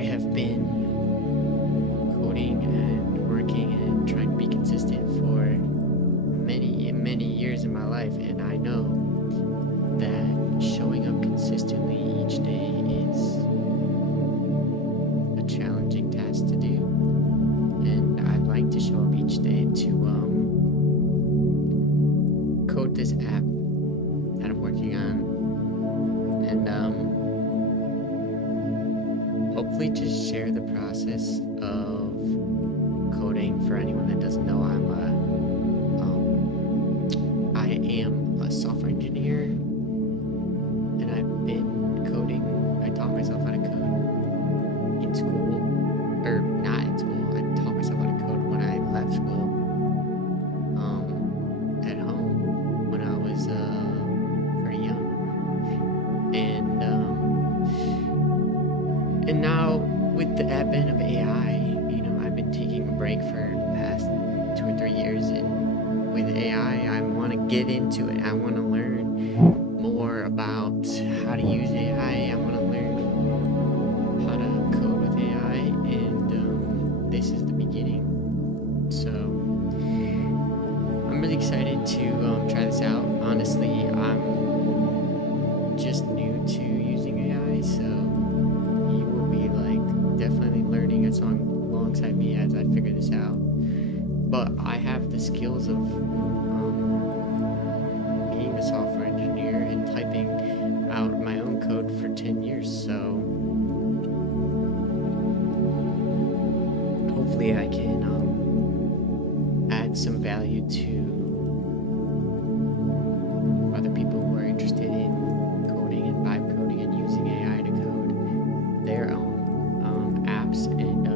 I have been coding and working and trying to be consistent for many years in my life, and I know that showing up consistently each day is a challenging task to do, and I'd like to show up each day to code this app that I'm working on, and hopefully just share the process of coding. For anyone that doesn't know, I am a software engineer, and I've been coding. I taught myself how to code in school, or not in school. I taught myself how to code when I left school, at home when I was pretty young, and now with the advent of AI, I've been taking a break for the past 2 or 3 years, and with AI, I want to get into it. I want to learn more about how to use AI. I want to learn how to code with AI, and this is the beginning. So I'm really excited to try this out. Honestly, I'm just new to using AI, so you will be definitely learning alongside me as I figure this out. But I have the skills of being a software engineer and typing out my own code for 10 years, so hopefully I can add some value to other people who are interested in coding and vibe coding and using AI to code their own apps. And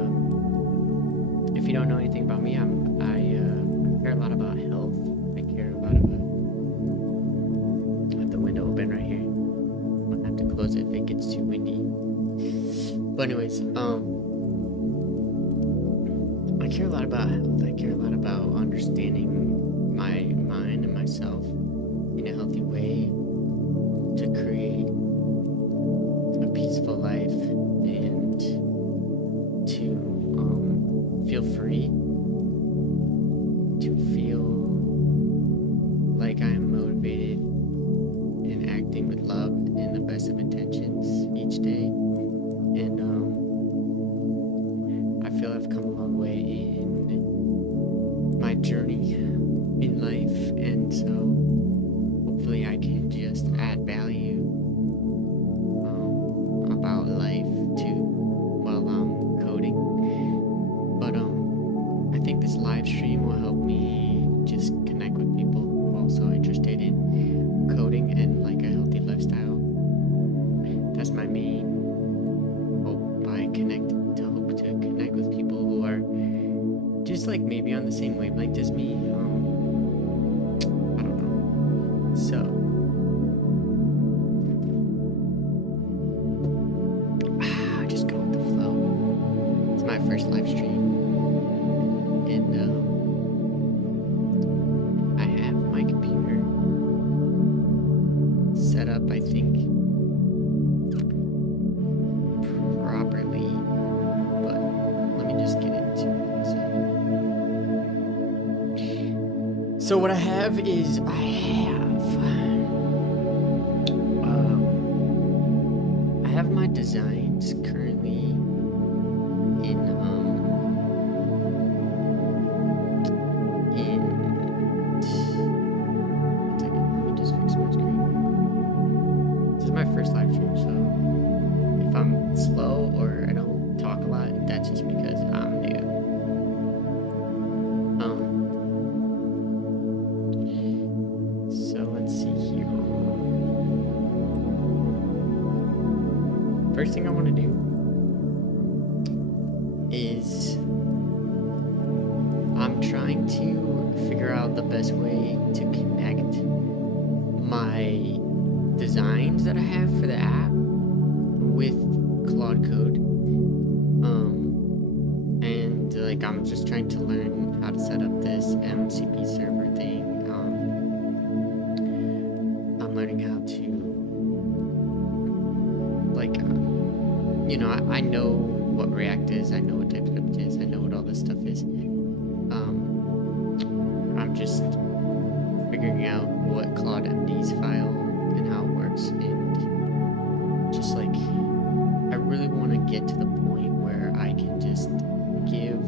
if you don't know anything about me, I care a lot about health. I care a lot about. I have the window open right here. I'm gonna have to close it if it gets too windy. But anyways, I care a lot about health. I care a lot about understanding my mind and myself in a healthy way to create a peaceful life and to feel free, to feel like I am motivated and acting with love and the best of intentions each day. And I feel I've come a long way in my journey in life, and so hopefully I can just add value about life too while I'm coding. But I think this live stream will help me just connect with people who are also interested in coding and a healthy lifestyle. That's my main hope. Hope to connect with people who are just maybe on the same wavelength as me. I don't know. So I just go with the flow. It's my first live stream, and I have my computer set up, I think, properly, but let me just get into it. So what I have is I have my designs currently in one second, let me just fix my screen. This is my first live stream, so if I'm slow or I don't talk a lot, that's just because I'm new. So let's see here. First thing I want to do is I'm trying to figure out the best way to connect my designs that I have for the app with Claude Code. And I'm just trying to learn how to set up this MCP server thing. I'm learning how to I know what React is. I know what TypeScript is. I know what all this stuff is. I'm just figuring out what Claude MD's file and how it works, and just like I really want to get to the point where I can just give.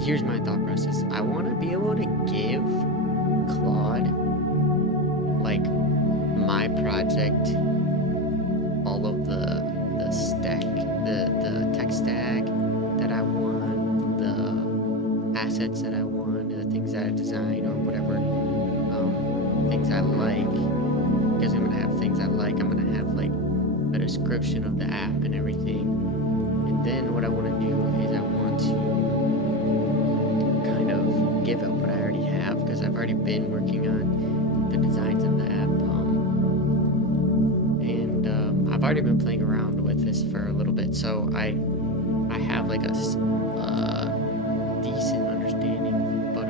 Here's my thought process. I want to be able to give Claude like my project, all of the stack, the tech stack that I want, the assets that I want, the things that I design or whatever, things I like. Because I'm gonna have things I like. I'm gonna have like a description of the app and everything. And then what I want to do is I want to kind of give up what I already have, because I've already been working on the designs of the app. I've already been playing around with this for a little bit, so I have like a decent understanding, but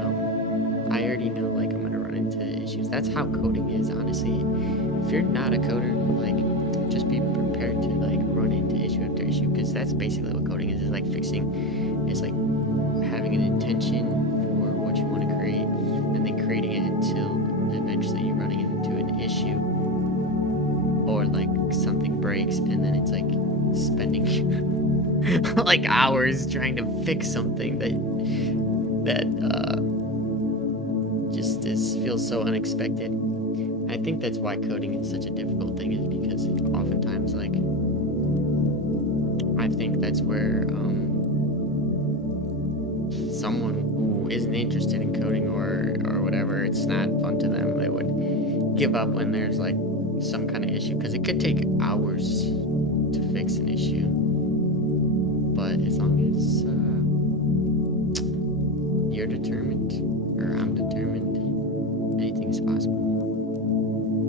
I already know like I'm gonna run into issues. That's how coding is, honestly. If you're not a coder, like just be prepared to like run into issue after issue, because that's basically what coding is like fixing. It's like having an intention for what you want to create, and then creating it until eventually you're running into an issue, or like something breaks, and then it's like spending like hours trying to fix something that just feels so unexpected. I think that's why coding is such a difficult thing, is because oftentimes, like, I think that's where someone who isn't interested in coding or whatever, it's not fun to them, they would give up when there's like some kind of issue, because it could take hours to fix an issue. But as long as you're determined, or I'm determined, anything is possible.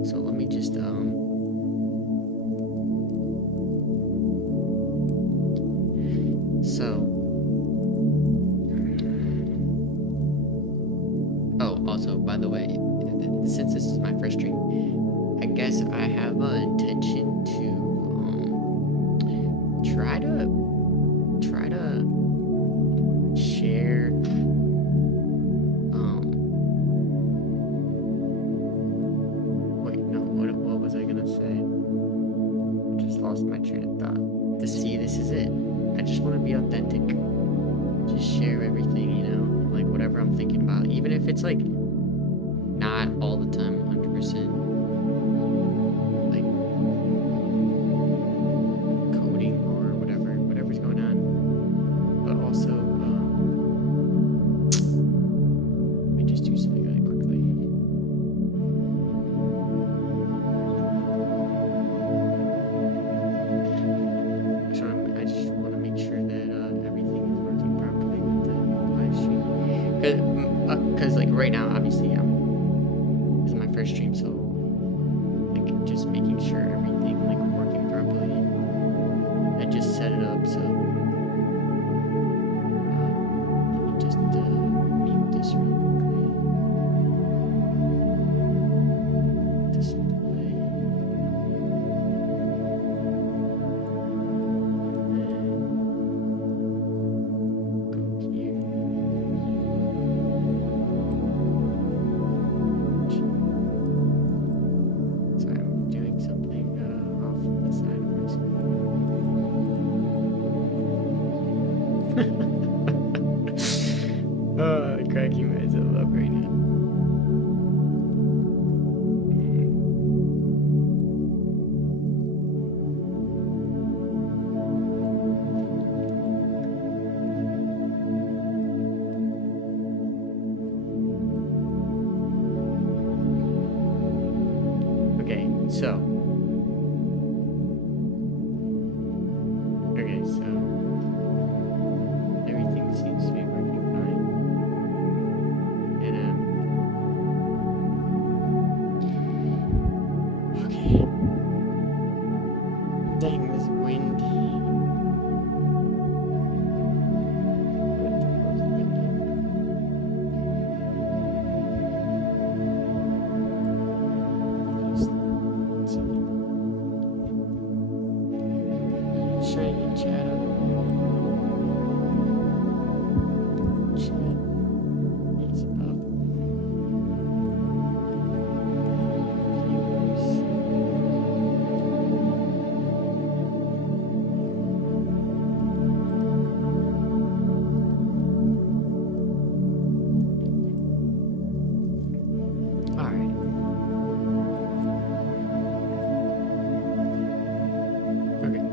So let me just also, by the way, since this is my first stream, I guess I have an intention to try to share wait, no, what was I gonna say? I just lost my train of thought. This is it. I just want to be authentic. Just share everything, you know, like whatever I'm thinking about, even if it's like not all the time 100%. Because like right now, obviously, this is my first stream, so like just making sure everything like working properly. I just set it up, so let me just mute this real quickly. Display. Cracking myself up right now. Okay, so everything seems to be working fine. Okay. Dang, this wind. Trying chat up. Chat is up. Alright. Okay,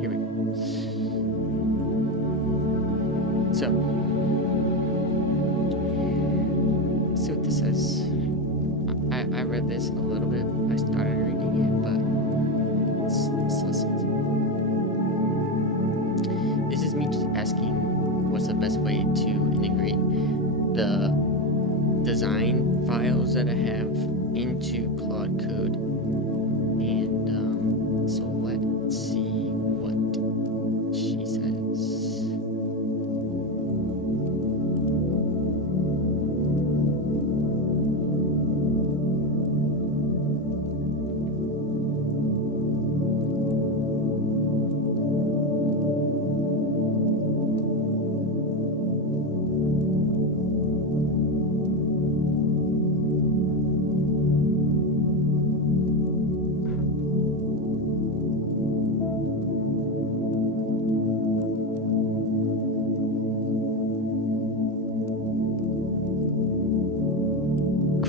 here we go. So, let's see what this says. I read this a little bit. I started reading it, but let's listen. This is me just asking what's the best way to integrate the design files that I have into Claude Code. And so let's see what she says.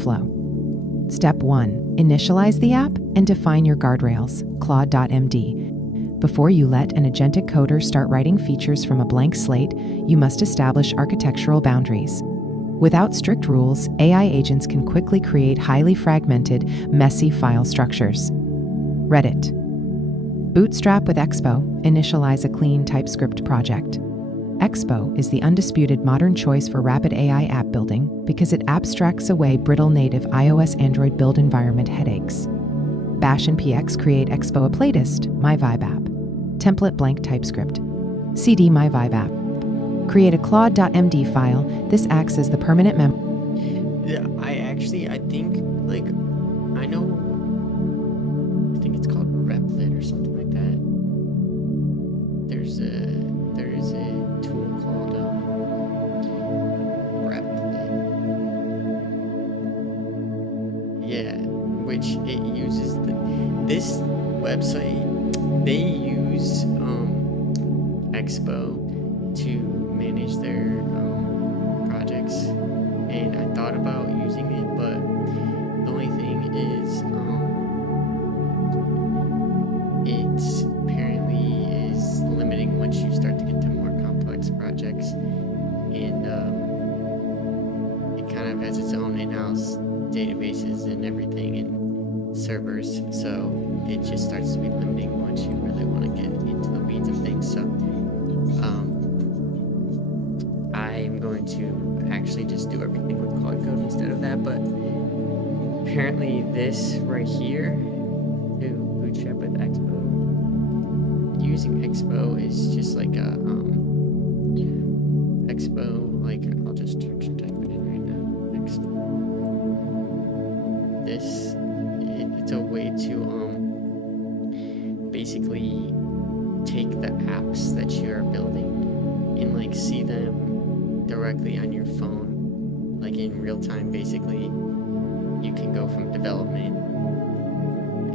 Flow. Step 1. Initialize the app and define your guardrails, Claude.md. Before you let an agentic coder start writing features from a blank slate, you must establish architectural boundaries. Without strict rules, AI agents can quickly create highly fragmented, messy file structures. Reddit. Bootstrap with Expo. Initialize a clean TypeScript project. Expo is the undisputed modern choice for rapid AI app building because it abstracts away brittle native iOS Android build environment headaches. Bash and PX create Expo a playlist, My Vibe app. Template blank TypeScript. CD My Vibe app. Create a Claude.md file. This acts as the permanent memory. Yeah, I think, like, I think it's called Replit or something like that. There is a tool called Replit. Yeah, which it uses this website. They use Expo to manage their projects, and I thought about using it, but the only thing is it apparently is limiting once you start to get to more complex projects, and it kind of has its own in-house databases and everything and servers, so it just starts to be limiting once you really want to get into the weeds of things. So I'm going to actually just do everything with Claude Code instead of that, but apparently this right here, to bootstrap with Expo, using Expo is just like a Expo, like, I'll just type it in right now. Expo. This, it's a way to basically take the apps that you are building and like see them directly on your phone, like in real time. Basically, you can go from development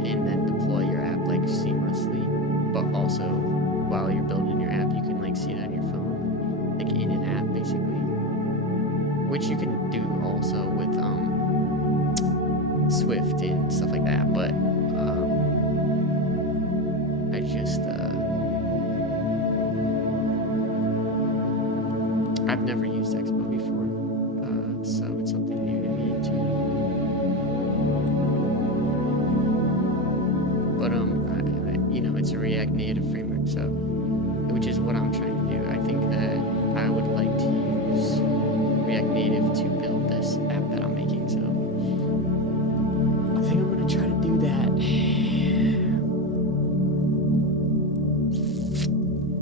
and then deploy your app like seamlessly, but also while you're building your app, you can like see it on your phone, like in an app basically, which you can do also with Swift and stuff like that. But I just I've never used Expo before, so it's something new to me too. But it's a React Native framework, so which is what I'm trying to do. I think that I would like to use React Native to build this app that I'm making. So I think I'm gonna try to do that.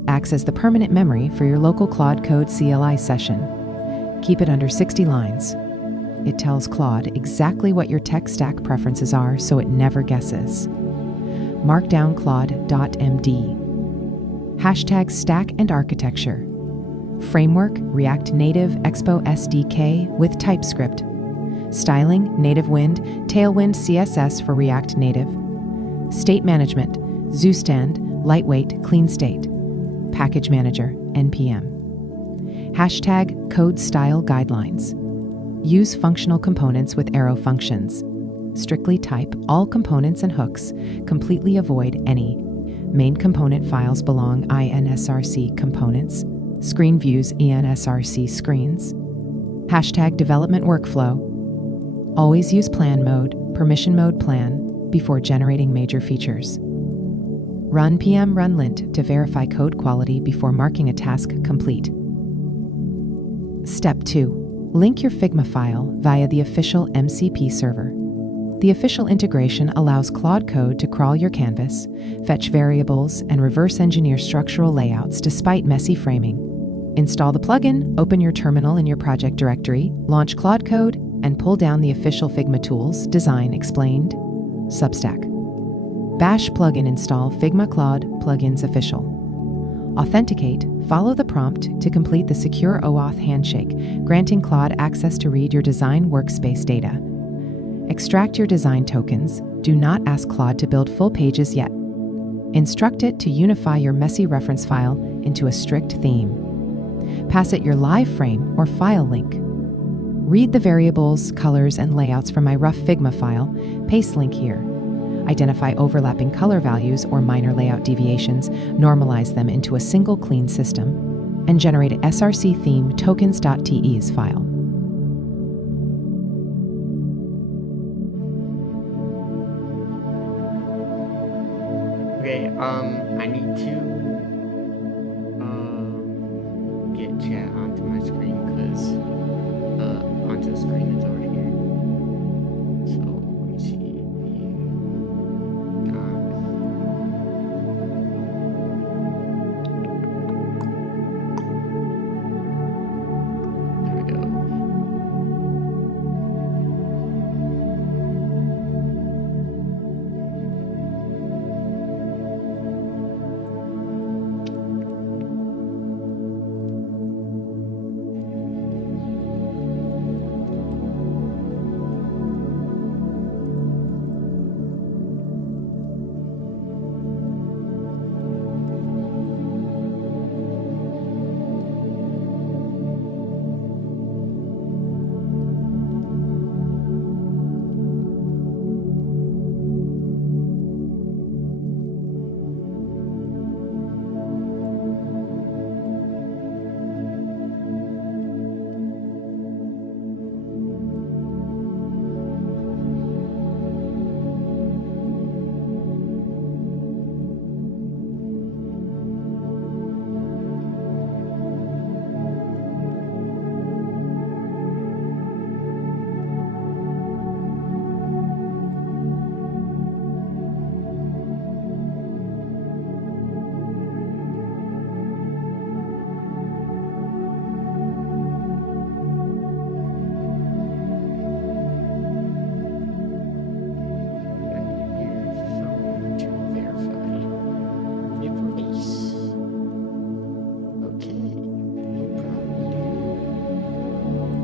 Acts as the permanent memory for your local Claude Code CLI session. Keep it under 60 lines. It tells Claude exactly what your tech stack preferences are, so it never guesses. Mark down Claude.md. Hashtag Stack and Architecture. Framework, React Native Expo SDK with TypeScript. Styling, Native Wind, Tailwind CSS for React Native. State Management, ZooStand, Lightweight, Clean State. Package Manager, NPM. Hashtag Code Style Guidelines. Use functional components with arrow functions. Strictly type all components and hooks. Completely avoid any. Main component files belong INSRC components. Screen views ENSRC screens. Hashtag Development Workflow. Always use plan mode, permission mode plan, before generating major features. Run PM run lint to verify code quality before marking a task complete. Step 2. Link your Figma file via the official MCP server. The official integration allows Claude Code to crawl your canvas, fetch variables, and reverse engineer structural layouts despite messy framing. Install the plugin, open your terminal in your project directory, launch Claude Code, and pull down the official Figma tools, Design Explained, Substack. Bash plugin install Figma Claude Plugins Official. Authenticate, follow the prompt to complete the secure OAuth handshake, granting Claude access to read your design workspace data. Extract your design tokens. Do not ask Claude to build full pages yet. Instruct it to unify your messy reference file into a strict theme. Pass it your live frame or file link. Read the variables, colors, and layouts from my rough Figma file. Paste link here. Identify overlapping color values or minor layout deviations, normalize them into a single clean system, and generate a src theme tokens.tes file. Okay, I need to get chat onto my screen because onto the screen it's over here. So let me see. There we go.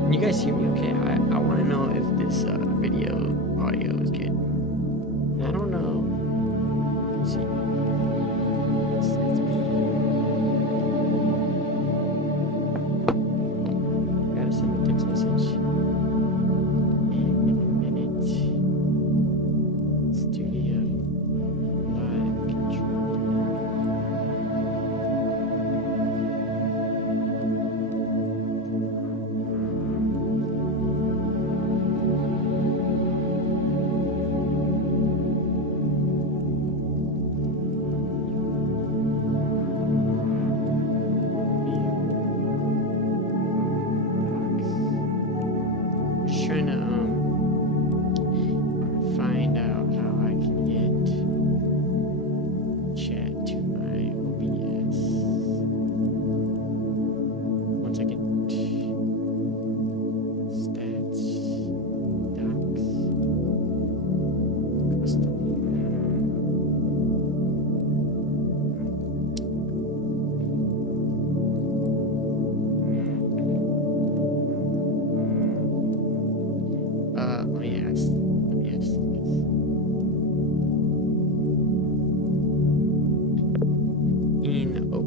Can you guys hear me okay? I want to know if this video audio is good. I don't know. Let's see. Gotta send a text message. In a minute. Studio live control.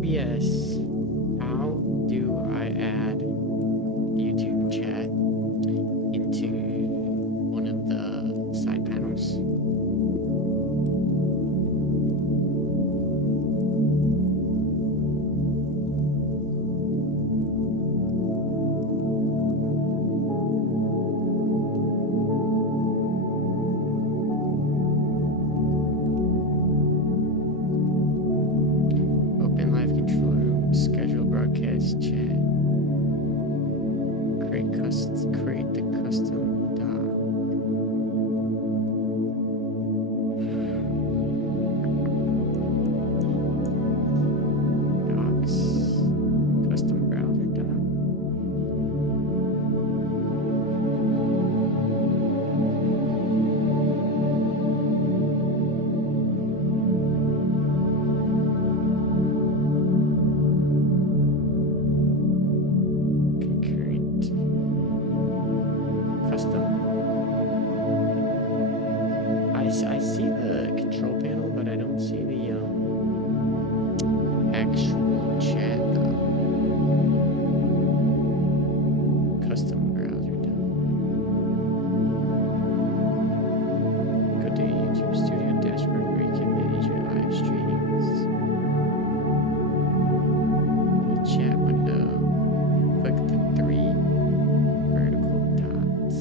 OBS, how do I add YouTube chat into one of the side panels? Open live control room, schedule broadcast chat, create the custom doc. Docs, custom browser doc. Concurrent custom. I see the control panel, but I don't see the actual chat though. Custom browser doc. Go to YouTube Studio dashboard where you can manage your live streams. The chat window. Click the 3 vertical dots.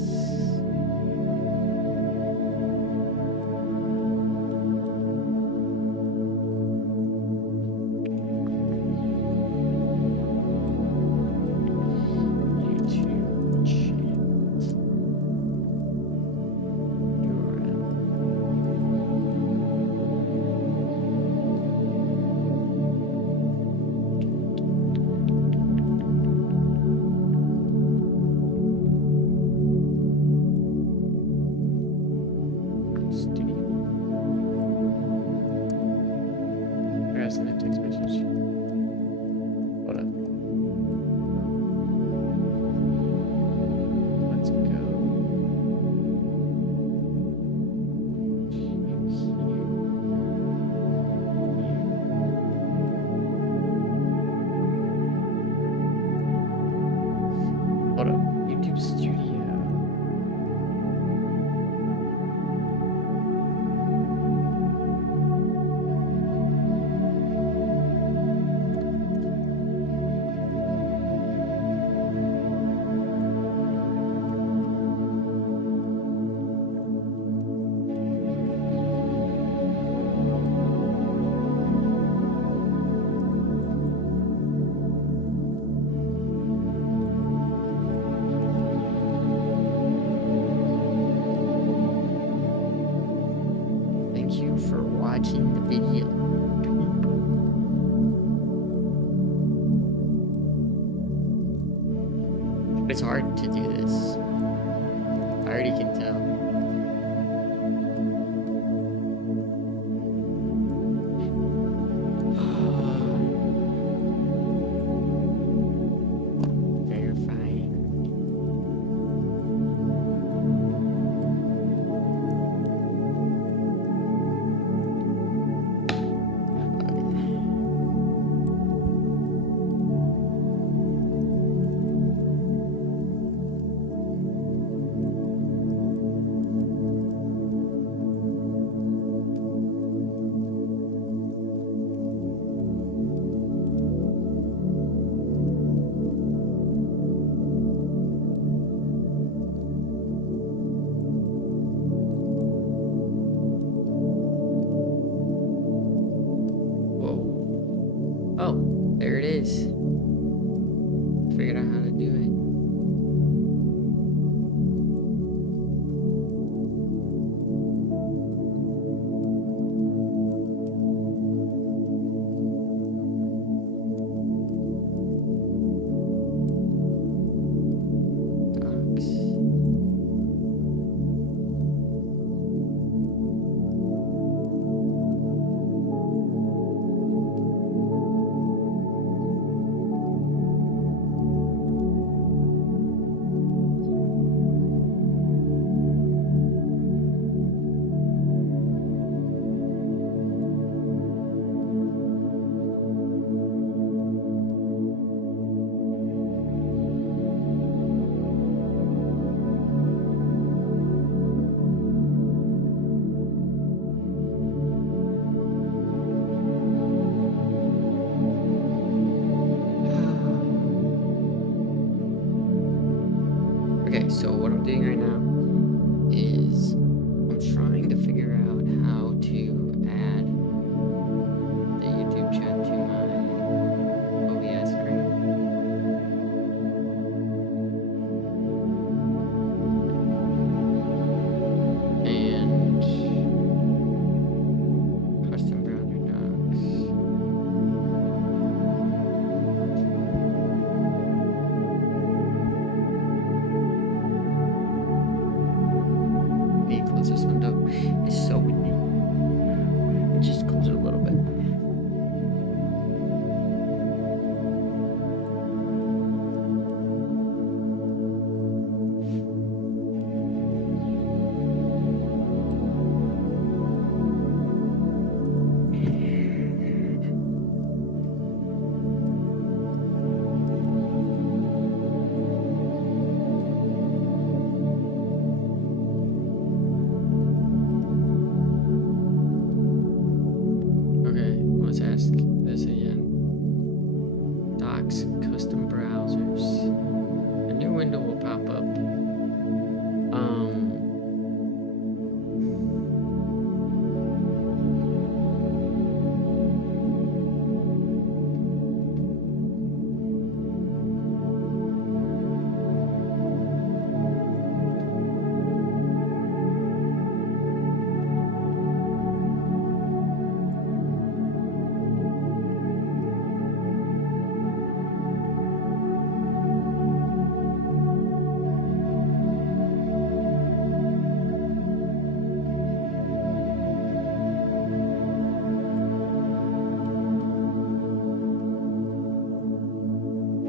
YouTube chat URL. Studio. Or send a text message. Hold up. Let's go. Hold up. YouTube Studio. Thank you for watching the video. It's hard to do this. I already can tell. Verifying. Whoa. Oh, there it is. Figured out how to do it. Docs. Okay, so what I'm doing right now is I'm trying to figure out how to add the YouTube chat to my OBS screen. And custom browser docs. Need to close this window. It's so windy. Just close it a little bit. Okay, let's ask this again. Docs, custom browsers. A new window will pop up.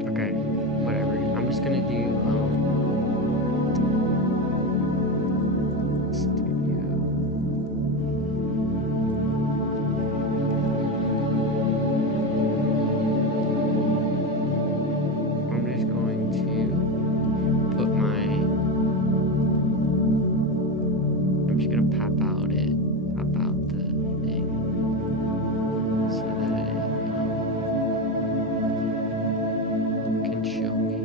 Okay, whatever. I'm just gonna do studio. I'm just going to put my. I'm just gonna pop out the thing so that it can show me.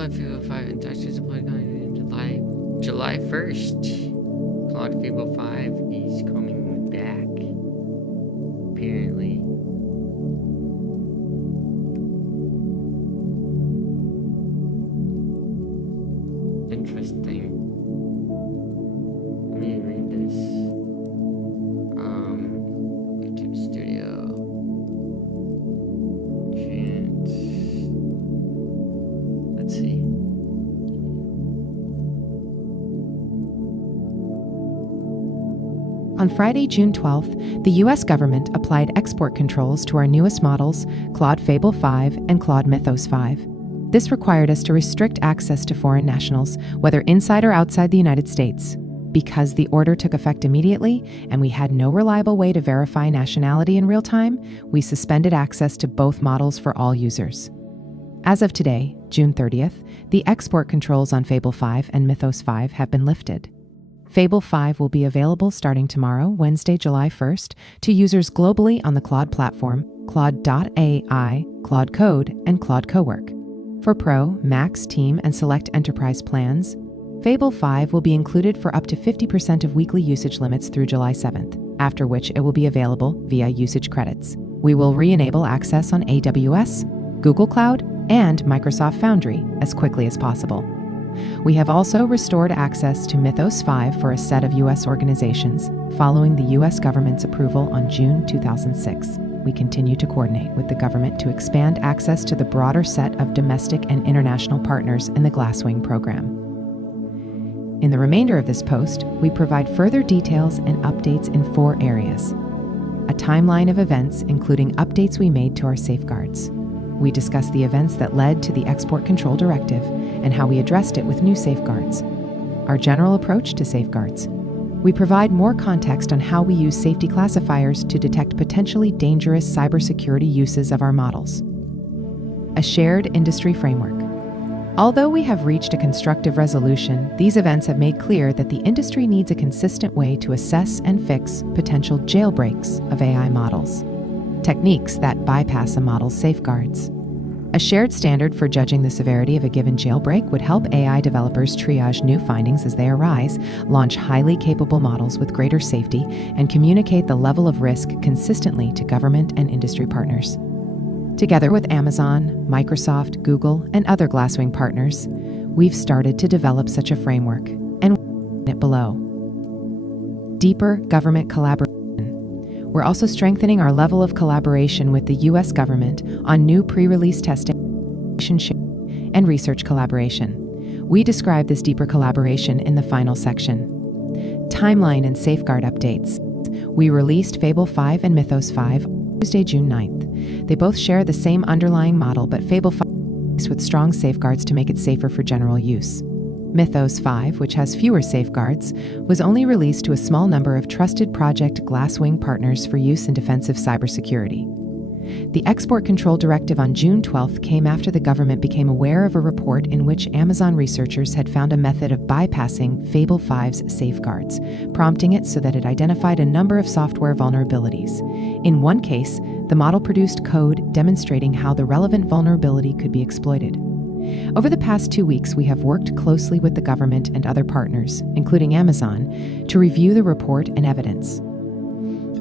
Claude Fable 5 and Touches deployed on July 1st. Claude Fable 5 is coming back, apparently. Interesting. Let me read this. YouTube Studio. Chance. Let's see. On Friday, June 12th, the U.S. government applied export controls to our newest models, Claude Fable 5 and Claude Mythos 5. This required us to restrict access to foreign nationals, whether inside or outside the United States. Because the order took effect immediately and we had no reliable way to verify nationality in real time, we suspended access to both models for all users. As of today, June 30th, the export controls on Fable 5 and Mythos 5 have been lifted. Fable 5 will be available starting tomorrow, Wednesday, July 1st, to users globally on the Claude platform, Claude.ai, Claude Code, and Claude Cowork. For Pro, Max, Team, and Select Enterprise plans, Fable 5 will be included for up to 50% of weekly usage limits through July 7th, after which it will be available via usage credits. We will re-enable access on AWS, Google Cloud, and Microsoft Foundry as quickly as possible. We have also restored access to Mythos 5 for a set of U.S. organizations, following the U.S. government's approval on June 2006. We continue to coordinate with the government to expand access to the broader set of domestic and international partners in the Glasswing program. In the remainder of this post, we provide further details and updates in 4 areas. A timeline of events, including updates we made to our safeguards. We discuss the events that led to the Export Control Directive and how we addressed it with new safeguards. Our general approach to safeguards. We provide more context on how we use safety classifiers to detect potentially dangerous cybersecurity uses of our models. A shared industry framework. Although we have reached a constructive resolution, these events have made clear that the industry needs a consistent way to assess and fix potential jailbreaks of AI models. Techniques that bypass a model's safeguards. A shared standard for judging the severity of a given jailbreak would help AI developers triage new findings as they arise, launch highly capable models with greater safety, and communicate the level of risk consistently to government and industry partners. Together with Amazon, Microsoft, Google, and other Glasswing partners, we've started to develop such a framework, and it below. Deeper government collaboration. We're also strengthening our level of collaboration with the U.S. government on new pre-release testing and research collaboration. We describe this deeper collaboration in the final section. Timeline and safeguard updates. We released Fable 5 and Mythos 5 Tuesday, June 9th. They both share the same underlying model, but Fable 5 is with strong safeguards to make it safer for general use. Mythos 5, which has fewer safeguards, was only released to a small number of trusted Project Glasswing partners for use in defensive cybersecurity. The Export Control Directive on June 12th came after the government became aware of a report in which Amazon researchers had found a method of bypassing Fable 5's safeguards, prompting it so that it identified a number of software vulnerabilities. In one case, the model produced code demonstrating how the relevant vulnerability could be exploited. Over the past 2 weeks, we have worked closely with the government and other partners, including Amazon, to review the report and evidence.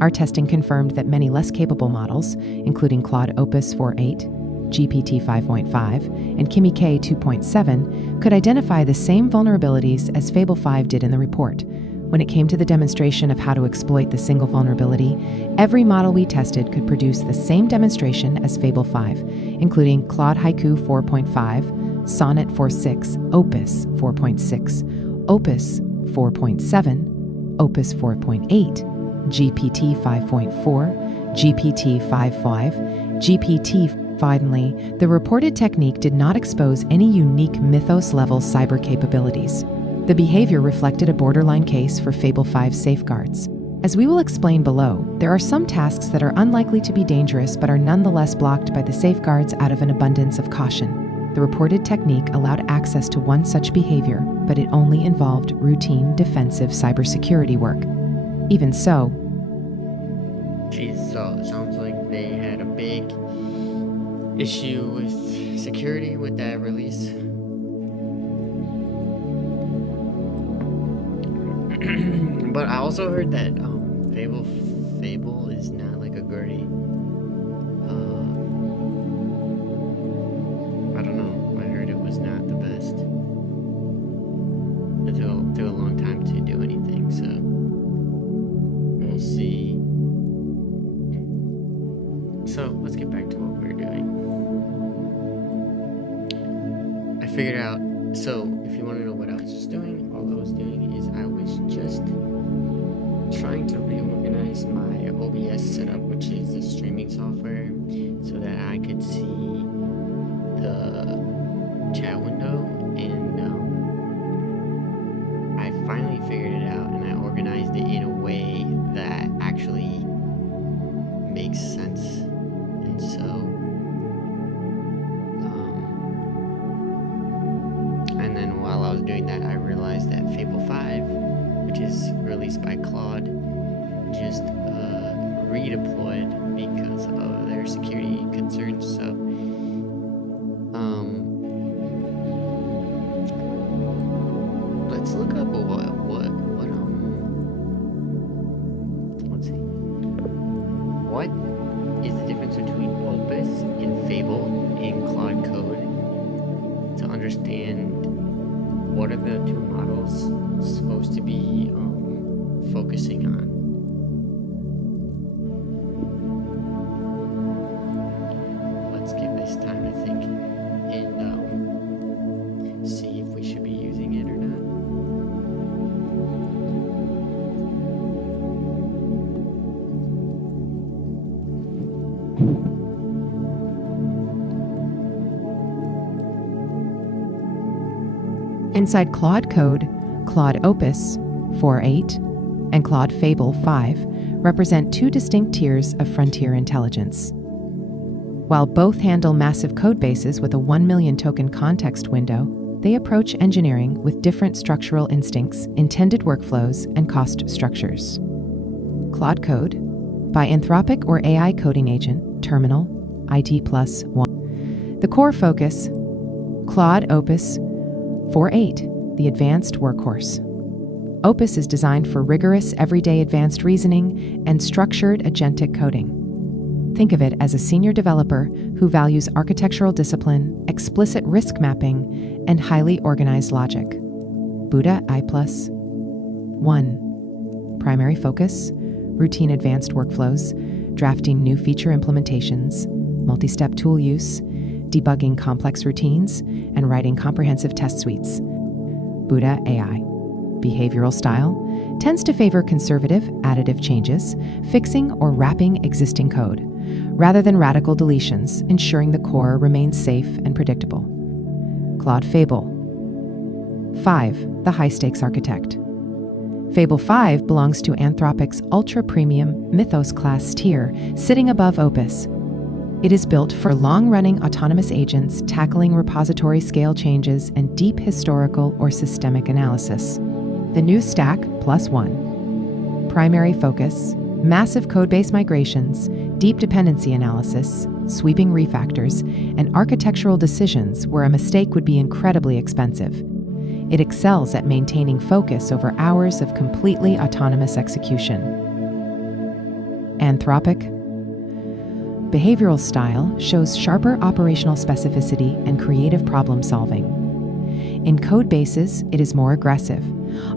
Our testing confirmed that many less capable models, including Claude Opus 4.8, GPT 5.5, and Kimi K 2.7, could identify the same vulnerabilities as Fable 5 did in the report. When it came to the demonstration of how to exploit the single vulnerability, every model we tested could produce the same demonstration as Fable 5, including Claude Haiku 4.5, Sonnet 4.6, Opus 4.6, Opus 4.7, Opus 4.8, GPT 5.4, GPT 5.5, GPT. Finally, the reported technique did not expose any unique Mythos-level cyber capabilities. The behavior reflected a borderline case for Fable 5 safeguards. As we will explain below, there are some tasks that are unlikely to be dangerous but are nonetheless blocked by the safeguards out of an abundance of caution. The reported technique allowed access to one such behavior, but it only involved routine defensive cybersecurity work. Even so, Jeez, so it sounds like they had a big issue with security with that release. But I also heard that Fable is not like a great. I don't know. I heard it was not the best. It took a long time to do anything, so we'll see. So let's get back to what we're doing. I figured out. So if you want to know what I was just doing, all I was doing is I was just trying to reorganize my OBS setup, which is the streaming software, so that I could see the chat window, and I finally figured it out, and I organized it in a way that actually makes sense. And so and then while I was doing that, I realized that Fable 5, which is released by Claude, just redeployed because of their security concerns. So let's look up let's see, what is the difference between Opus and Fable in Claude Code, to understand what are the two models supposed to be focusing on. Let's give this time to think and see if we should be using it or not. Inside Claude Code, Claude Opus 4.8 and Claude Fable 5 represent two distinct tiers of frontier intelligence. While both handle massive code bases with a 1 million token context window, they approach engineering with different structural instincts, intended workflows, and cost structures. Claude Code, by Anthropic or AI coding agent, Terminal, IT plus 1. The core focus, Claude Opus 4.8, the advanced workhorse. Opus is designed for rigorous, everyday advanced reasoning and structured agentic coding. Think of it as a senior developer who values architectural discipline, explicit risk mapping, and highly organized logic. Buddha I+. 1. Primary focus, routine advanced workflows, drafting new feature implementations, multi-step tool use, debugging complex routines, and writing comprehensive test suites. Buddha AI. Behavioral style tends to favor conservative, additive changes, fixing or wrapping existing code, rather than radical deletions, ensuring the core remains safe and predictable. Claude Fable 5, the high-stakes architect. Fable 5 belongs to Anthropic's ultra-premium Mythos-class tier, sitting above Opus. It is built for long-running autonomous agents tackling repository scale changes and deep historical or systemic analysis. The new stack +1. Primary focus, massive codebase migrations, deep dependency analysis, sweeping refactors, and architectural decisions where a mistake would be incredibly expensive. It excels at maintaining focus over hours of completely autonomous execution. Anthropic. Behavioral style shows sharper operational specificity and creative problem solving. In code bases, it is more aggressive,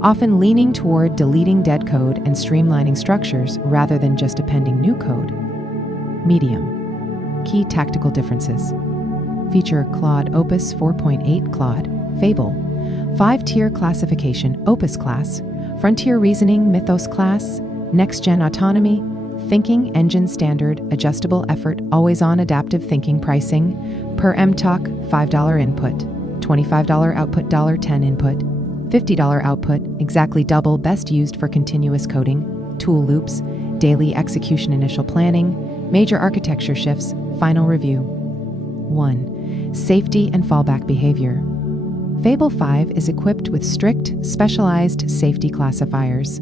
often leaning toward deleting dead code and streamlining structures rather than just appending new code. Medium. Key tactical differences. Feature Claude Opus 4.8 Claude, Fable, 5-tier classification Opus class, Frontier Reasoning Mythos class, Next-Gen Autonomy, Thinking Engine Standard, Adjustable Effort, Always-On Adaptive Thinking Pricing, per MTalk, $5 input, $25 output, $10 input, $50 output, exactly double, best used for continuous coding, tool loops, daily execution initial planning, major architecture shifts, final review. 1. Safety and fallback behavior. Fable 5 is equipped with strict, specialized safety classifiers.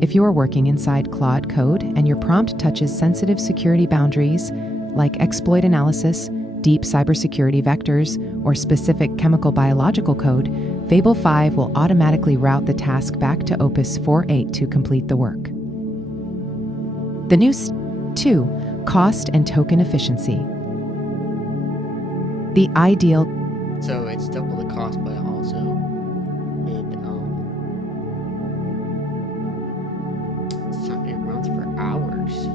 If you are working inside Claude Code and your prompt touches sensitive security boundaries like exploit analysis, deep cybersecurity vectors, or specific chemical biological code, Fable 5 will automatically route the task back to Opus 4.8 to complete the work. The new 2. Cost and token efficiency. The ideal. So it's double the cost, but also it runs for hours,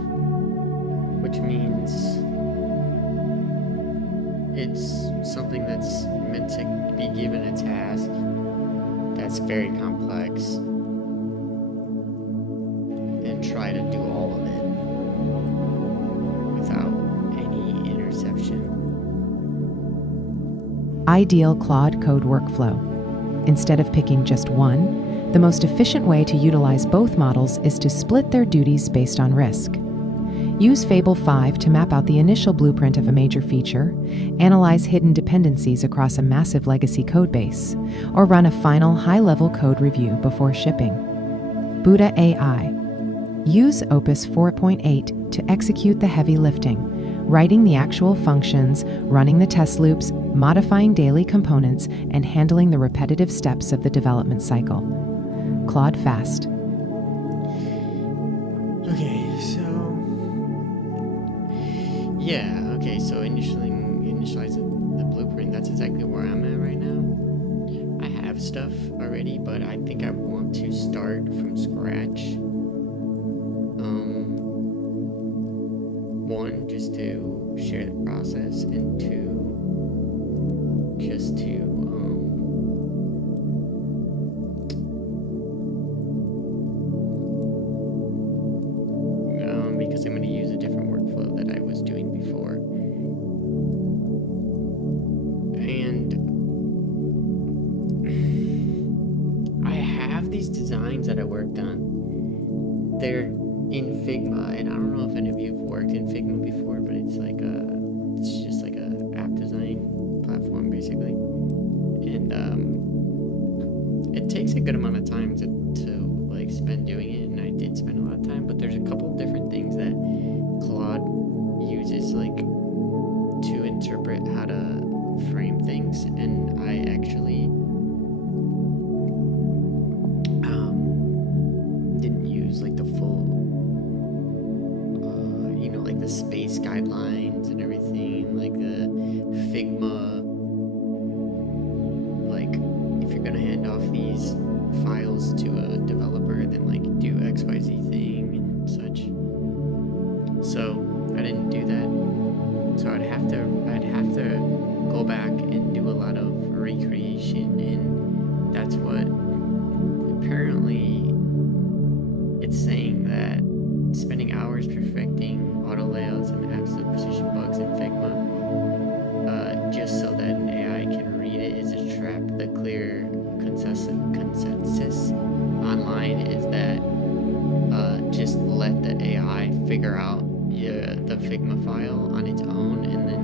which means it's something that's meant to be given a task that's very complex and try to do all of it without any interception. Ideal Claude code workflow. Instead of picking just one, the most efficient way to utilize both models is to split their duties based on risk. Use Fable 5 to map out the initial blueprint of a major feature, analyze hidden dependencies across a massive legacy codebase, or run a final high-level code review before shipping. Buddha AI. Use Opus 4.8 to execute the heavy lifting, writing the actual functions, running the test loops, modifying daily components, and handling the repetitive steps of the development cycle. Claude Fast. Okay, so initialize the blueprint. That's exactly where I'm at right now. I have stuff already, but I think I want to start from scratch. One, just to share the process, and two, just to because I'm going to use a different workflow that I was doing before. And I have these designs that I worked on. They're in Figma, and I don't know if any of you have worked in Figma before, but it's just like a app design platform basically. And it takes a good amount of time to like spend doing it, and I did spend a lot of time, but there's a couple of different things that Claude uses like to interpret how to frame things, and I actually didn't use like the full like the space guidelines and everything, like the Figma, like if you're gonna hand off these files to a developer, then like do XYZ thing and such. So I didn't do that. So I'd have to go back and do a lot of recreation, and that's what apparently it's saying, that spending hours perfecting auto layouts and absolute precision bugs in Figma just so that an AI can read it is a trap. The clear consensus online is that just let the AI figure out the Figma file on its own, and then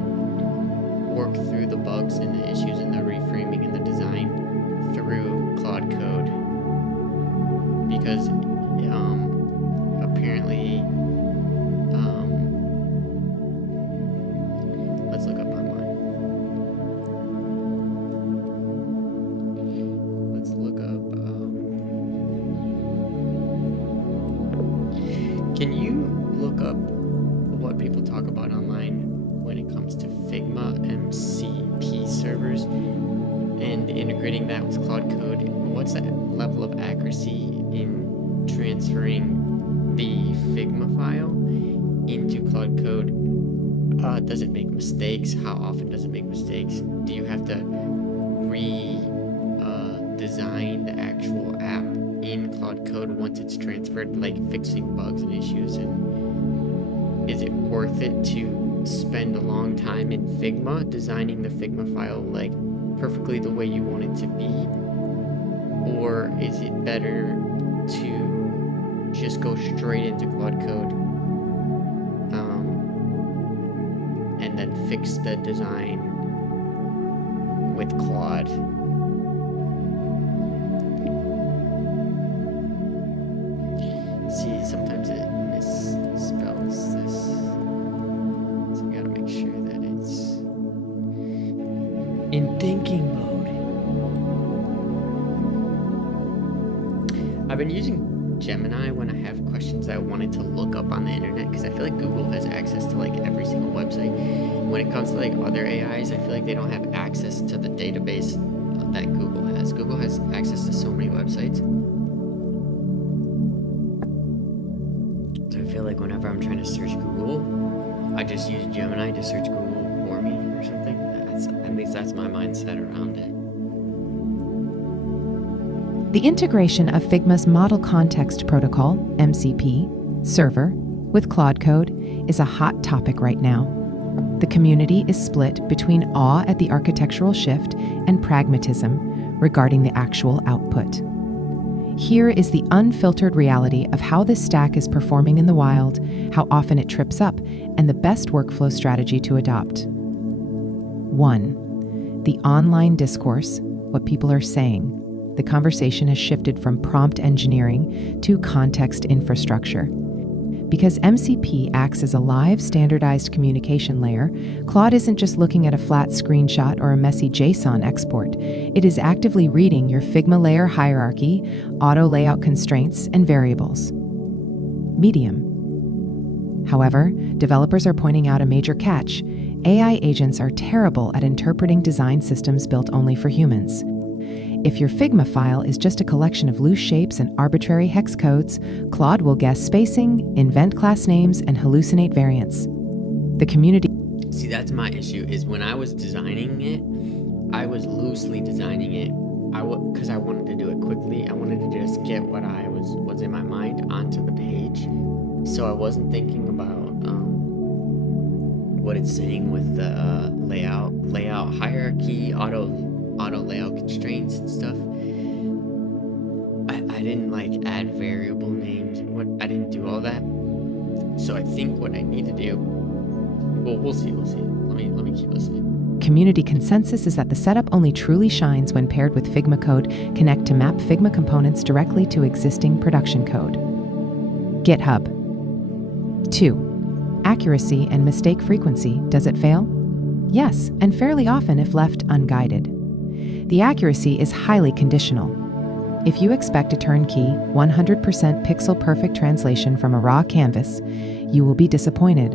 work through the bugs and the issues and the reframing and the design through Claude Code, because apparently let's look up online. Let's look up can you look up what people talk about online when it comes to Figma MCP servers and integrating that with Claude Code? What's that level of accuracy in transferring the Figma file into Claude Code? Does it make mistakes? How often does it make mistakes? Do you have to design the actual app in Claude Code once it's transferred, like fixing bugs and issues? And is it worth it to spend a long time in Figma designing the Figma file like perfectly the way you want it to be? Or is it better to just go straight into Claude Code and then fix the design with Claude? See, sometimes it misspells this, so we gotta make sure that it's in thinking mode. been using Gemini when I have questions I wanted to look up on the internet, because I feel like Google has access to like every single website. When it comes to like other AIs, I feel like they don't have access to the database that Google has. Google has access to so many websites. So I feel like whenever I'm trying to search Google, I just use Gemini to search Google for me or something. At least that's my mindset around it. The integration of Figma's Model Context Protocol, MCP, server with Claude Code is a hot topic right now. The community is split between awe at the architectural shift and pragmatism regarding the actual output. Here is the unfiltered reality of how this stack is performing in the wild, how often it trips up, and the best workflow strategy to adopt. 1. The online discourse, what people are saying. The conversation has shifted from prompt engineering to context infrastructure. Because MCP acts as a live, standardized communication layer, Claude isn't just looking at a flat screenshot or a messy JSON export. It is actively reading your Figma layer hierarchy, auto layout constraints, and variables. Medium. However, developers are pointing out a major catch. AI agents are terrible at interpreting design systems built only for humans. If your Figma file is just a collection of loose shapes and arbitrary hex codes, Claude will guess spacing, invent class names, and hallucinate variants. The community... See, that's my issue, is when I was designing it, I was loosely designing it because I wanted to do it quickly. I wanted to just get what was in my mind onto the page. So I wasn't thinking about what it's saying with the layout hierarchy, auto layout constraints and stuff. I didn't like add variable names. I didn't do all that. So I think what I need to do, well, we'll see. Let me keep listening. Community consensus is that the setup only truly shines when paired with Figma code. Connect to map Figma components directly to existing production code. GitHub. 2. Accuracy and mistake frequency. Does it fail? Yes, and fairly often if left unguided. The accuracy is highly conditional. If you expect a turnkey, 100% pixel-perfect translation from a raw canvas, you will be disappointed.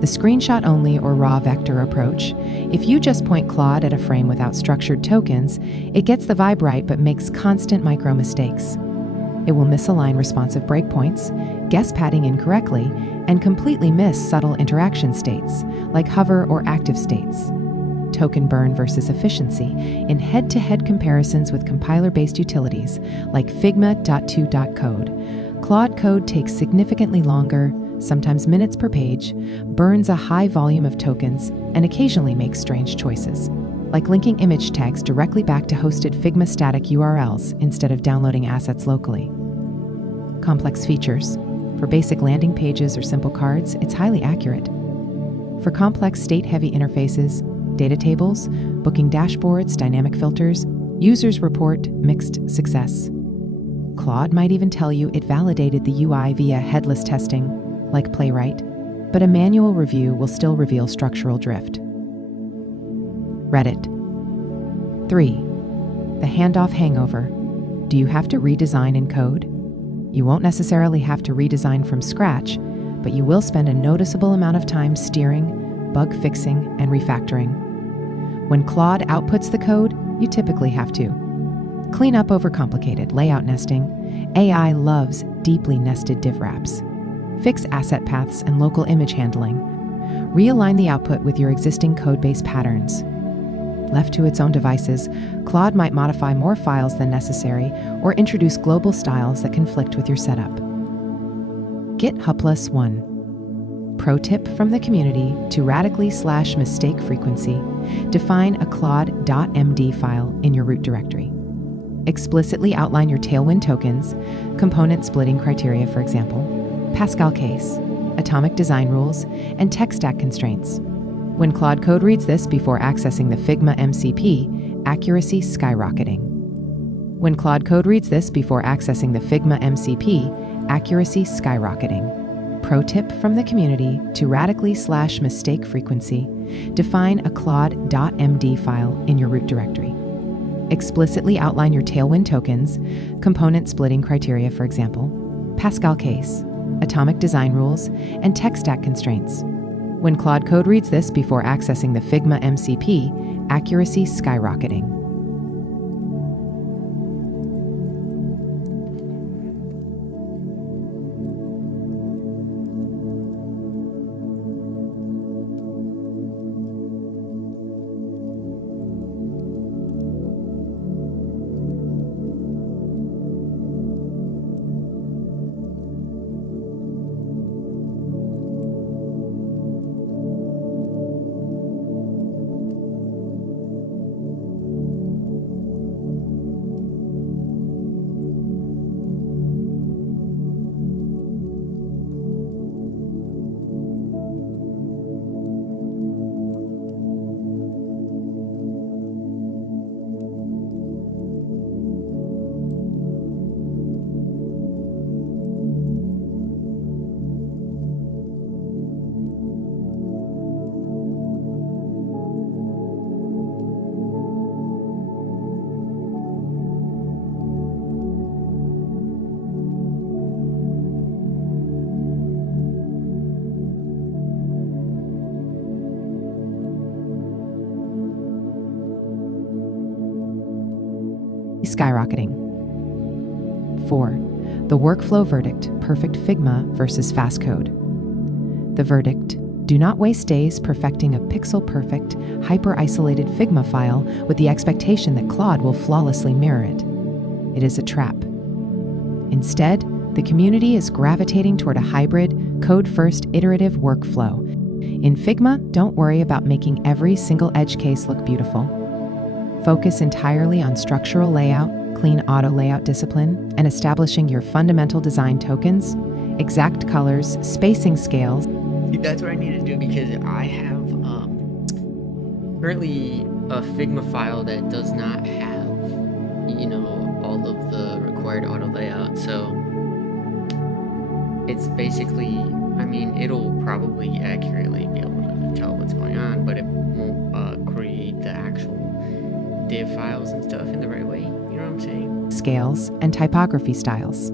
The screenshot-only or raw vector approach, if you just point Claude at a frame without structured tokens, it gets the vibe right but makes constant micro mistakes. It will misalign responsive breakpoints, guess padding incorrectly, and completely miss subtle interaction states, like hover or active states. Token burn versus efficiency in head-to-head comparisons with compiler-based utilities like Figma.2.code. Claude Code takes significantly longer, sometimes minutes per page, burns a high volume of tokens, and occasionally makes strange choices, like linking image tags directly back to hosted Figma static URLs instead of downloading assets locally. Complex features. For basic landing pages or simple cards, it's highly accurate. For complex state-heavy interfaces, data tables, booking dashboards, dynamic filters, users report mixed success. Claude might even tell you it validated the UI via headless testing, like Playwright, but a manual review will still reveal structural drift. Reddit. 3. The handoff hangover. Do you have to redesign in code? You won't necessarily have to redesign from scratch, but you will spend a noticeable amount of time steering, bug fixing, and refactoring. When Claude outputs the code, you typically have to clean up overcomplicated layout nesting. AI loves deeply nested div wraps. Fix asset paths and local image handling. Realign the output with your existing codebase patterns. Left to its own devices, Claude might modify more files than necessary or introduce global styles that conflict with your setup. GitHub 1. Pro tip from the community to radically slash mistake frequency. Define a Claude.md file in your root directory. Explicitly outline your Tailwind tokens, component splitting criteria, for example, Pascal case, atomic design rules, and tech stack constraints. When Claude Code reads this before accessing the Figma MCP, accuracy skyrocketing. When Claude Code reads this before accessing the Figma MCP, accuracy skyrocketing. Pro tip from the community to radically slash mistake frequency. Define a Claude.md file in your root directory. Explicitly outline your Tailwind tokens, component splitting criteria, for example, Pascal case, atomic design rules, and tech stack constraints. When Claude Code reads this before accessing the Figma MCP, accuracy skyrocketing. Skyrocketing. 4. The workflow verdict, perfect Figma versus fast code. The verdict: do not waste days perfecting a pixel-perfect, hyper-isolated Figma file with the expectation that Claude will flawlessly mirror it. It is a trap. Instead, the community is gravitating toward a hybrid, code-first iterative workflow. In Figma, don't worry about making every single edge case look beautiful. Focus entirely on structural layout, clean auto layout discipline, and establishing your fundamental design tokens, exact colors, spacing scales. That's what I need to do, because I have currently a Figma file that does not have, all of the required auto layout. So it's basically, it'll probably accurately be able to tell what's going on, but it won't create the actual div files and stuff in the right way. You know what I'm saying? Scales and typography styles.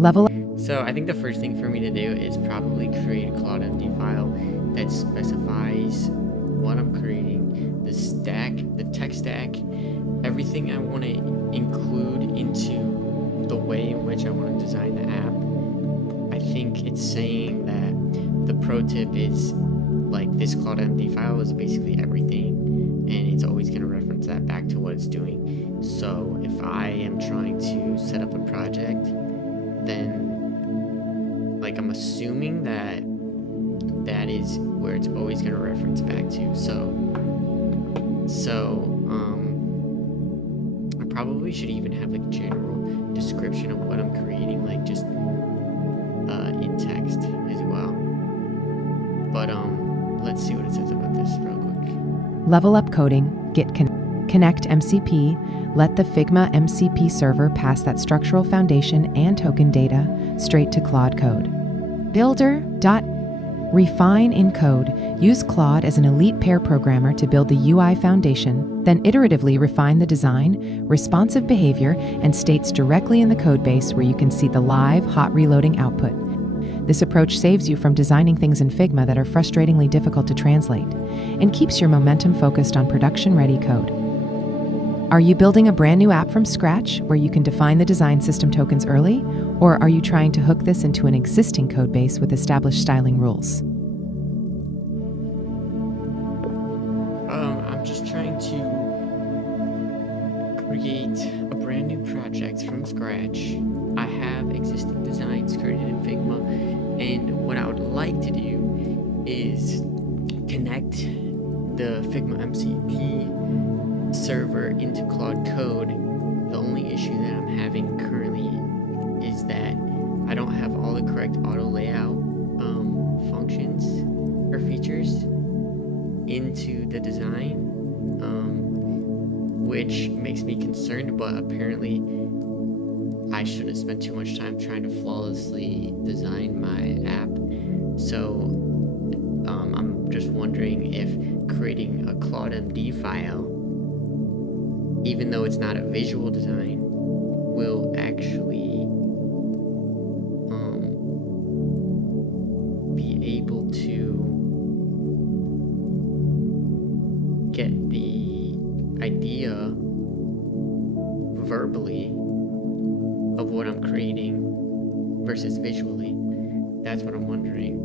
Level. So I think the first thing for me to do is probably create a Claude MD file that specifies what I'm creating, the stack, the tech stack, everything I want to include into the way in which I want to design the app. I think it's saying that the pro tip is like this Claude MD file is basically everything, and it's always going to reference that back to what it's doing. So if I am trying to set up a project, then I'm assuming that that is where it's always going to reference back to. So I probably should even have a general description of what I'm creating, just in text as well. But let's see what it says about this real quick. Level up coding, git connect MCP, let the Figma MCP server pass that structural foundation and token data straight to Claude Code. Refine in code. Use Claude as an elite pair programmer to build the UI foundation, then iteratively refine the design, responsive behavior, and states directly in the codebase where you can see the live, hot reloading output. This approach saves you from designing things in Figma that are frustratingly difficult to translate, and keeps your momentum focused on production-ready code. Are you building a brand new app from scratch where you can define the design system tokens early? Or are you trying to hook this into an existing codebase with established styling rules? I'm just trying to create a brand new project from scratch. I have existing designs created in Figma, and what I would like to do is connect the Figma MCP server into Claude Code. The only issue that I'm having currently is that I don't have all the correct auto layout functions or features into the design, which makes me concerned, but apparently I shouldn't spend too much time trying to flawlessly design my app. So I'm just wondering if creating a Claude MD file even though it's not a visual design, will actually be able to get the idea verbally of what I'm creating versus visually. That's what I'm wondering.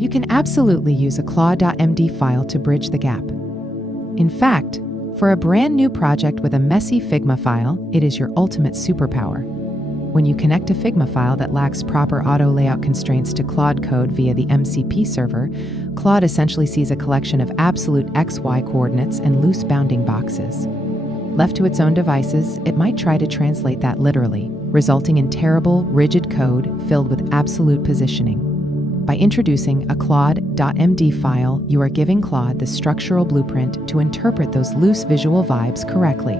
You can absolutely use a Claude.md file to bridge the gap. In fact, for a brand new project with a messy Figma file, it is your ultimate superpower. When you connect a Figma file that lacks proper auto layout constraints to Claude code via the MCP server, Claude essentially sees a collection of absolute XY coordinates and loose bounding boxes. Left to its own devices, it might try to translate that literally, resulting in terrible, rigid code filled with absolute positioning. By introducing a Claude.md file, you are giving Claude the structural blueprint to interpret those loose visual vibes correctly.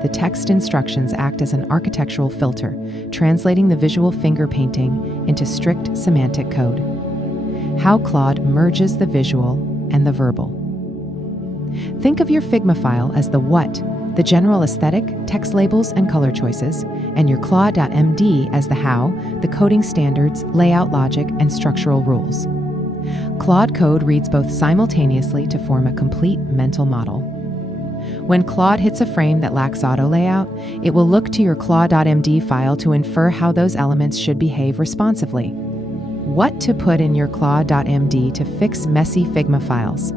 The text instructions act as an architectural filter, translating the visual finger painting into strict semantic code. How Claude merges the visual and the verbal. Think of your Figma file as the what, the general aesthetic, text labels, and color choices, and your Claude.md as the how, the coding standards, layout logic, and structural rules. Claude code reads both simultaneously to form a complete mental model. When Claude hits a frame that lacks auto layout, it will look to your Claude.md file to infer how those elements should behave responsively. What to put in your Claude.md to fix messy Figma files.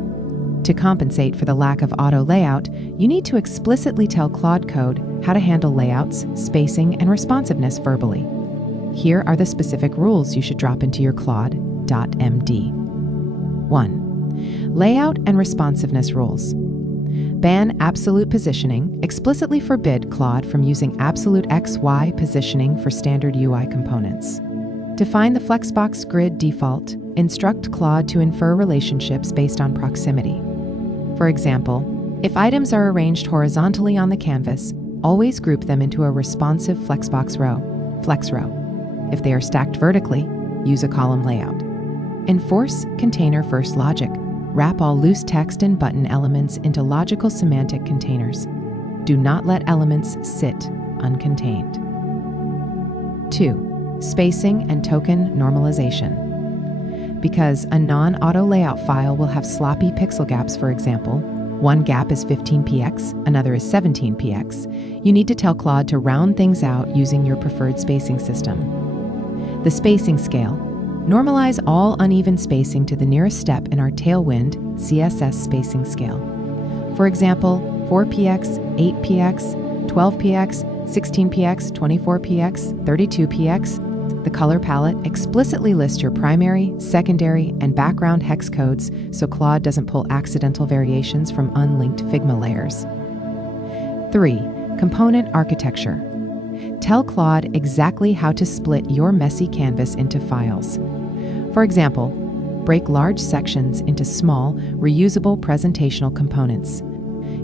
To compensate for the lack of auto layout, you need to explicitly tell Claude Code how to handle layouts, spacing, and responsiveness verbally. Here are the specific rules you should drop into your Claude.md. 1. Layout and responsiveness rules. Ban absolute positioning. Explicitly forbid Claude from using absolute XY positioning for standard UI components. Define the Flexbox grid default. Instruct Claude to infer relationships based on proximity. For example, if items are arranged horizontally on the canvas, always group them into a responsive Flexbox row, flex row. If they are stacked vertically, use a column layout. Enforce container-first logic. Wrap all loose text and button elements into logical semantic containers. Do not let elements sit uncontained. 2. Spacing and token normalization. Because a non-auto layout file will have sloppy pixel gaps, for example, one gap is 15px, another is 17px, you need to tell Claude to round things out using your preferred spacing system. The spacing scale. Normalize all uneven spacing to the nearest step in our Tailwind CSS spacing scale. For example, 4px, 8px, 12px, 16px, 24px, 32px. The color palette. Explicitly list your primary, secondary, and background hex codes so Claude doesn't pull accidental variations from unlinked Figma layers. 3. Component architecture. Tell Claude exactly how to split your messy canvas into files. For example, break large sections into small, reusable presentational components.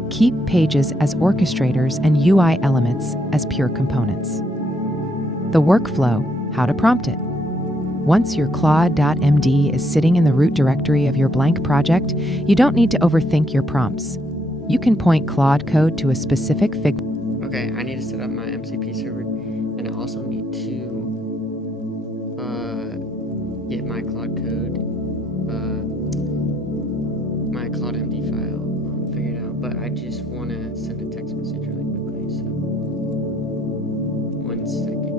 Keep pages as orchestrators and UI elements as pure components. The workflow. How to prompt it. Once your Claude.md is sitting in the root directory of your blank project, you don't need to overthink your prompts. You can point Claude code to a specific Figma. Okay, I need to set up my MCP server, and I also need to get my Claude code, my Claude.md file figured out. But I just want to send a text message really quickly, so 1 second.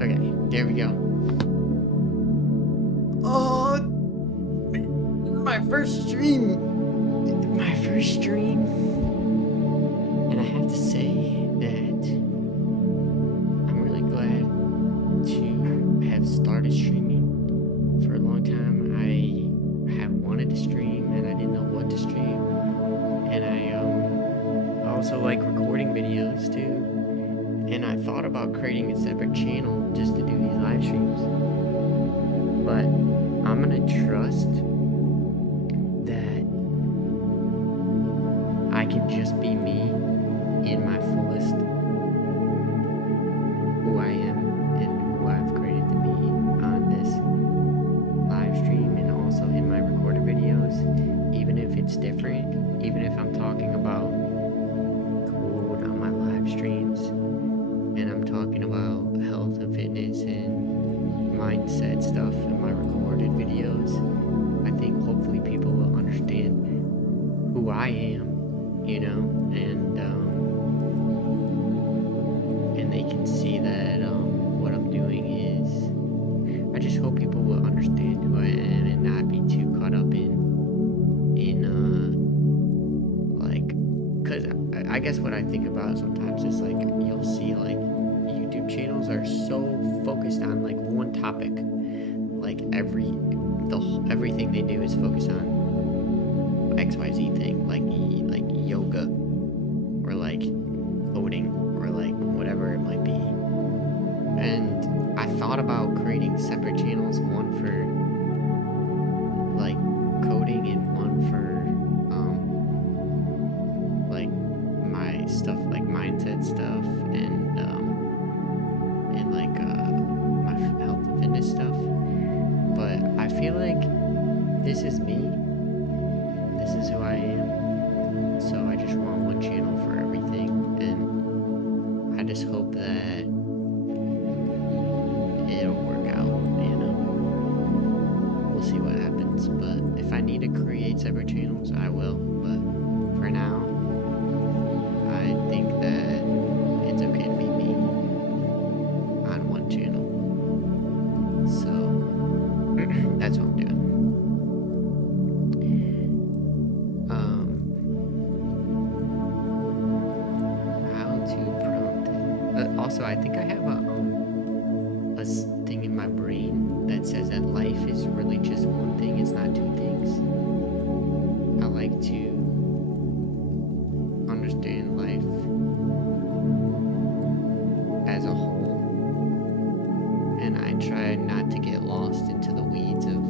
Okay, there we go. Oh, my first stream. My first stream. And I have to say that I'm really glad to have started streaming. For a long time, I have wanted to stream and I didn't know what to stream. And I also like recording videos too. And I thought about creating a separate channel just to do these live streams. But I'm gonna trust that I can just be me in my fullest, who I am and who I've created to be on this live stream and also in my recorded videos, even if it's different, even if I'm talking about Claude on my live streams and I'm talking about health and fitness and mindset stuff in my recorded videos. I think hopefully people will understand who I am, you know, and they can see that what I'm doing is, I just hope people will understand who I am and not be too caught up in like, because I guess what I think about sometimes is like, you'll see like YouTube channels are so focused on like one topic, like everything they do is focused on XYZ thing, like yoga or like coding or like whatever it might be. And I thought about creating separate channels, one for like coding and one for like my stuff, like mindset stuff and like my health and fitness stuff. But I feel like this is me. This is who I am. So I just want one channel for everything, and I just hope that it'll work out, you know. We'll see what happens, but if I need to create separate channels, I will. But for now, I think that it's okay to be me on one channel. So that's what I'm doing. How to prompt it. Also, I think I have a thing in my brain that says that life is really just one thing, it's not two things. I like to understand life as a whole, and I try not to get lost into the weeds of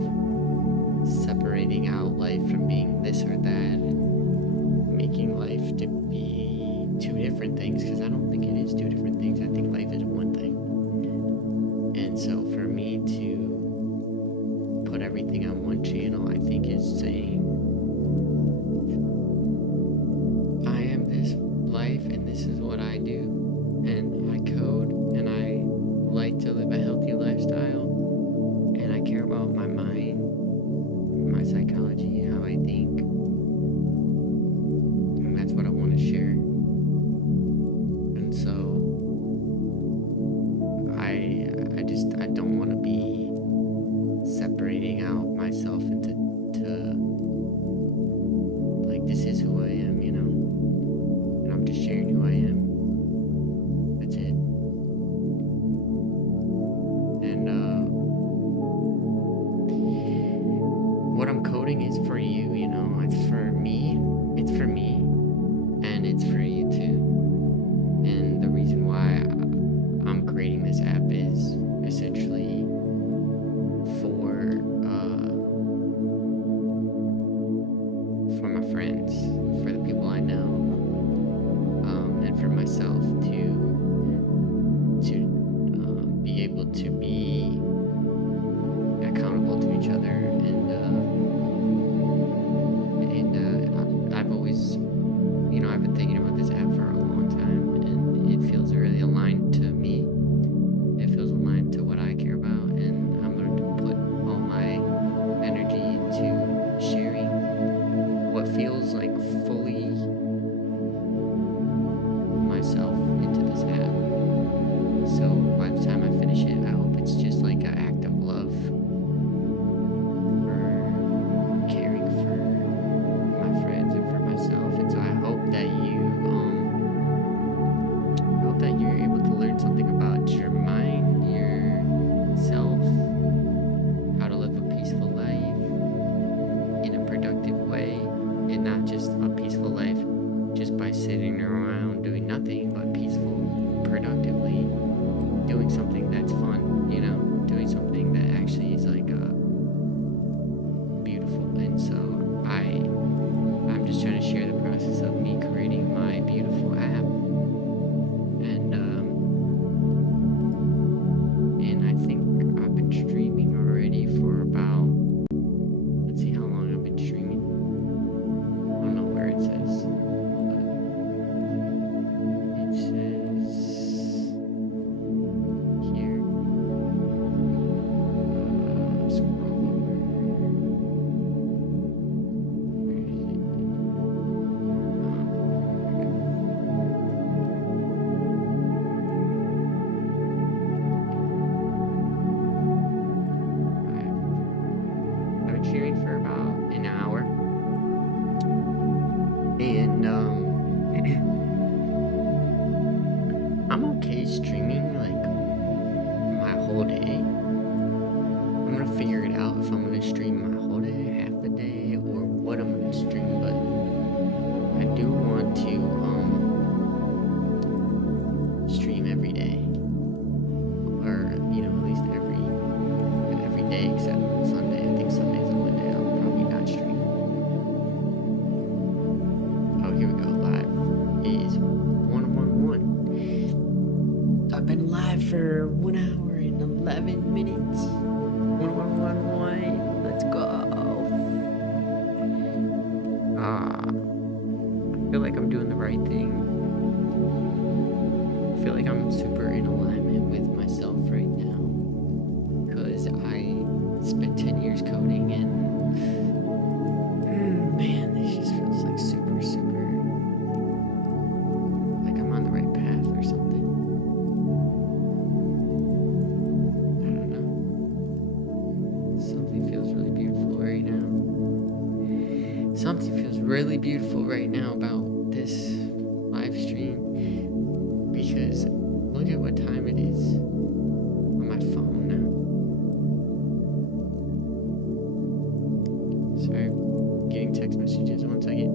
separating out life from being this or that and making life to be two different things, because I don't think it is two different things. I think life is one thing. And so for me to put everything on one channel, I think is saying I am this life and this is what I do, and I code and I like to live a healthy lifestyle, and I care about my mind, my psychology, how I think, and that's what I want to share. And so I don't want to be separating out myself into like, this is who I am, you know, and I'm just sharing who I am. That's it. And what I'm coding is for you, you know, it's for me, and it's for you too. And the reason why I'm creating this app is essentially been streaming for about an hour, and I'm okay streaming like my whole day. I'm gonna figure it out if I'm gonna stream my whole day, half the day, or what I'm gonna stream. But I do want to stream every day, or at least every day except Sunday. I think Sunday's the only day I'll probably not stream. Oh, here we go. Live is 111. I've been live for 1 hour and 11 minutes. 1111. Let's go. I feel like I'm doing the right thing. I feel like I'm super in alignment with myself right now, because I spent 10 years coding, and man, this just feels like super like I'm on the right path or something. I don't know. Something feels really beautiful right now. Something feels really beautiful right now about this live stream, because look at what time it is on my phone now. Sorry, getting text messages. 1 second.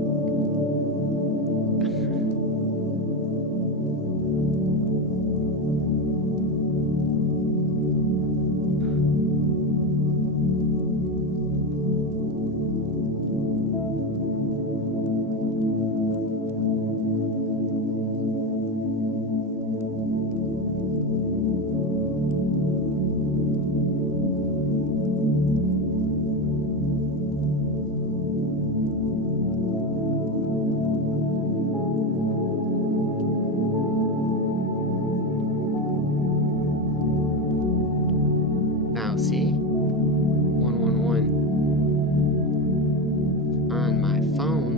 Now see, 111 on my phone.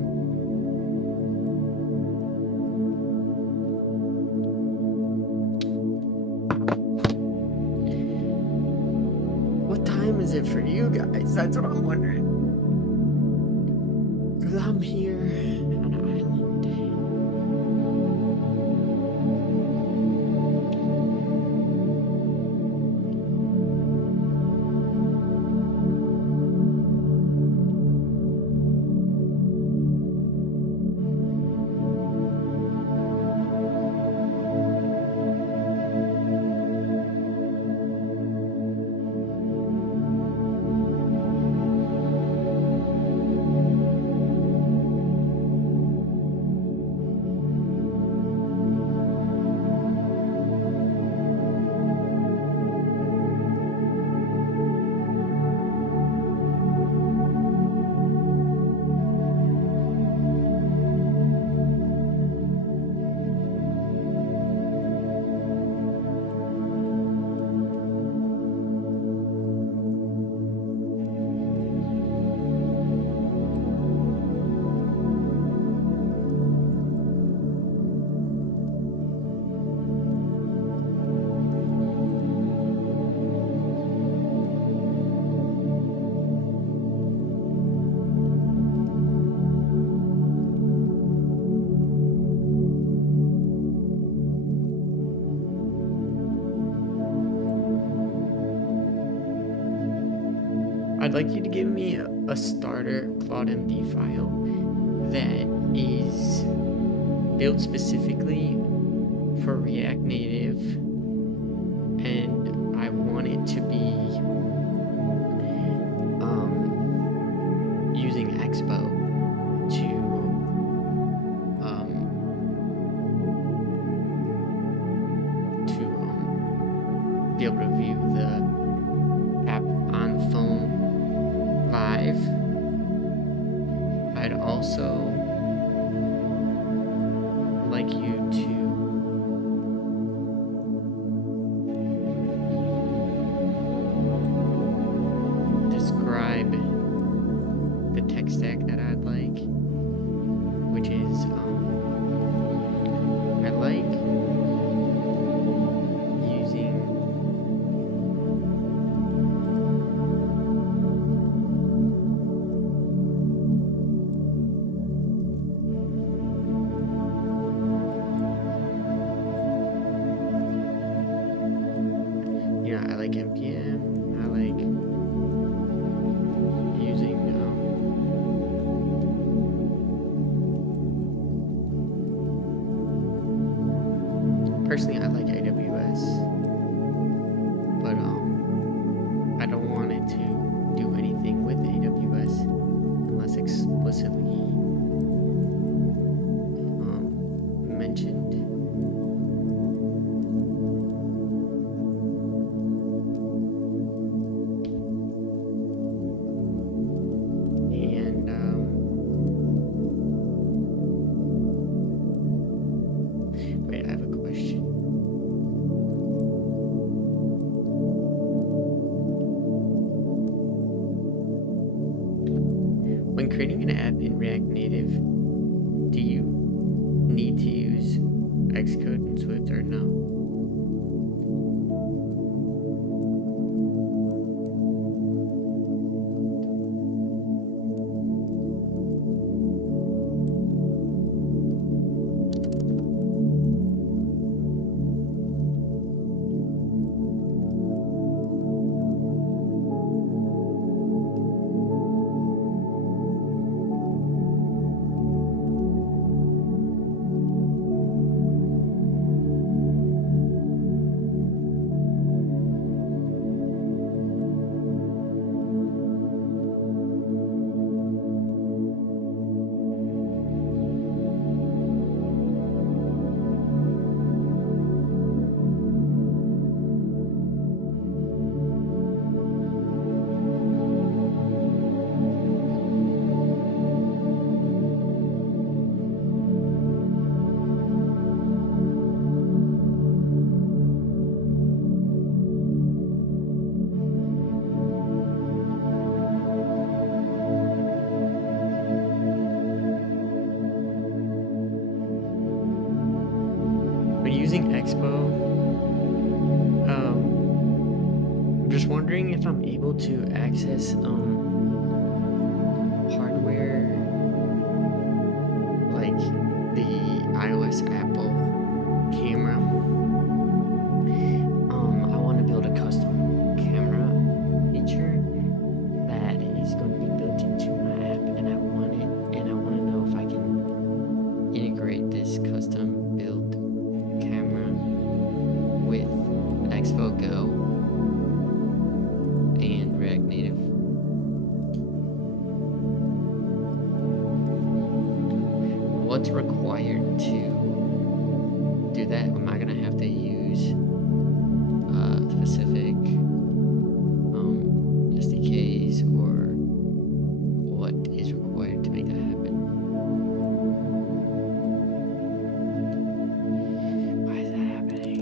What time is it for you guys? That's what I'm wondering. Because I'm here on an island. I'd like you to give me a starter Claude MD file that is built specifically for React Native, and I want it to be using Expo to be able to view the app on the phone live. I'd also like you to describe the tech stack that I'd like, which is I like using I like using personally I like AWS, but I don't want it to do anything with AWS unless explicitly mentioned. And wait, I have a question. When creating an app in React Native, do you need to use Xcode and Swift or no? When using Expo, I'm just wondering if I'm able to access hardware like the iOS Apple camera. I want to build a custom camera feature that is going to be built into my app, and I want to know if I can integrate this custom build camera with Expo Go and React Native. What's required to do that? Am I gonna have to use specific SDKs, or what is required to make that happen? Why is that happening?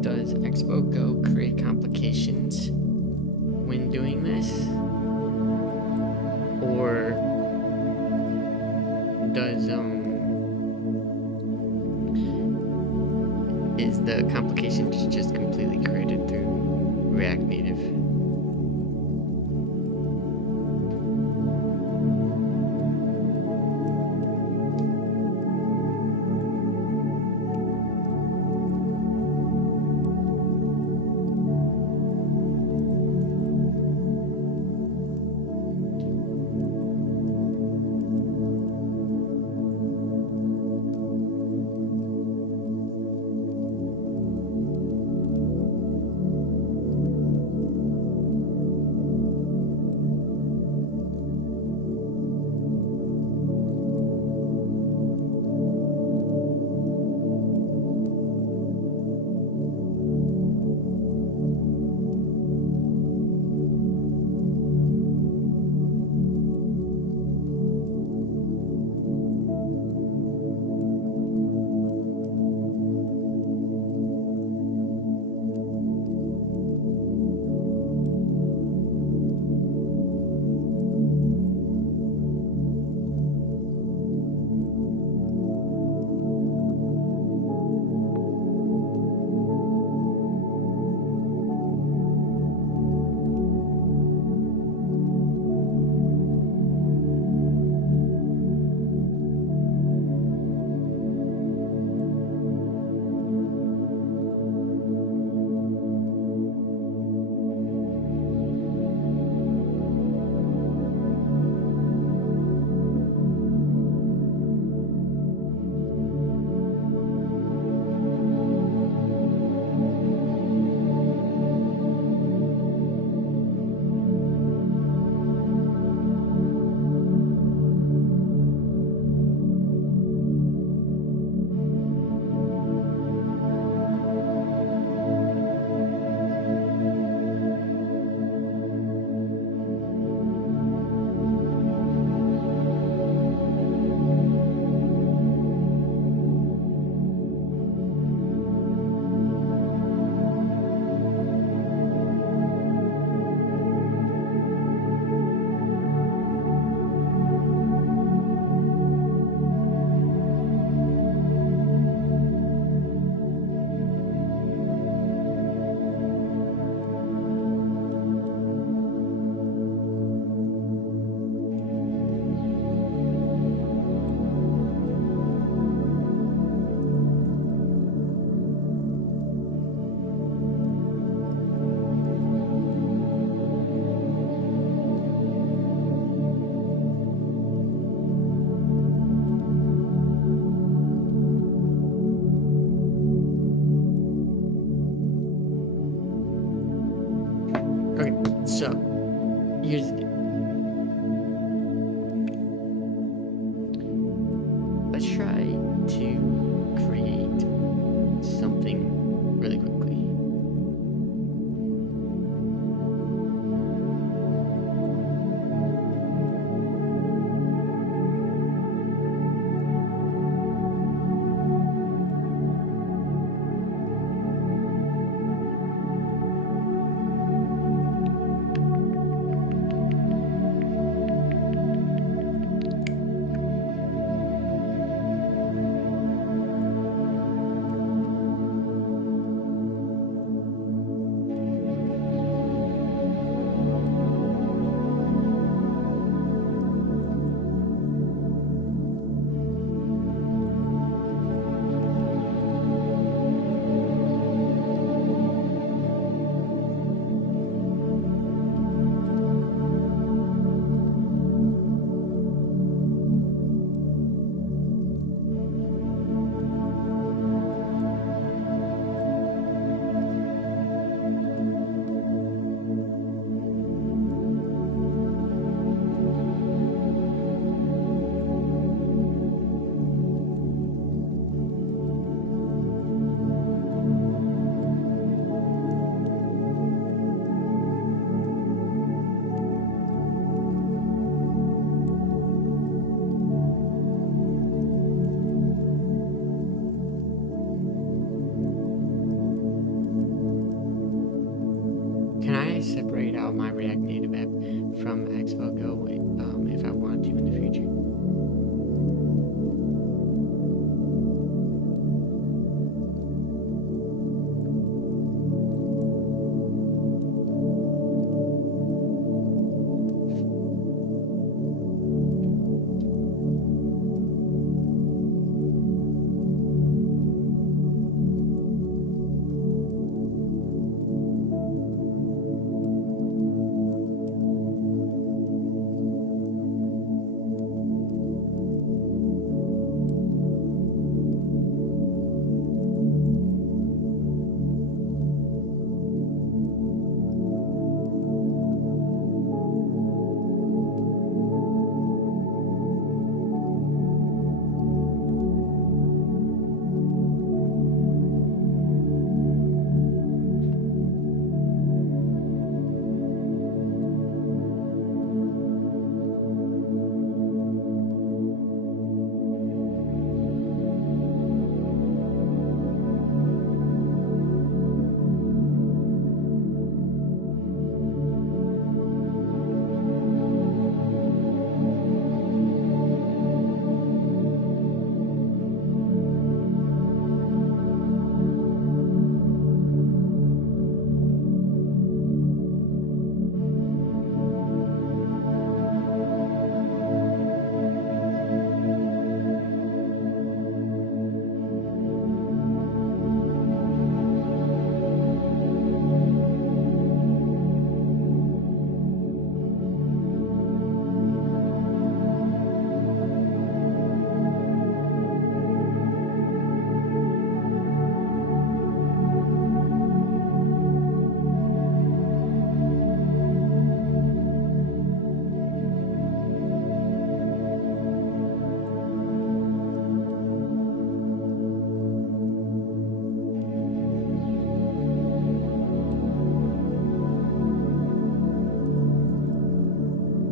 Does Expo Go create complications when doing this? Or does is the complication just completely created through React Native? Okay, so here's the deal. Let's try to create something really quickly. Can I separate out my React Native app from Expo Go if I want to in the future?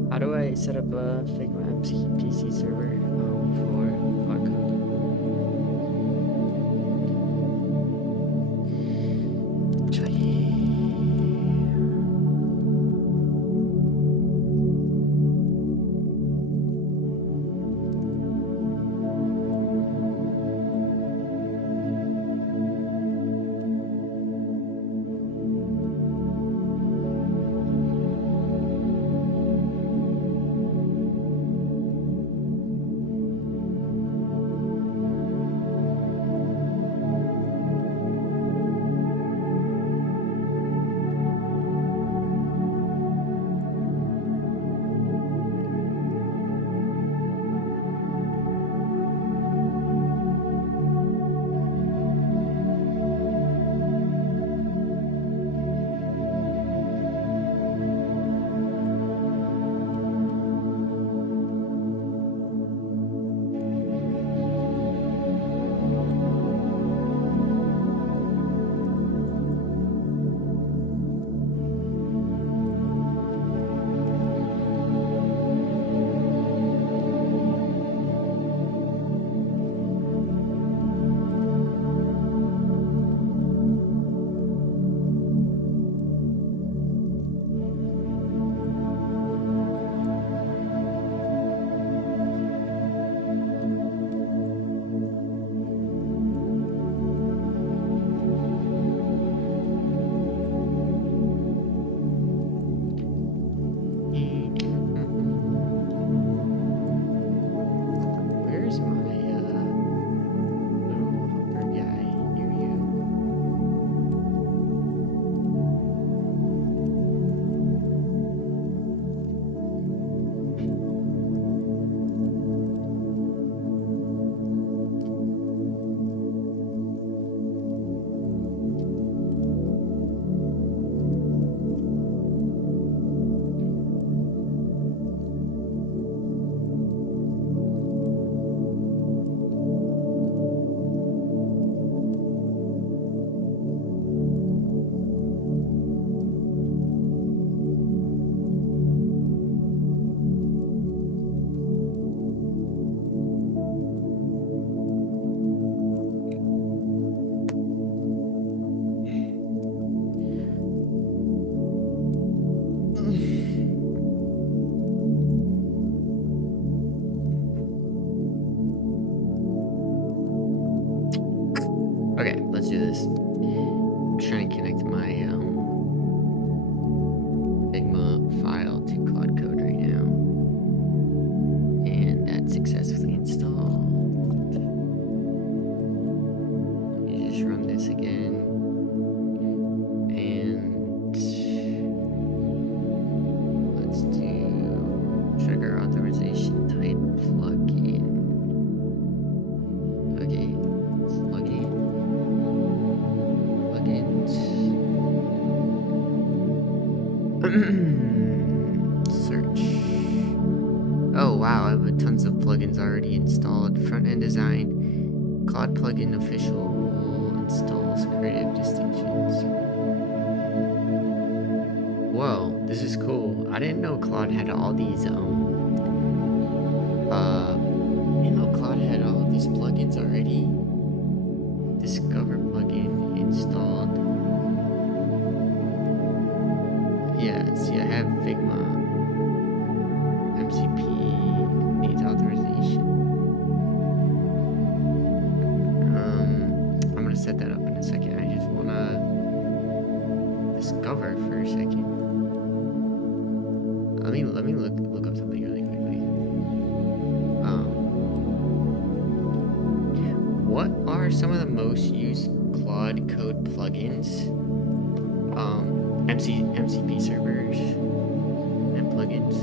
How do I set up a Figma PC server for Claude Code? Actually, my Figma file to Claude Code right now, and that's successfully installed. Let me just run this again, and let's do trigger authorization type plugin. Okay, let's log in. Plugins. Search. Oh wow, I have tons of plugins already installed. Front-end design, Claude plugin official installs creative distinctions. Whoa, this is cool. I didn't know Claude had all these Claude had all of these plugins already. Discover plugin installed. Yeah, see, I have Figma. MCP needs authorization. I'm gonna set that up in a second. I just wanna discover for a second. Let me look up something really quickly. What are some of the most used Claude Code plugins? MCP servers and plugins.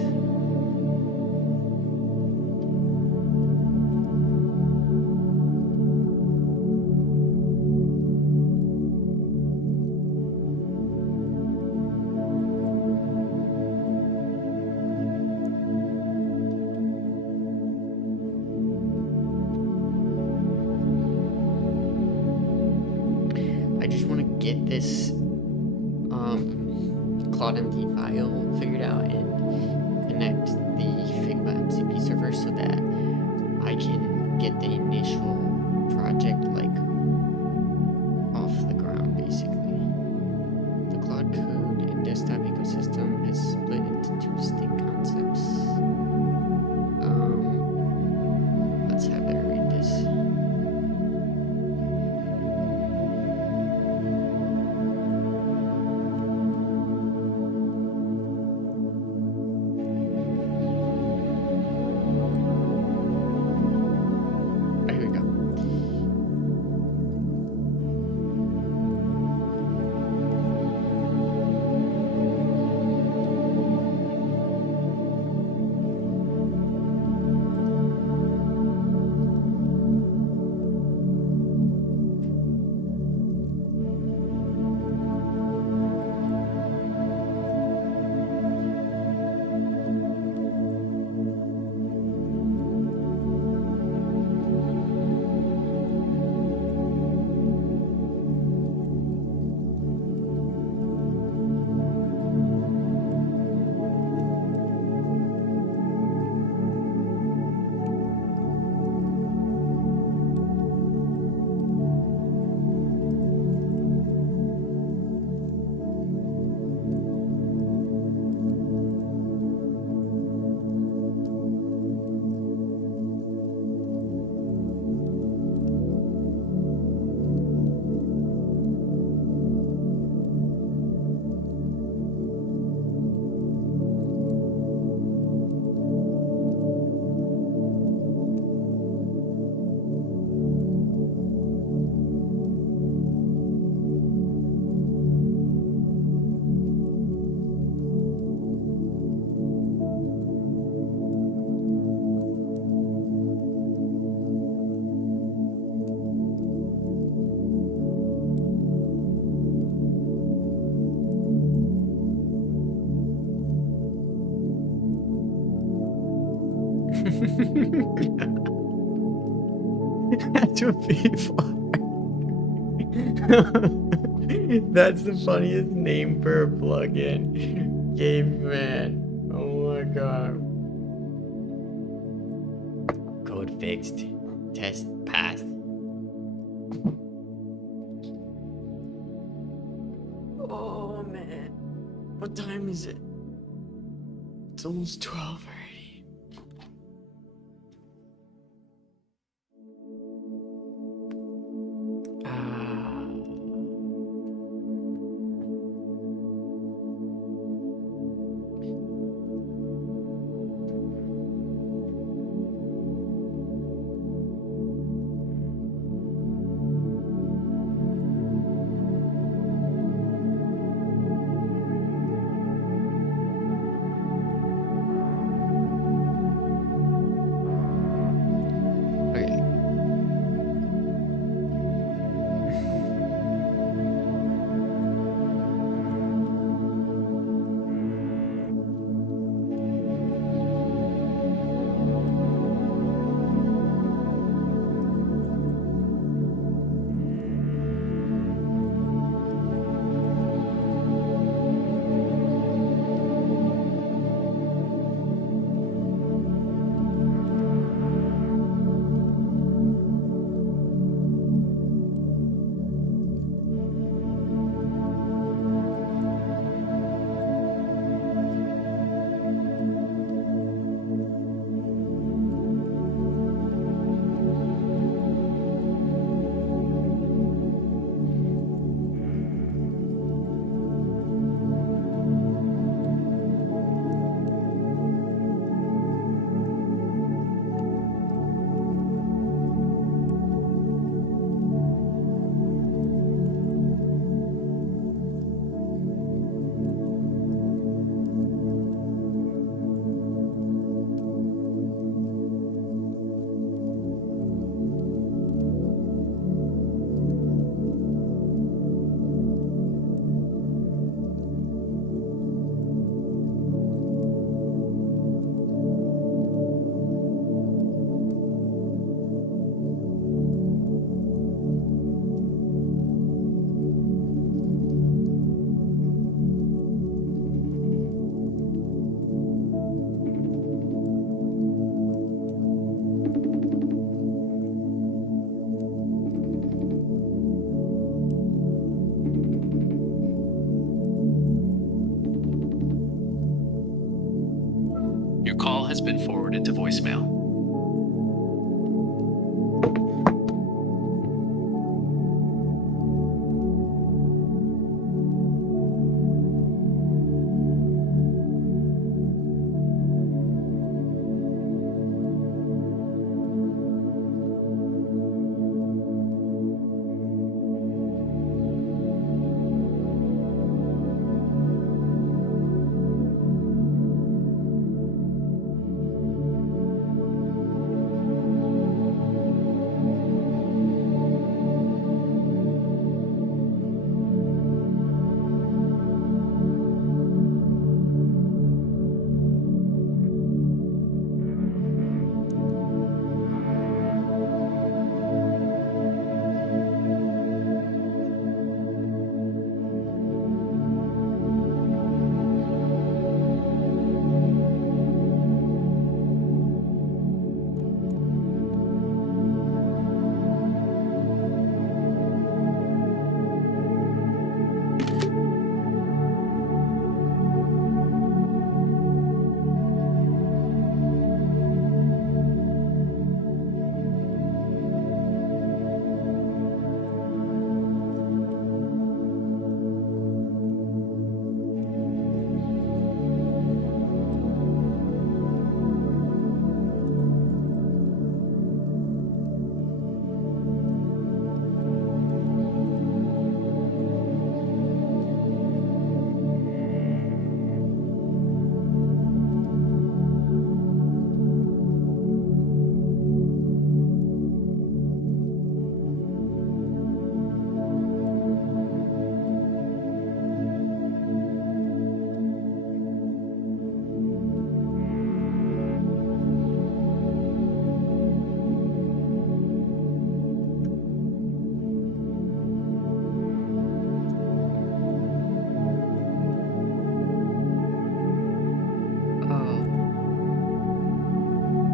I just want to get this ClaudeMD file figured out and connect the Figma MCP server so that I can get the initial project like off the ground basically. The Claude Code and desktop ecosystem is split into two distinct concepts. Let's have her read this. That's what people are. That's the funniest name for a plugin. Caveman. Oh my god. Code fixed. Test passed. Oh man. What time is it? It's almost 12 already. Your call has been forwarded to voicemail.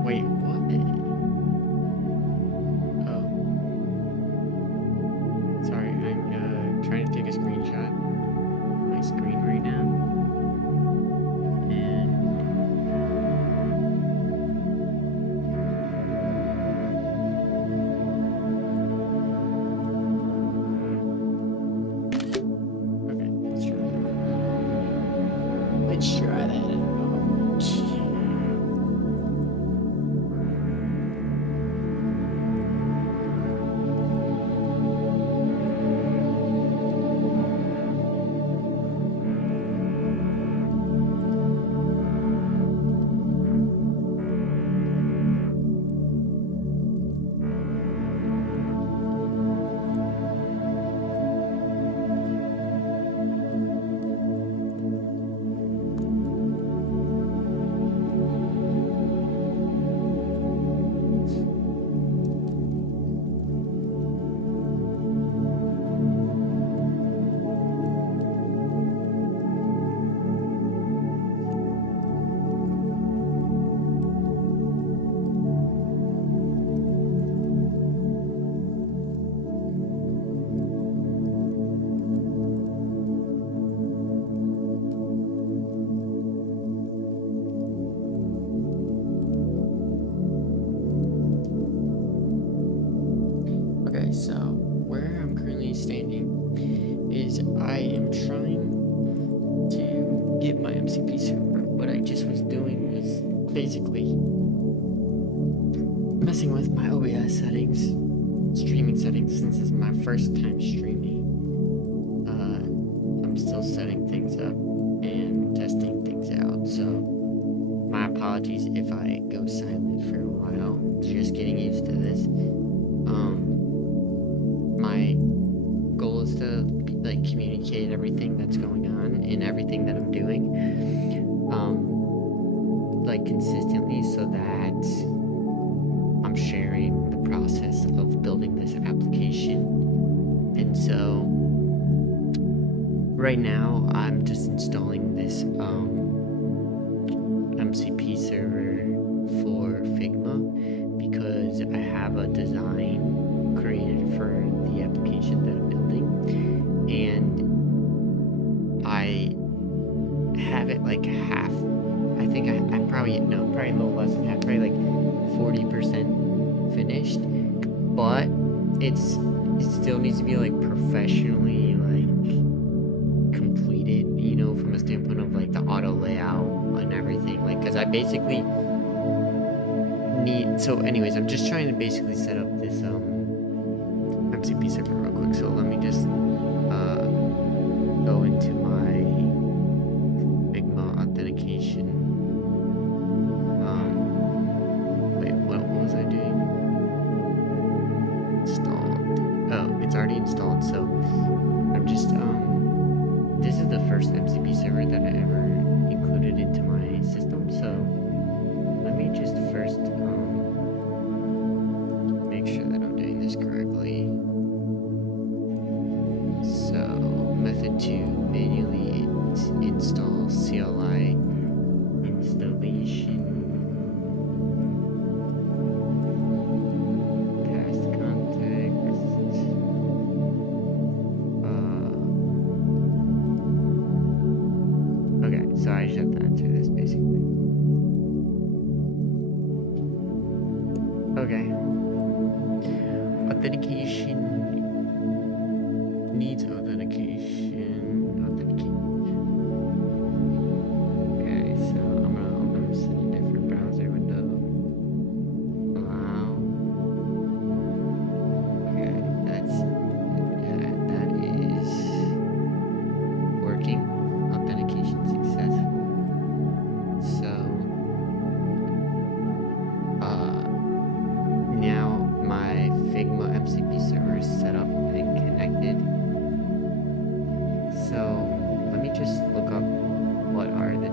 Wait, what? Oh. Sorry, I'm trying to take a screenshot of my screen right now. And okay, let's try that. Let's try that out. Okay, so where I'm currently standing is I am trying to get my MCP server. What I just was doing was basically messing with my OBS settings, streaming settings, since it's my first time streaming. I'm still setting things up and testing things out, so my apologies if I go silent for a while. Just getting used to this. My goal is to communicate everything that's going on and everything that I'm doing, consistently, so that I'm sharing the process of building this application. And so right now I'm just installing this MCP server for Figma because I have a design created for the application that I'm building, and I have it like half I think I'm probably a little less than half, probably like 40% finished, but it still needs to be like professionally like completed, you know, from a standpoint of like the auto layout and everything, like, because I basically need. So anyways, I'm just trying to basically set up this MCP server real quick. So let me just go into my Figma authentication. Wait, what was I doing? Installed. Oh, it's already installed. So I'm just this is the first MCP server that I ever included into my system. So let me just first make sure that I'm doing this correctly. So method 2, manually install CLI installation. Past context. Okay, so I just have to enter this basically. Okay. Authentication needs authentication. Okay, so I'm gonna open this in a different browser window. Allow. Okay, that is working. Authentication successful. So now my Figma MCP server is set up and connected. So let me just look up what are the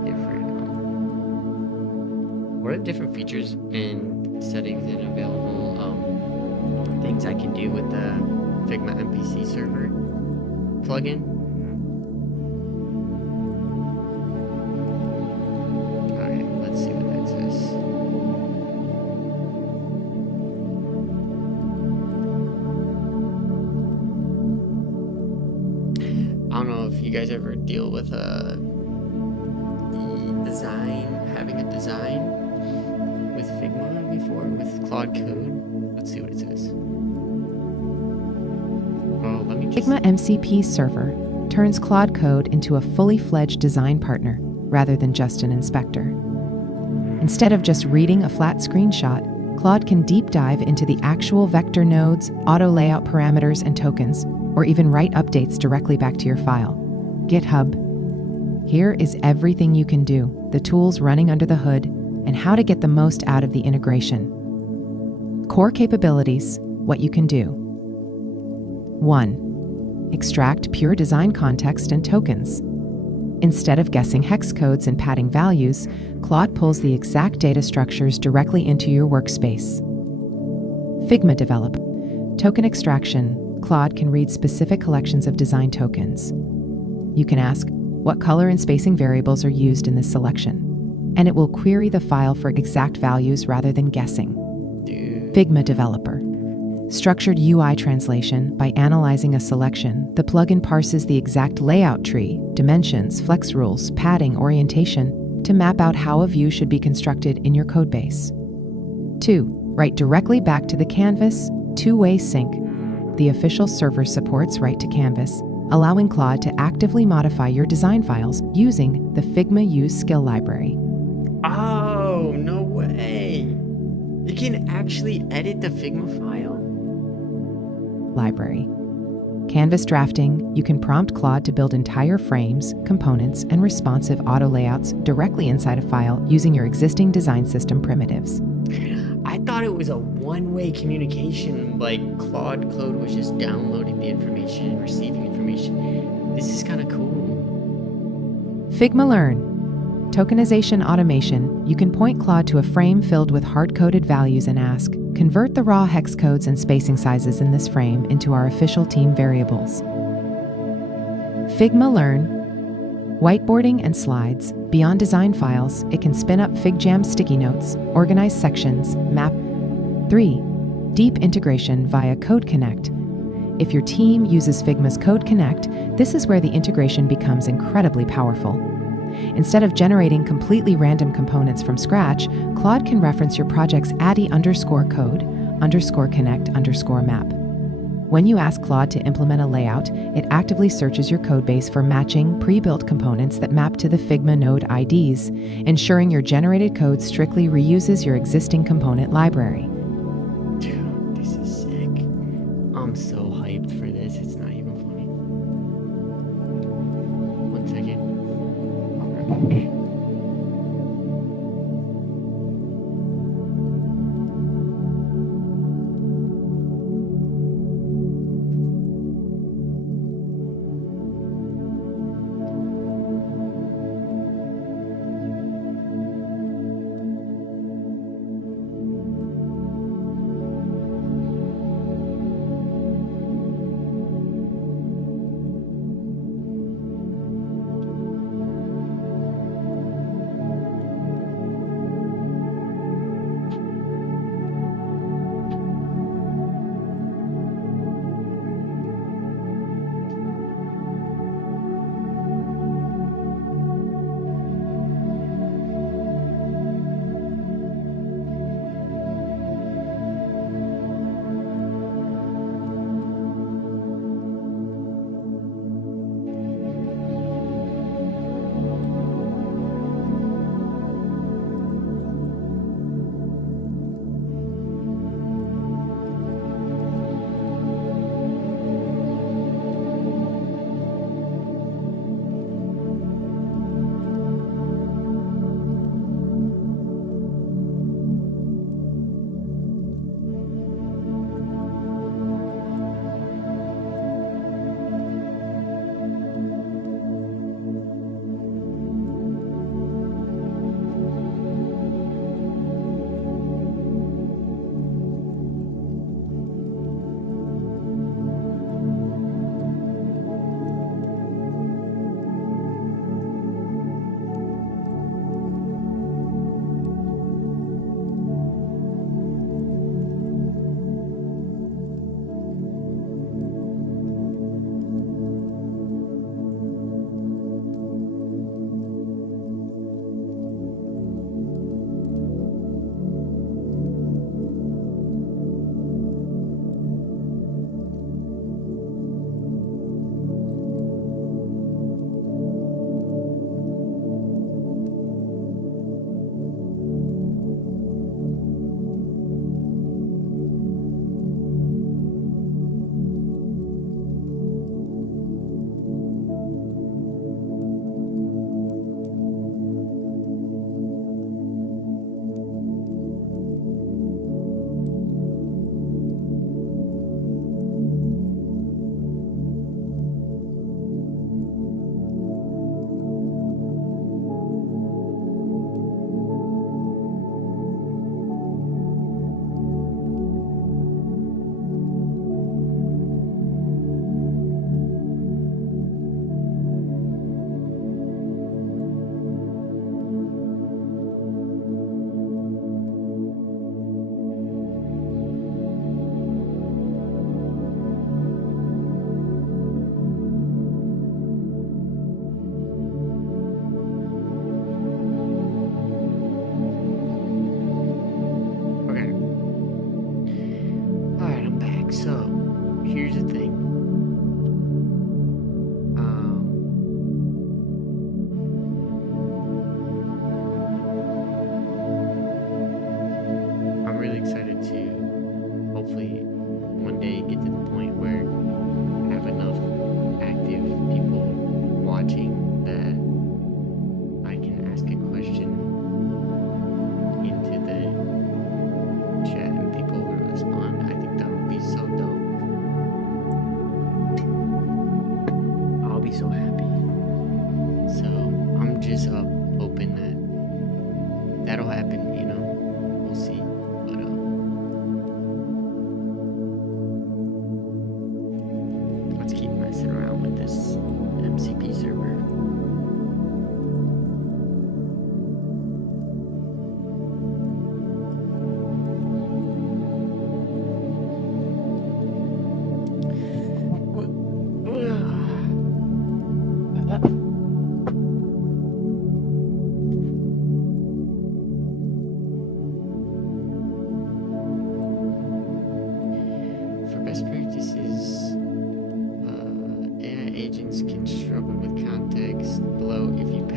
different features and settings and available things I can do with the Figma MPC server plugin. Okay, let's see what that says. I don't know if you guys ever deal with the design, having a design with Figma before, with Claude Code. Let's see what it says. Oh, let me just... Figma MCP server turns Claude Code into a fully fledged design partner rather than just an inspector. Instead of just reading a flat screenshot, Claude can deep dive into the actual vector nodes, auto layout parameters and tokens, or even write updates directly back to your file. GitHub. Here is everything you can do, the tools running under the hood, and how to get the most out of the integration. Core capabilities, what you can do. 1. Extract pure design context and tokens. Instead of guessing hex codes and padding values, Claude pulls the exact data structures directly into your workspace. Figma Develop. Token extraction. Claude can read specific collections of design tokens. You can ask, what color and spacing variables are used in this selection? And it will query the file for exact values rather than guessing. Figma Developer. Structured UI translation. By analyzing a selection, the plugin parses the exact layout tree, dimensions, flex rules, padding, orientation to map out how a view should be constructed in your codebase. 2. Write directly back to the canvas, two-way sync. The official server supports write to canvas, allowing Claude to actively modify your design files using the Figma Use Skill Library. Oh, no way! You can actually edit the Figma file? Library. Canvas drafting. You can prompt Claude to build entire frames, components, and responsive auto layouts directly inside a file using your existing design system primitives. I thought it was a one-way communication, like Claude Code was just downloading the information and receiving information. This is kind of cool. Figma Learn. Tokenization automation. You can point Claude to a frame filled with hard-coded values and ask, convert the raw hex codes and spacing sizes in this frame into our official team variables. Figma Learn. Whiteboarding and slides. Beyond design files, it can spin up FigJam sticky notes, organize sections, map. 3. Deep integration via Code Connect. If your team uses Figma's Code Connect, this is where the integration becomes incredibly powerful. Instead of generating completely random components from scratch, Claude can reference your project's ADDI_code_connect_map. When you ask Claude to implement a layout, it actively searches your codebase for matching pre-built components that map to the Figma node IDs, ensuring your generated code strictly reuses your existing component library. Dude, this is sick. I'm so hyped for this. It's not even funny. 1 second.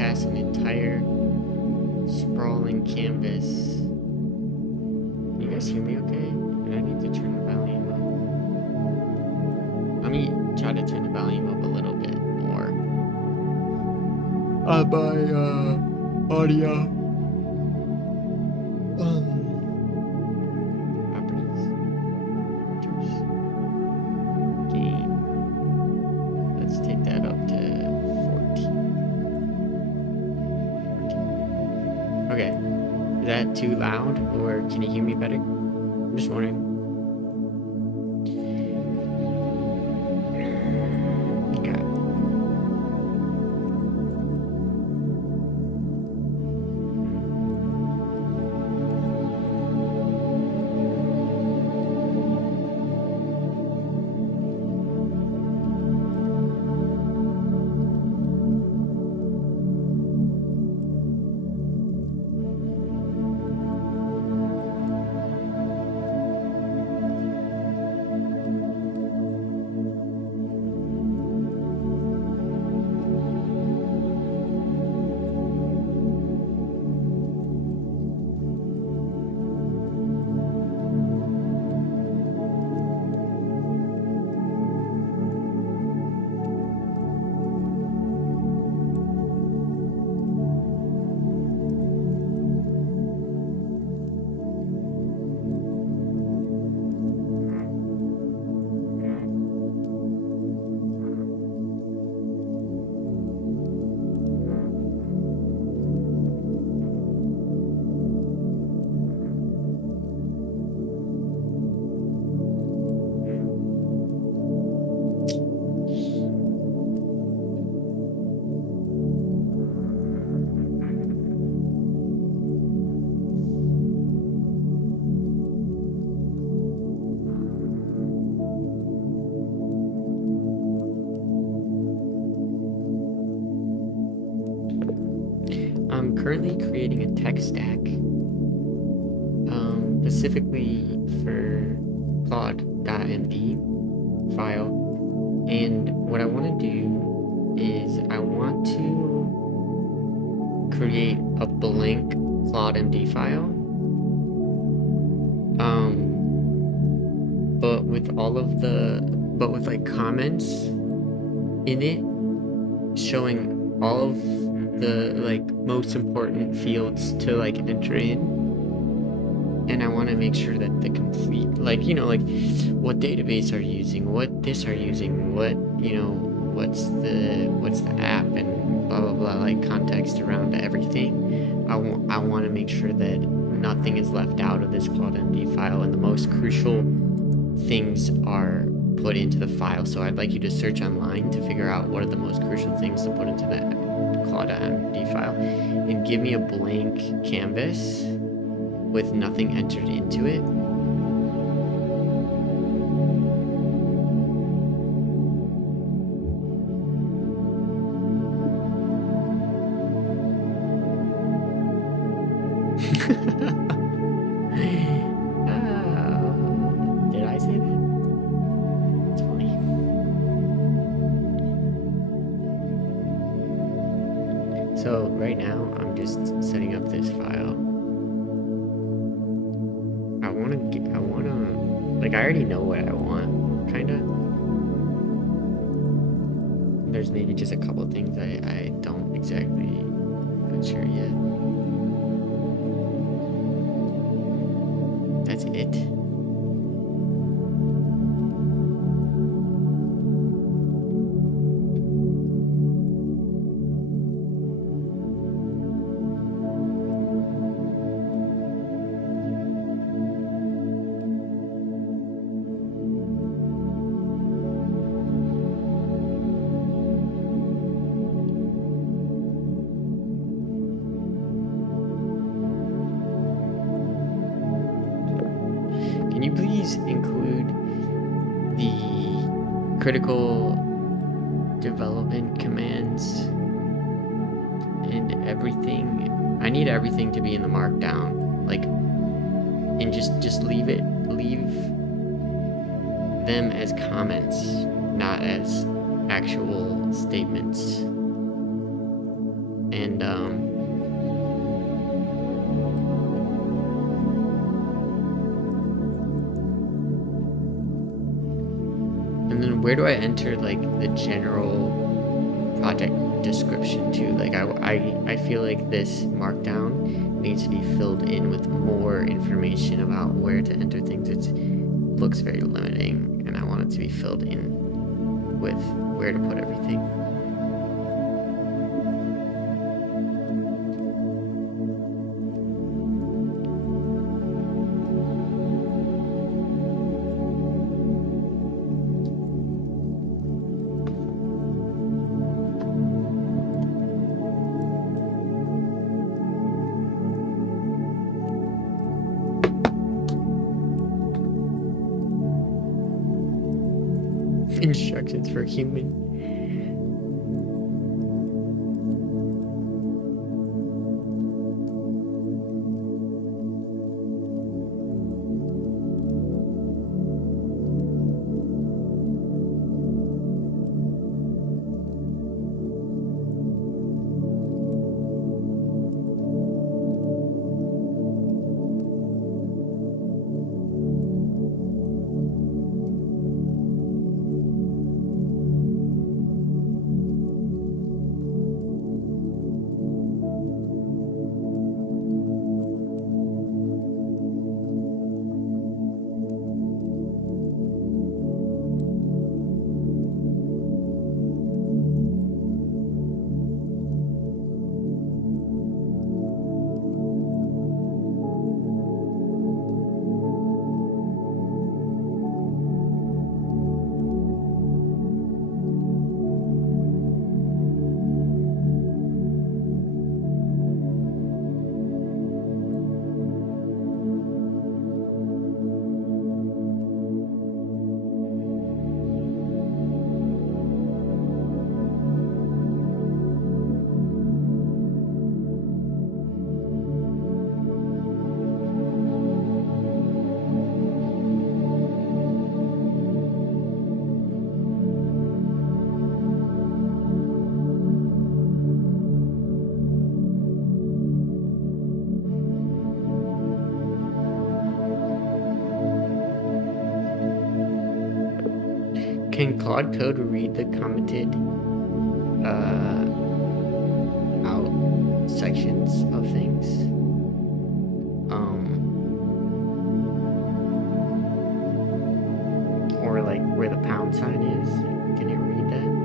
broadcast an entire sprawling canvas. Can you guys hear me okay? And I need to turn the volume up. Let me try to turn the volume up a little bit more. My audio. Properties. Filters. Gain. Let's take that up to 14. Okay. Is that too loud, or can you hear me better? I'm just wondering. Okay. I'm currently creating a tech stack, specifically for Claude.md file. And what I want to do is I want to create a blank Claude.md file, but with like comments in it showing all of the like most important fields to like enter in. And I want to make sure that the complete, like, you know, like what database are you using, what this are you using, what, you know, what's the app, and blah blah blah, like context around everything. I want to make sure that nothing is left out of this Claude.md file, and the most crucial things are put into the file. So I'd like you to search online to figure out what are the most crucial things to put into that Claude.md file, and give me a blank canvas with nothing entered into it. Did I say that? It's funny. So right now I'm just setting up this file. Like, I already know what I want, kinda. There's maybe just a couple things I don't exactly, not sure yet. That's it. Can you please include the critical development commands and everything? I need everything to be in the markdown, like, and just leave them as comments, not as actual statements. And then where do I enter like the general project description too? Like I feel like this markdown needs to be filled in with more information about where to enter things. It looks very limiting, and I want it to be filled in with where to put everything. Instructions for human. Can Claude Code read the commented out sections of things? Or like where the pound sign is? Can it read that?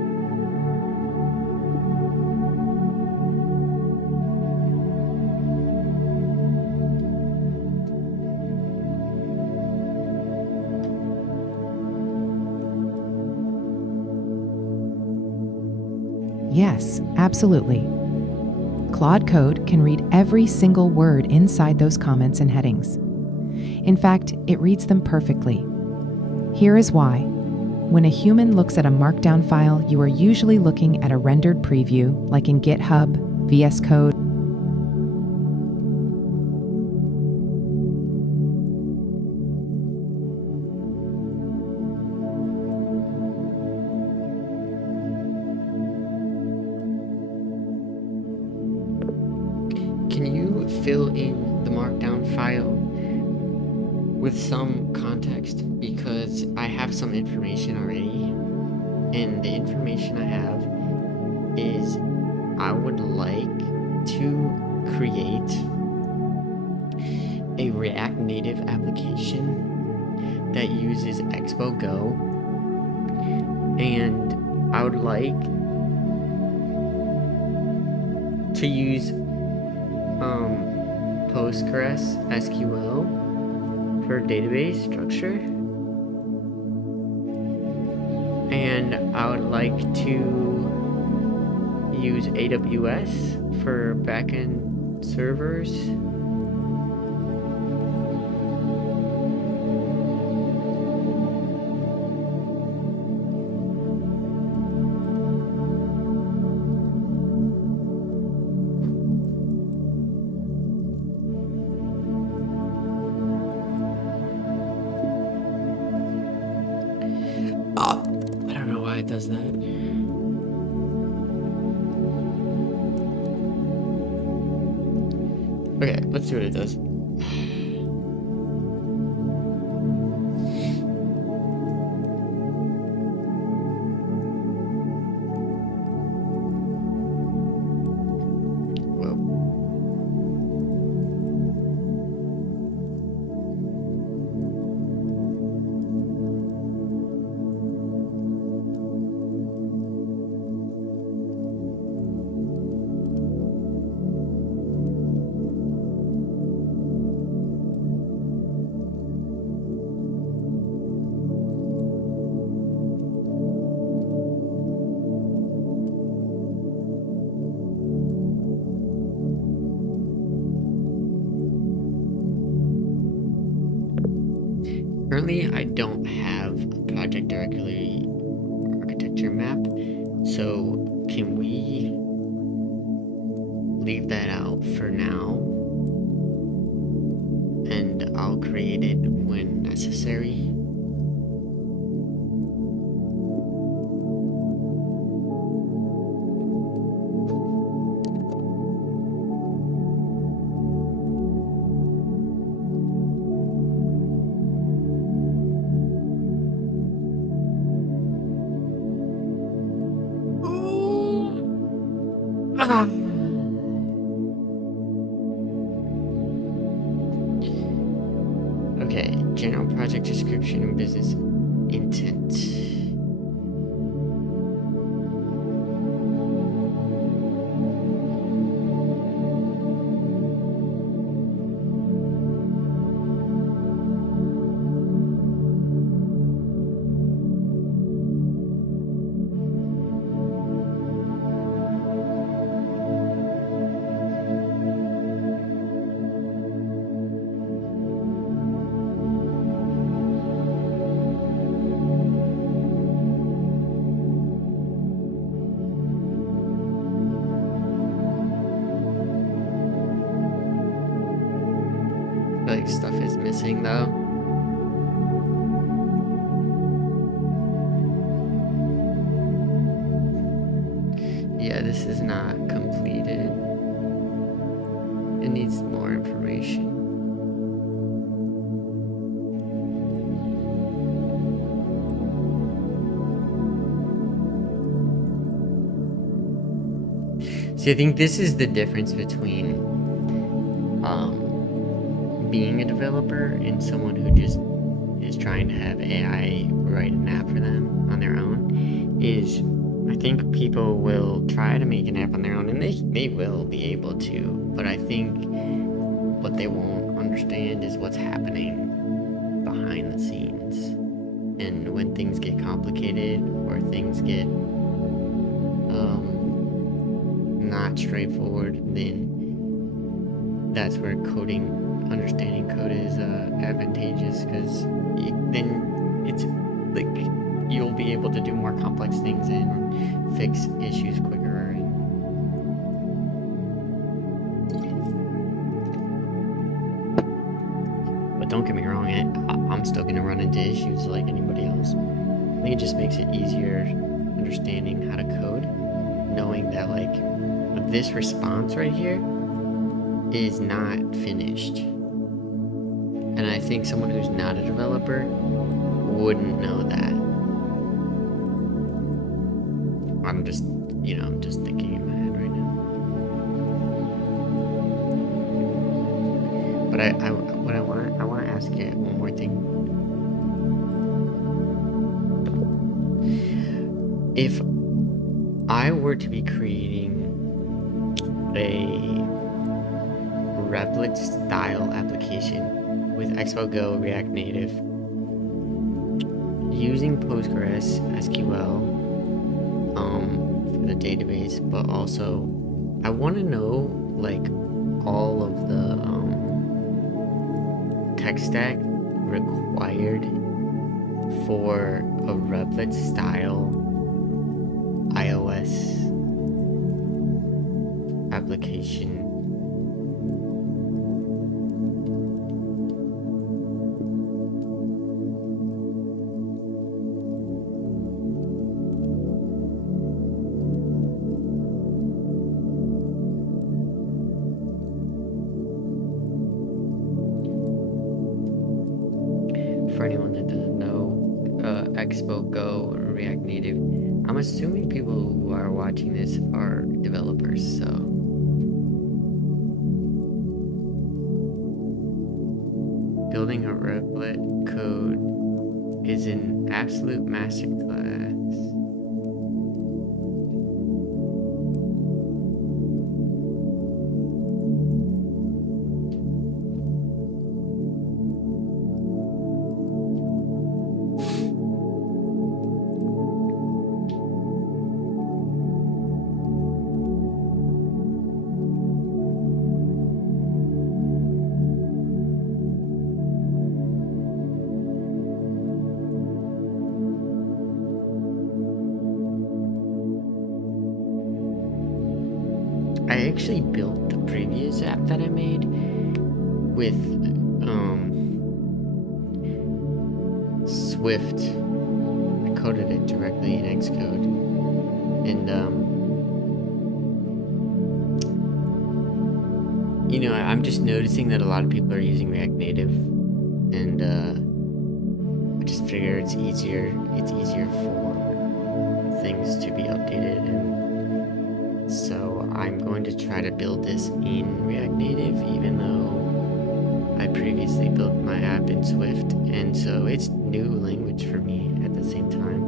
Yes, absolutely. Claude Code can read every single word inside those comments and headings. In fact, it reads them perfectly. Here is why. When a human looks at a Markdown file, you are usually looking at a rendered preview, like in GitHub, VS Code. Can you fill in the Markdown file with some context? Because I have some information already, and the information I have is I would like to create a React Native application that uses Expo Go, and I would like to use Postgres SQL for database structure, and I would like to use AWS for backend servers. I don't know why it does that. Okay, let's see what it does. Whoa. Currently, I don't have a project directory architecture map, so can we leave that out for now? And I'll create it when necessary. Okay, general project description and business intent. Like stuff is missing though. Yeah, this is not completed. It needs more information. See, I think this is the difference between being a developer and someone who just is trying to have AI write an app for them on their own. Is I think people will try to make an app on their own, and they will be able to, but I think what they won't understand is what's happening behind the scenes. And when things get complicated or things get not straightforward, then that's where understanding code is advantageous, because then it's like you'll be able to do more complex things and fix issues quicker. But don't get me wrong, I'm still going to run into issues like anybody else. I think it just makes it easier understanding how to code, knowing that like this response right here is not finished. And I think someone who's not a developer wouldn't know that. I'm just, I'm just thinking in my head right now. But I want to ask you one more thing. If I were to be creating a Replit style application with Expo Go React Native using Postgres SQL for the database, but also I want to know like all of the tech stack required for a Replit style iOS application. for anyone that doesn't know, Expo Go or React Native, I'm assuming people who are watching this are developers, so. Building a Replit code is an absolute masterclass. I actually built the previous app that I made with Swift. I coded it directly in Xcode, and you know, I'm just noticing that a lot of people are using React Native, and I just figure it's easier for things to be updated, and so I'm going to try to build this in React Native, even though I previously built my app in Swift, and so it's new language for me at the same time.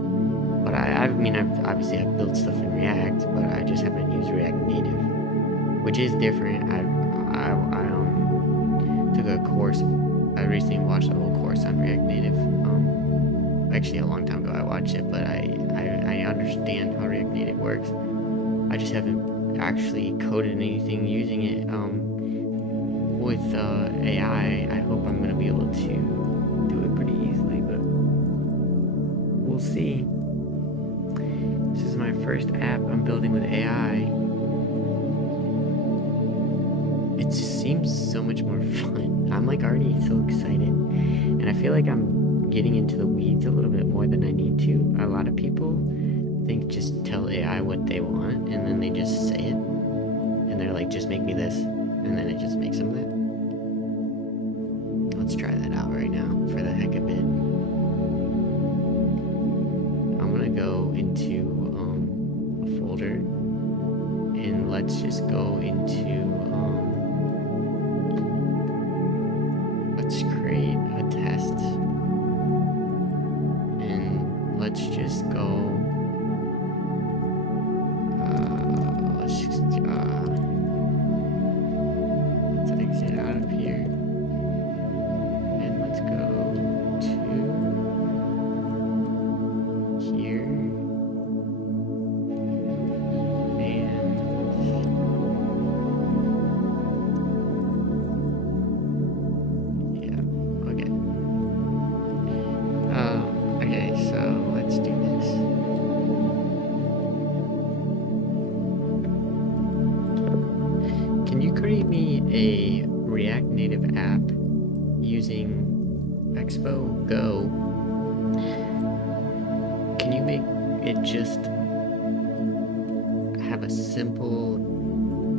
But I mean, I've built stuff in React, but I just haven't used React Native, which is different. I took a course. I recently watched a whole course on React Native. Actually, a long time ago I watched it, but I understand how React Native works. I just haven't actually coded anything using it. With AI, I hope I'm going to be able to do it pretty easily, but we'll see. This is my first app I'm building with AI. It just seems so much more fun. I'm like already so excited, and I feel like I'm getting into the weeds a little bit more than I need to. A lot of people think just tell AI what they want, and then they just say it, and they're like, just make me this, and then it just makes them that. Let's try that out right now for the heck of it. I'm gonna go into a folder, and let's just go into let's create a test, and let's just go let's exit out of here, and let's go to here, and yeah, okay. Okay, so let's do this. Can you create me a React Native app using Expo Go? Can you make it just have a simple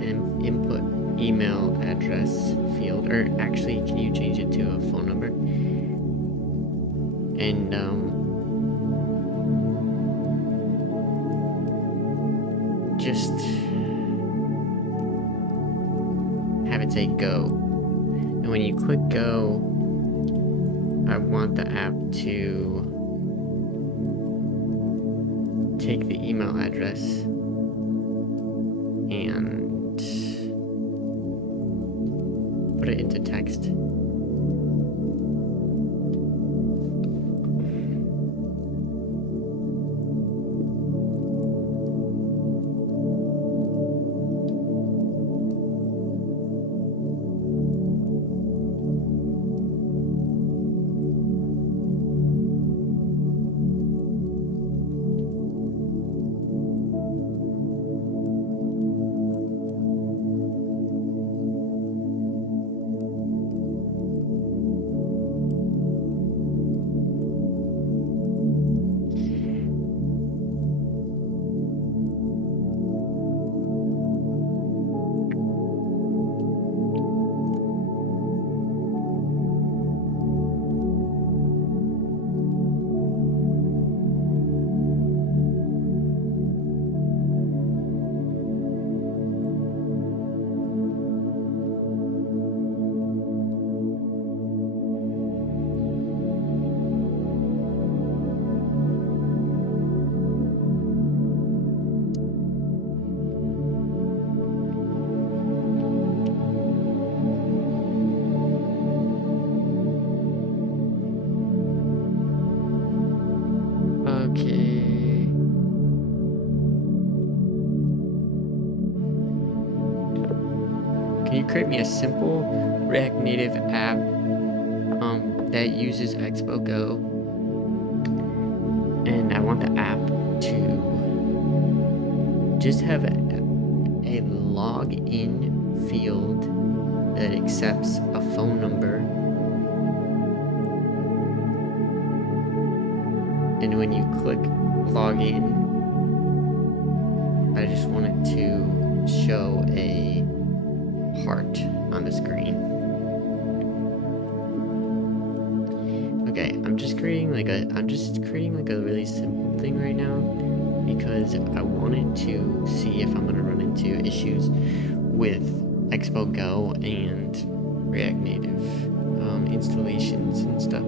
input email address field, or actually can you change it to a phone number? And just have it say go, and when you click go, I want the app to take the email address and put it into text. can you create me a simple React Native app that uses Expo Go, and I want the app to just have a login field that accepts a phone number, and when you click login, I just want it to show a heart on the screen. Okay, I'm just creating like a really simple thing right now because I wanted to see if I'm gonna run into issues with Expo Go and React Native installations and stuff,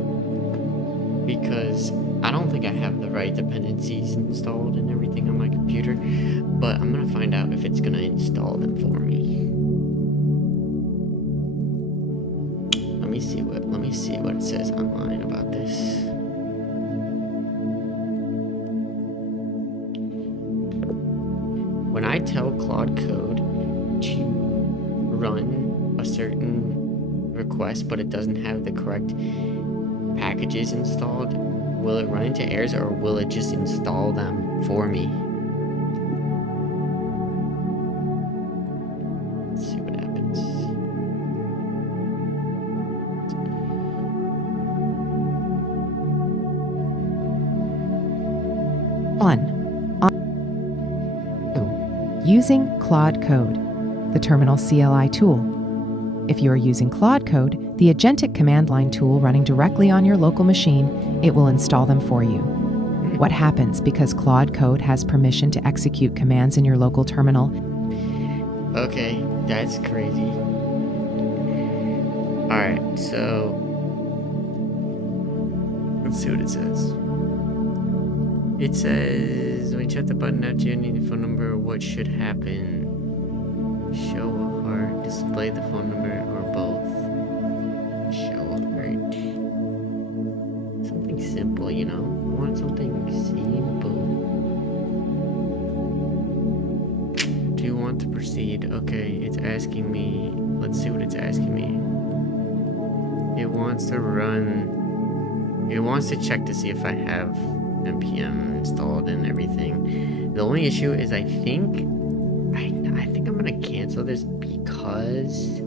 because I don't think I have the right dependencies installed and everything on my computer, but I'm gonna find out if it's gonna install them for me. Let me see what it says online about this. When I tell Claude Code to run a certain request, but it doesn't have the correct packages installed, will it run into errors or will it just install them for me? Let's see what happens. 1. Using Claude Code, the terminal CLI tool. If you are using Claude Code, the agentic command line tool running directly on your local machine, it will install them for you. What happens because Claude Code has permission to execute commands in your local terminal? Okay, that's crazy. Alright, so let's see what it says. It says, when you check the button after you need the phone number, what should happen? Show a heart, display the phone number, or both. Show a heart. Something simple, you know? I want something simple. Do you want to proceed? Okay, it's asking me. Let's see what it's asking me. It wants to run. It wants to check to see if I have npm installed and everything. The only issue is I think I'm gonna cancel this because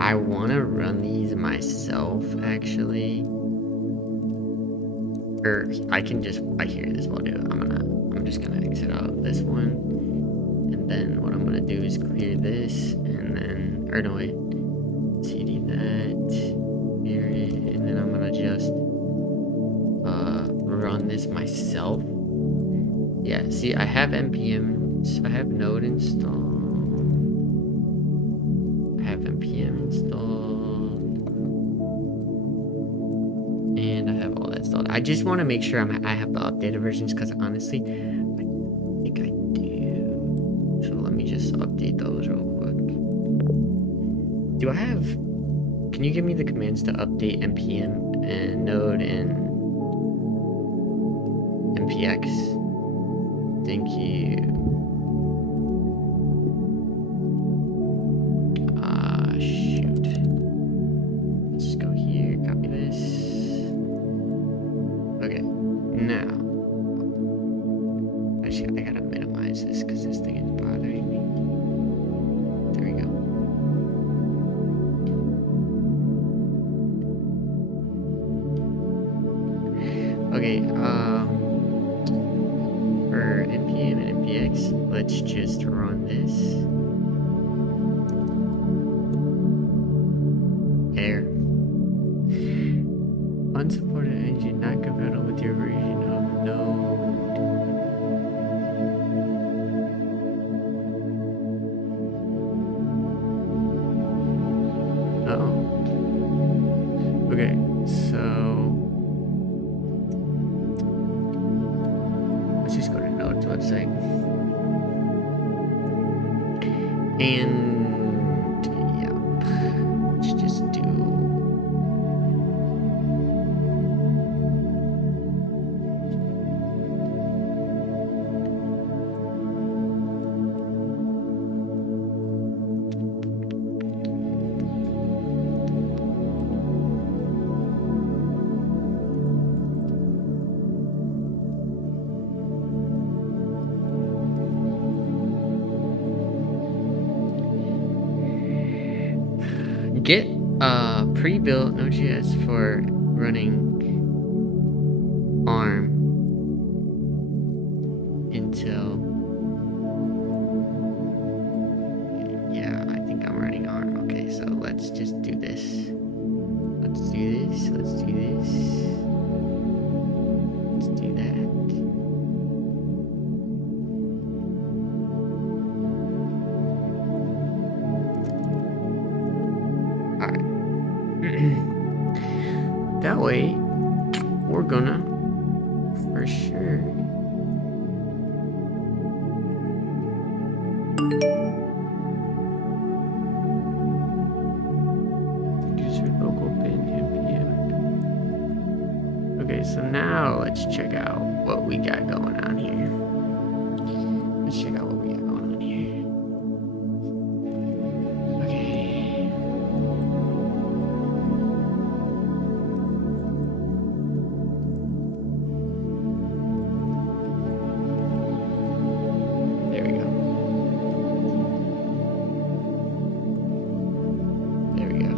I want to run these myself actually. Or I hear this will do. I'm just gonna exit out of this one, and then what I'm gonna do is clear this, and then cd that, clear it, and then I'm gonna just run this myself. Yeah, see, I have npm, I have node installed, I have npm installed, and I have all that installed. I just want to make sure I have the updated versions, because honestly, I think I do. So let me just update those real quick. Can you give me the commands to update npm and node and npx? Thank you. Shoot. Let's just go here, copy this. Okay, now. Actually, I gotta minimize this because this thing is bothering me. There we go. Okay, for npm and npx, let's just run this. Error. Unsupported engine not compatible with your version of Node. Oh. Okay, so let's just go to Node's website. And yeah, let's just do Get pre-built Node.js for running ARM until, yeah, I think I'm running ARM. Okay, so let's just do this. Let's do this. Let's do this. Let's do that. Alright. That way, we're gonna, for sure, user local bin npm. Okay, so now let's check out what we got going on here. Let's check out what we got going on here. Okay. There we go. There we go.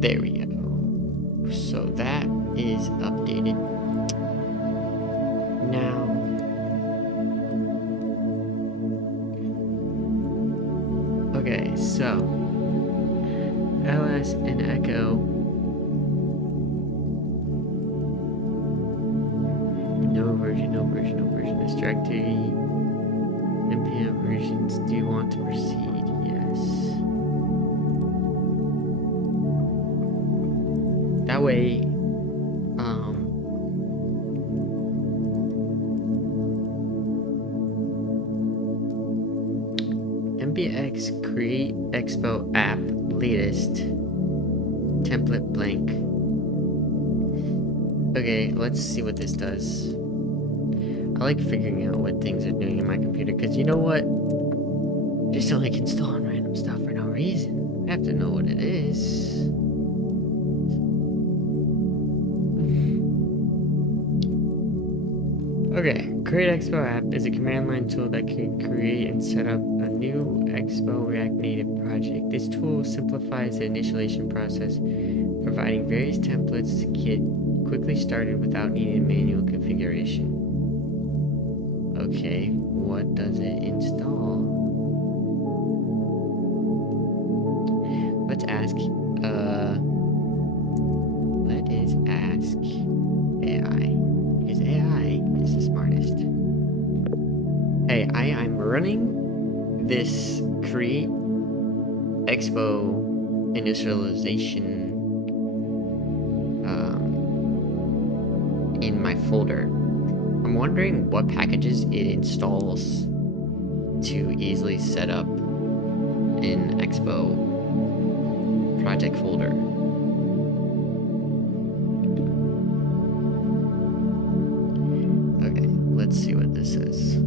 There we go. So that is updated. Now, okay, so ls and echo. No version, no version, no version. This directory, npm versions. Do you want to proceed? Yes. That way, npx create expo app latest template blank. Okay, let's see what this does. I like figuring out what things are doing in my computer, because you know what? Just don't like installing random stuff for no reason. I have to know what it is. Okay, Create Expo app is a command line tool that can create and set up a new Expo React Native project. This tool simplifies the initialization process, providing various templates to get quickly started without needing manual configuration. Okay, what does it install? Let's ask, let us ask AI. Because AI is the smartest. Hey, I'm running this Create Expo initialization in my folder. I'm wondering what packages it installs to easily set up in Expo project folder. Okay, let's see what this says.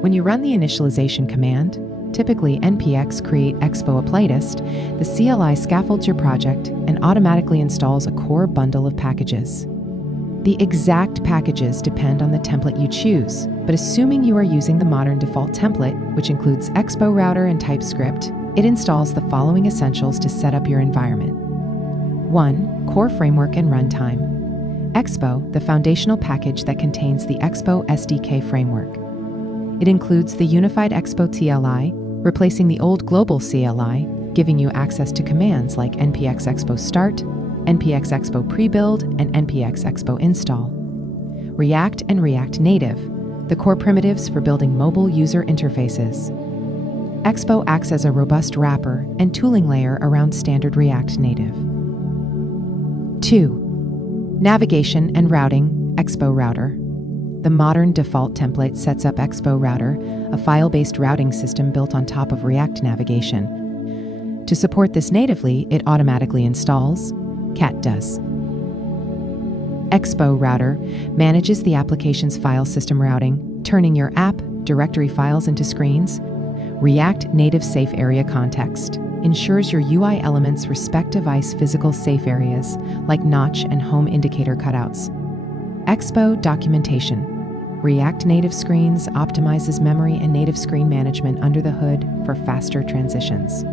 When you run the initialization command, typically npx create expo a playlist, the CLI scaffolds your project and automatically installs a core bundle of packages. The exact packages depend on the template you choose, but assuming you are using the modern default template, which includes Expo Router and TypeScript, it installs the following essentials to set up your environment. 1. Core framework and runtime. Expo, the foundational package that contains the Expo SDK framework. It includes the unified Expo TLI, replacing the old global CLI, giving you access to commands like npx expo start, npx expo prebuild, and npx expo install. React and React Native, the core primitives for building mobile user interfaces. Expo acts as a robust wrapper and tooling layer around standard React Native. 2. Navigation and routing, Expo Router. The modern default template sets up Expo Router, a file-based routing system built on top of React Navigation. To support this natively, it automatically installs, cat does. Expo Router manages the application's file system routing, turning your app, directory files into screens, React Native Safe Area context, ensures your UI elements respect device physical safe areas, like notch and home indicator cutouts. Expo documentation. React Native Screens optimizes memory and native screen management under the hood for faster transitions.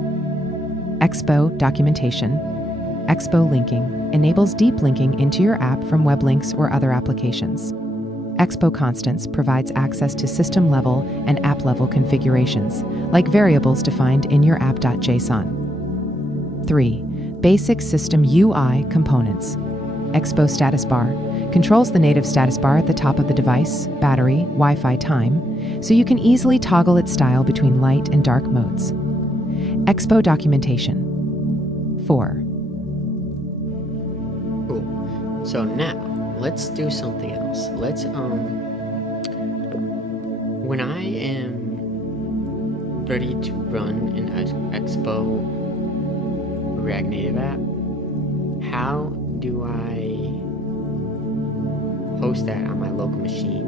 Expo documentation. Expo linking enables deep linking into your app from web links or other applications. Expo constants provides access to system-level and app-level configurations, like variables defined in your app.json. 3. Basic system UI components. Expo status bar controls the native status bar at the top of the device, battery, Wi-Fi time, so you can easily toggle its style between light and dark modes. Expo documentation. 4. Cool. So now, let's do something else. Let's, when I am ready to run an Expo React Native app, how do I host that on my local machine?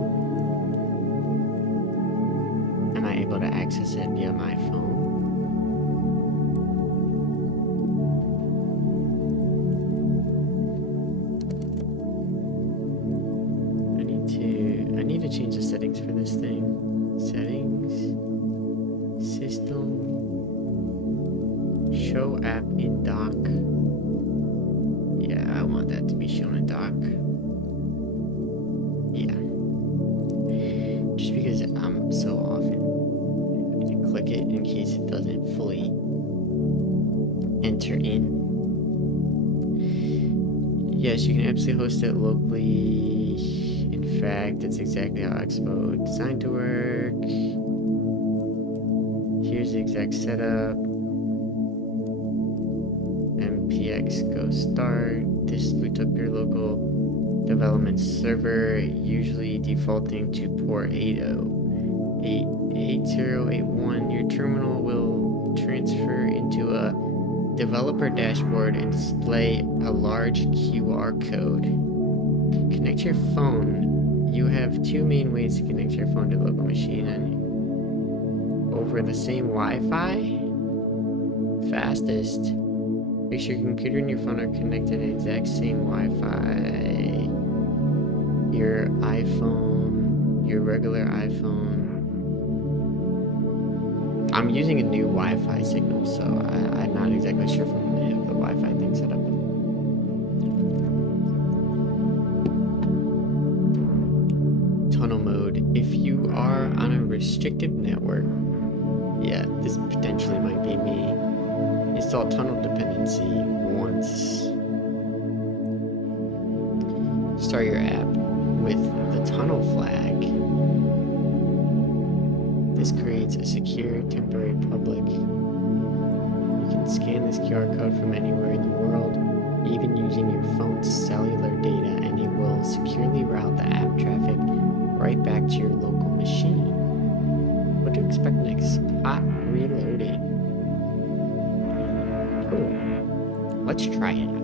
Am I able to access it via my phone? I need to change the settings for this thing. Settings, system, show app in dock. Yeah, I want that to be shown in dock. Yeah. Just because I'm so often going to click it in case it doesn't fully enter in. Yes, you can absolutely host it locally. In fact, that's exactly how Expo is designed to work. Here's the exact setup. MPX go start. This boots up your local development server, usually defaulting to port 8081. Your terminal will transfer into a developer dashboard and display a large QR code. Connect your phone. You have two main ways to connect your phone to the local machine and over the same Wi-Fi. Fastest. Make sure your computer and your phone are connected to the exact same Wi-Fi. Your iPhone, your regular iPhone. I'm using a new Wi-Fi signal, so I'm not exactly sure if I'm gonna have the Wi-Fi thing set up. Tunnel mode. If you are on a restricted network, yeah, this potentially might be me. Install tunnel dependency once. Start your app with the tunnel flag. This creates a secure temporary public. You can scan this QR code from anywhere in the world, even using your phone's cellular data, and it will securely route the app traffic right back to your local machine. What to expect next? Hot reloading. Cool. Let's try it out.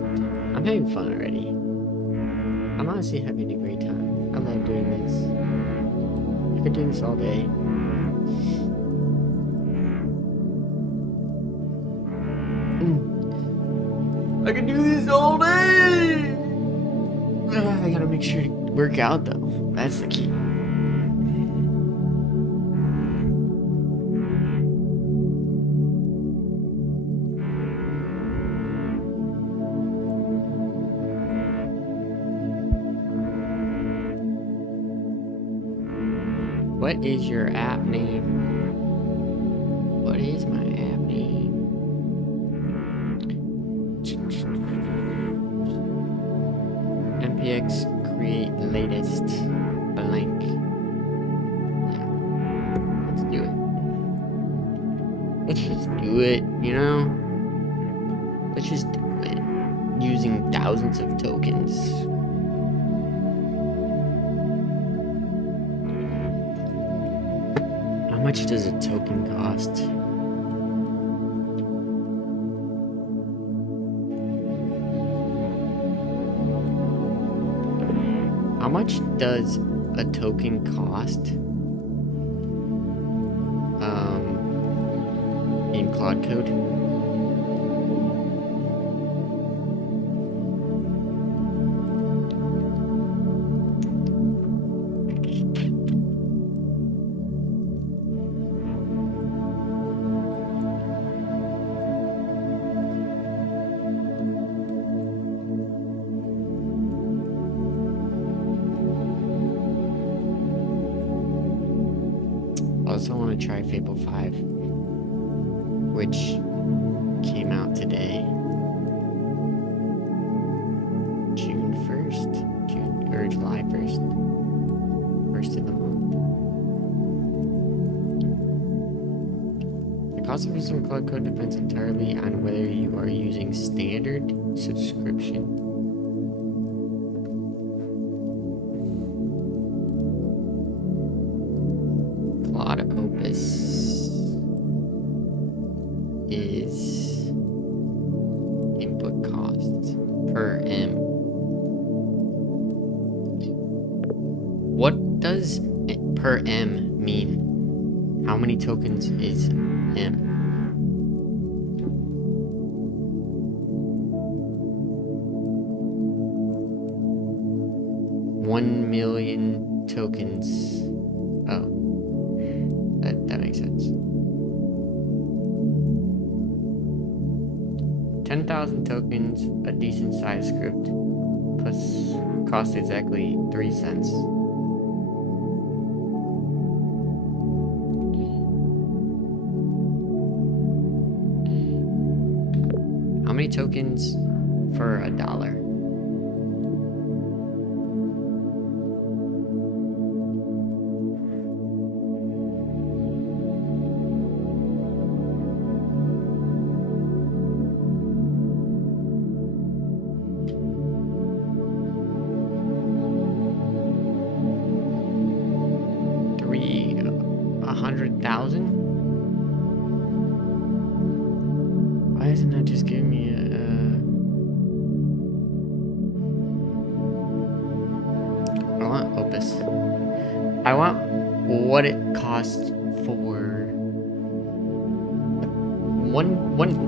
I'm having fun already. I'm honestly having a great time. I love doing this. I could do this all day. I could do this all day! I gotta make sure to work out though. That's the key. What is your app name? What is my app name? MPX create latest blank. Yeah. Let's do it. Let's just do it, you know? Let's just do it. Using thousands of tokens. How much does a token cost? How much does a token cost? In Claude code? also want to try Fable 5, which came out today. June 1st? Or July 1st. First of the month. The cost of using Claude Code depends entirely on whether you are using standard subscription. Claude Opus is input costs per M. What does per M mean? How many tokens is M? One million tokens. Oh. That makes sense. 10,000 tokens, a decent size script, plus cost exactly 3 cents. How many tokens for $1? Why isn't that just giving me I want Opus. I want what it costs for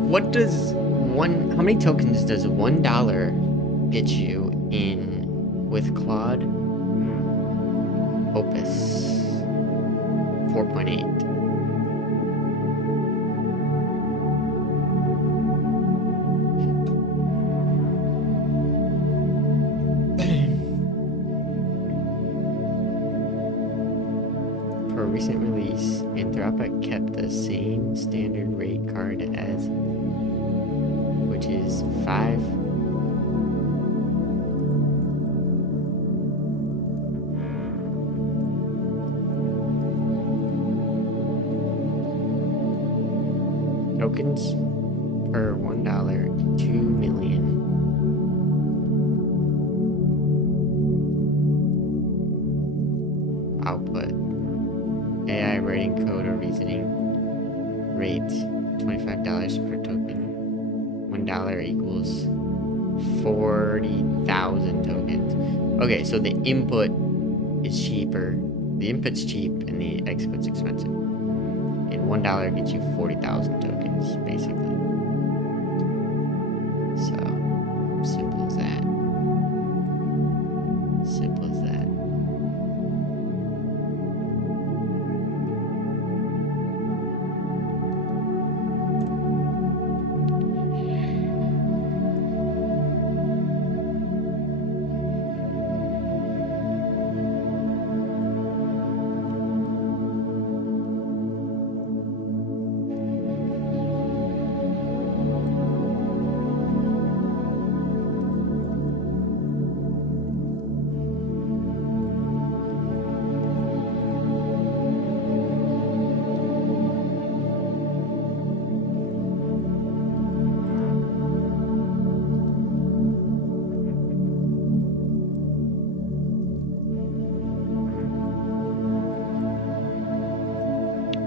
what does how many tokens does $1 get you in with Claude Opus 4.8? For a recent release, Anthropic kept the same standard rate card as, which is 5. Tokens per $1, 2 million. Output. AI writing code or reasoning. Rate $25 per token. $1 equals 40,000 tokens. Okay, so the input is cheaper. The input's cheap and the output's expensive. And $1 gets you 40,000 tokens, basically. So, simple as that. Simple as that.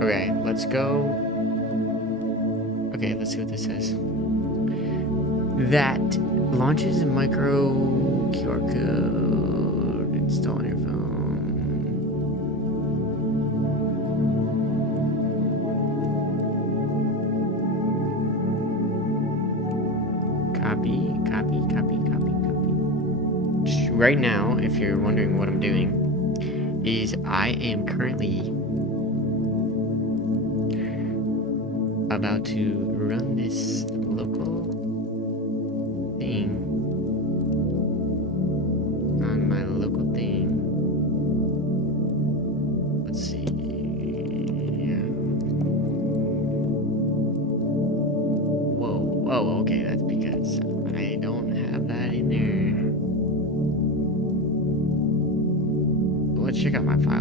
Okay, let's go. Okay, let's see what this says. That launches a micro QR code. Install on your phone. Copy. Right now, if you're wondering what I'm doing, is I am currently about to run this local thing on my local thing. Let's see.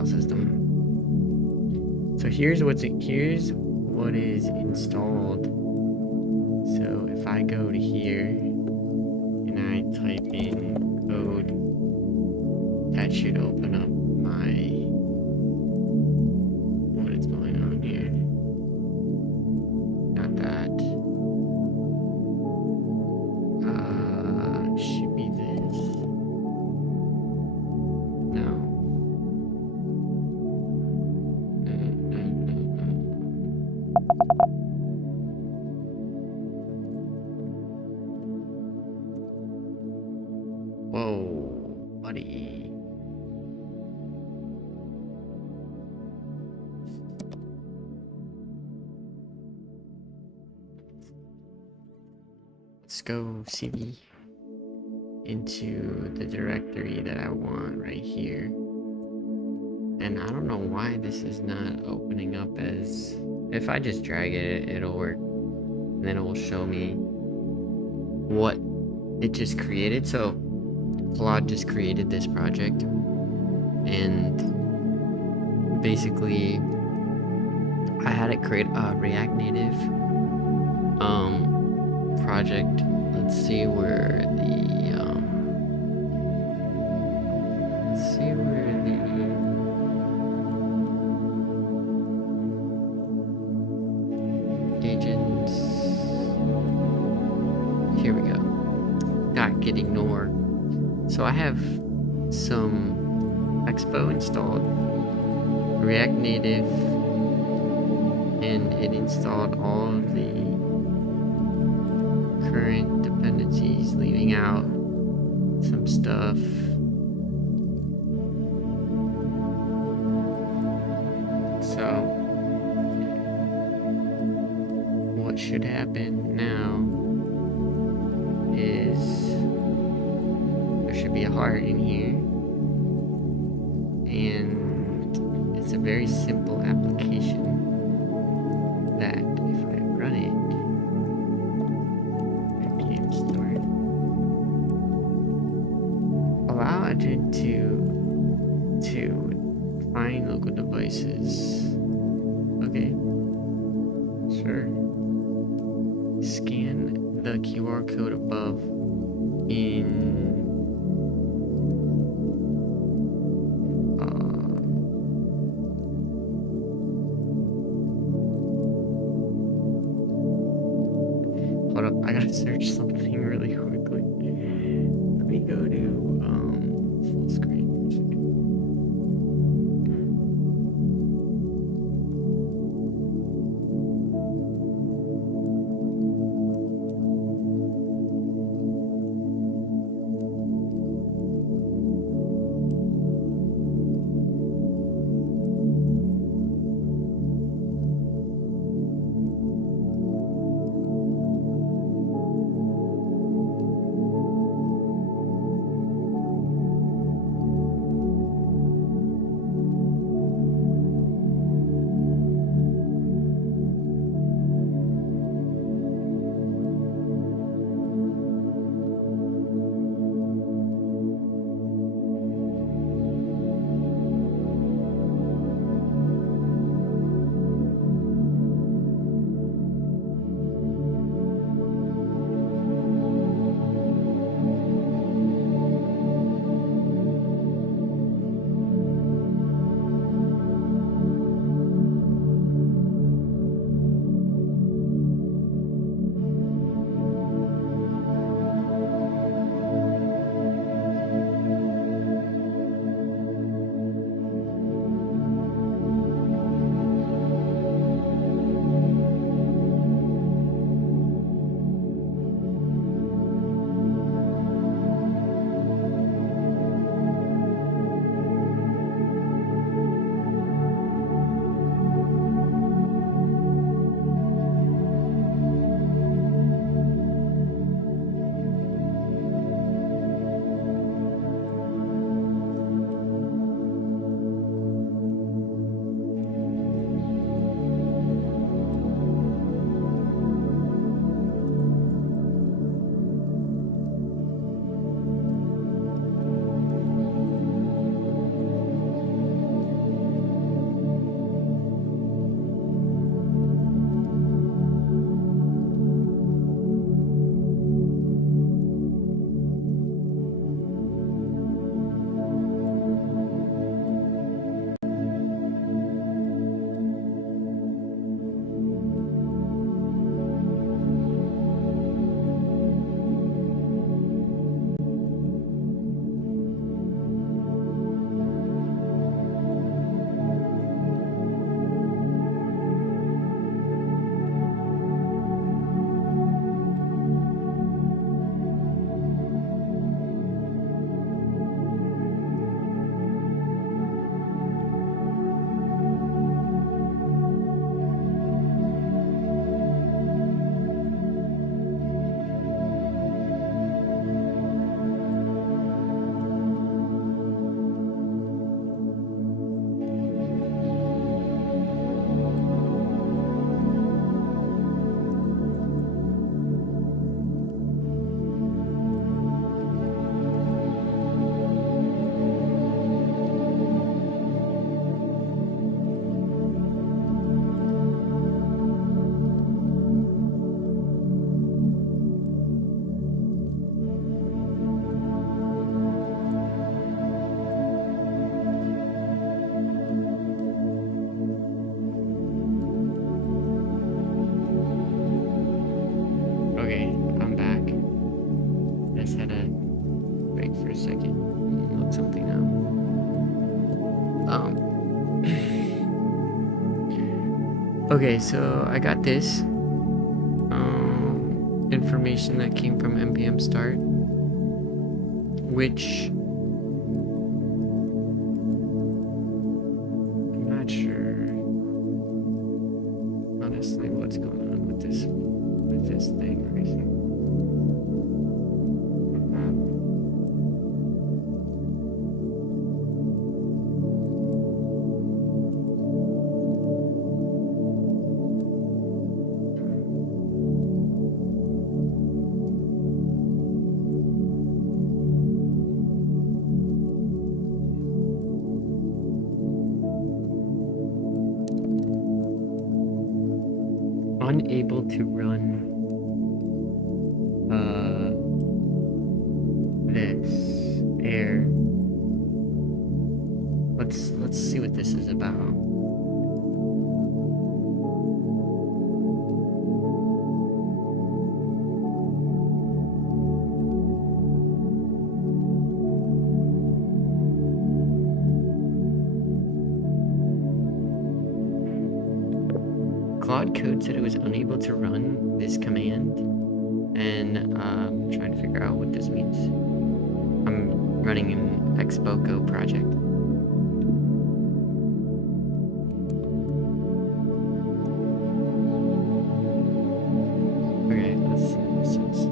file system. So here's what is installed. So if I go to here and I type in code, that should open up what is going on here. Not that. Should be this. No. Whoa, buddy. Let's go cd into the directory that I want right here. And I don't know why this is not opening up as... If I just drag it, it'll work. And then it will show me what it just created. So Claude just created this project. And basically, I had it create a React Native project. Let's see where agents. Here we go. Get ignored. So I have some Expo installed, React Native, and it installed all of the current dependencies, leaving out some stuff. So what should happen now is there should be a heart in here, and it's a very simple application that if I run it, game start, allow agent to find local devices. Okay, sure. Scan the QR code above in hold up, I gotta search something really quickly. Let me go to full screen for a second. Okay, so I got this information that came from npm start, which I'm not sure honestly what's going on with this thing right here. Unable to run this air. Let's see what this is about. Claude Code said it was unable to run this command, and I'm trying to figure out what this means. I'm running an Expo Go project. Okay, let's see what this is.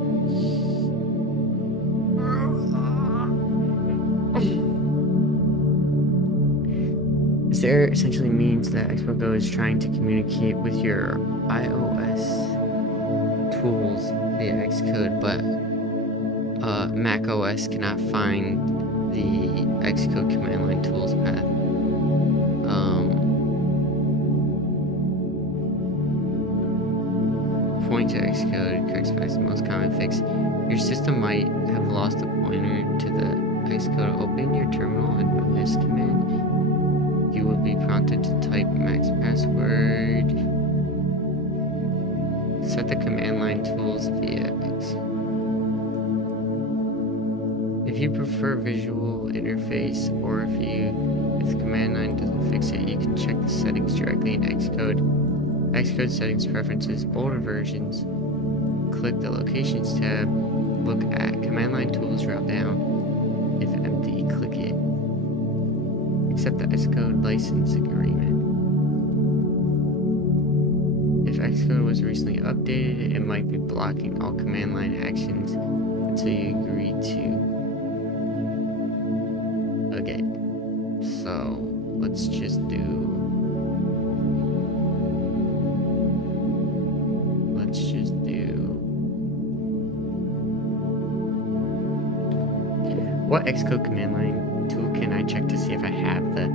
This error essentially means that Expo Go is trying to communicate with your iOS tools via Xcode, but Mac OS cannot find the Xcode command line tools path. Point to Xcode, correct is the most common fix. Your system might have lost a pointer to the Xcode. Open your terminal and run this command. You will be prompted to type max password. Set the command line tools via X. If you prefer visual interface, or if the command line doesn't fix it, you can check the settings directly in Xcode. Xcode settings preferences, older versions. Click the locations tab. Look at command line tools drop down. If empty, click it. Accept the Xcode license agreement. If Xcode was recently updated, it might be blocking all command line actions until you agree to. Okay, so let's just do. What Xcode command line tool can I check to see if I have the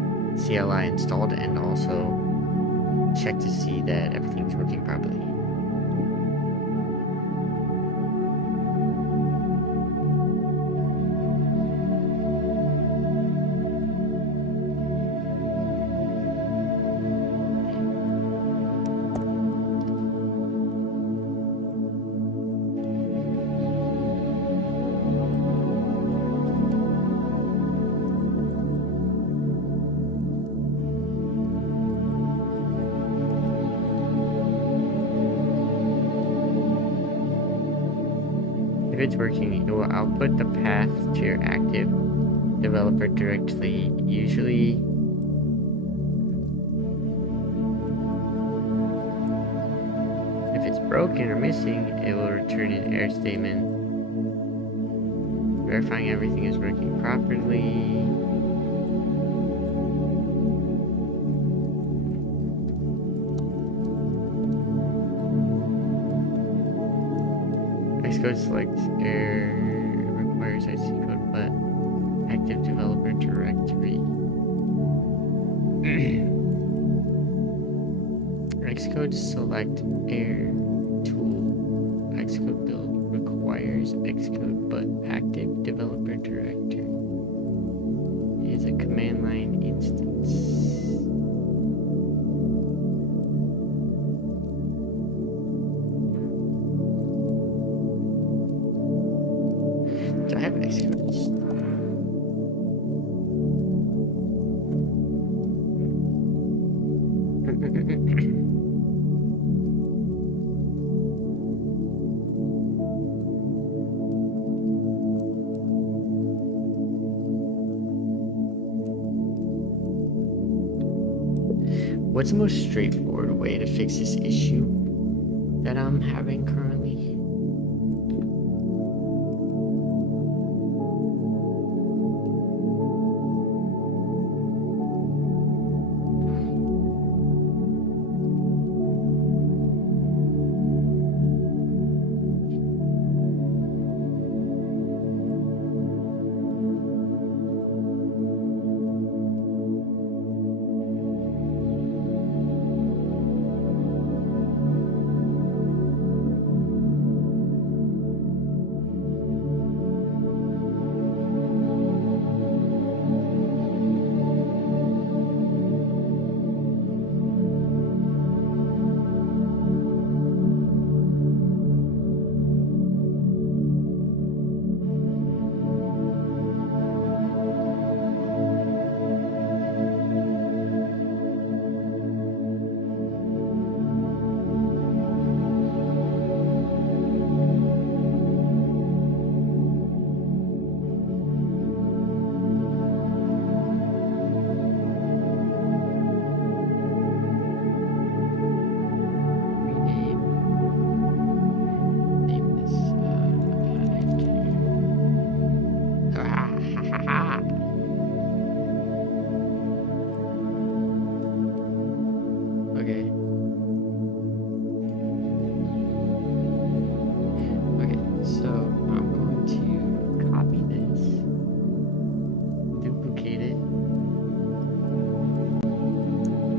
CLI installed, and also check to see that everything's working properly? If it's working, it will output the path to your active developer directly. Usually, if it's broken or missing, it will return an error statement verifying everything is working properly. Xcode selects error requires IC code, but active developer directory. Xcode select error tool. Xcode build requires Xcode, but active developer directory is a command line instance. I have Xcode. What's the most straightforward way to fix this issue that I'm having currently? Okay. Okay, so I'm going to copy this, duplicate it,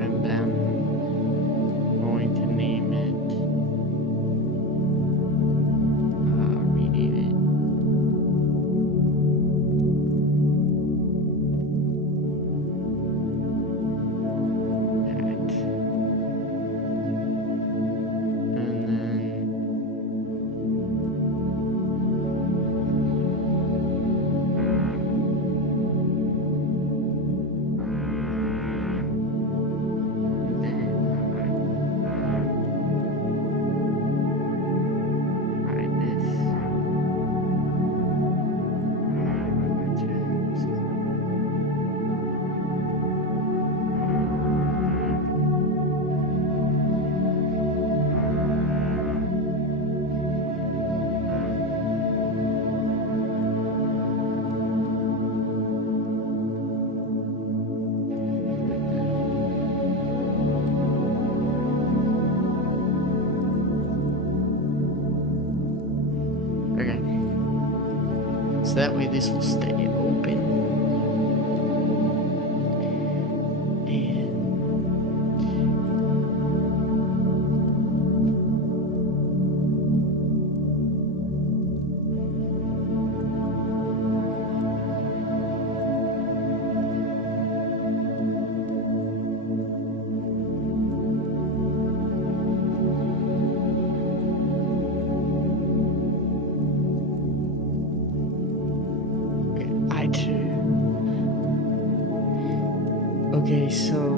and then going to name it, rename it. Okay. So that way this will stay open. And okay, so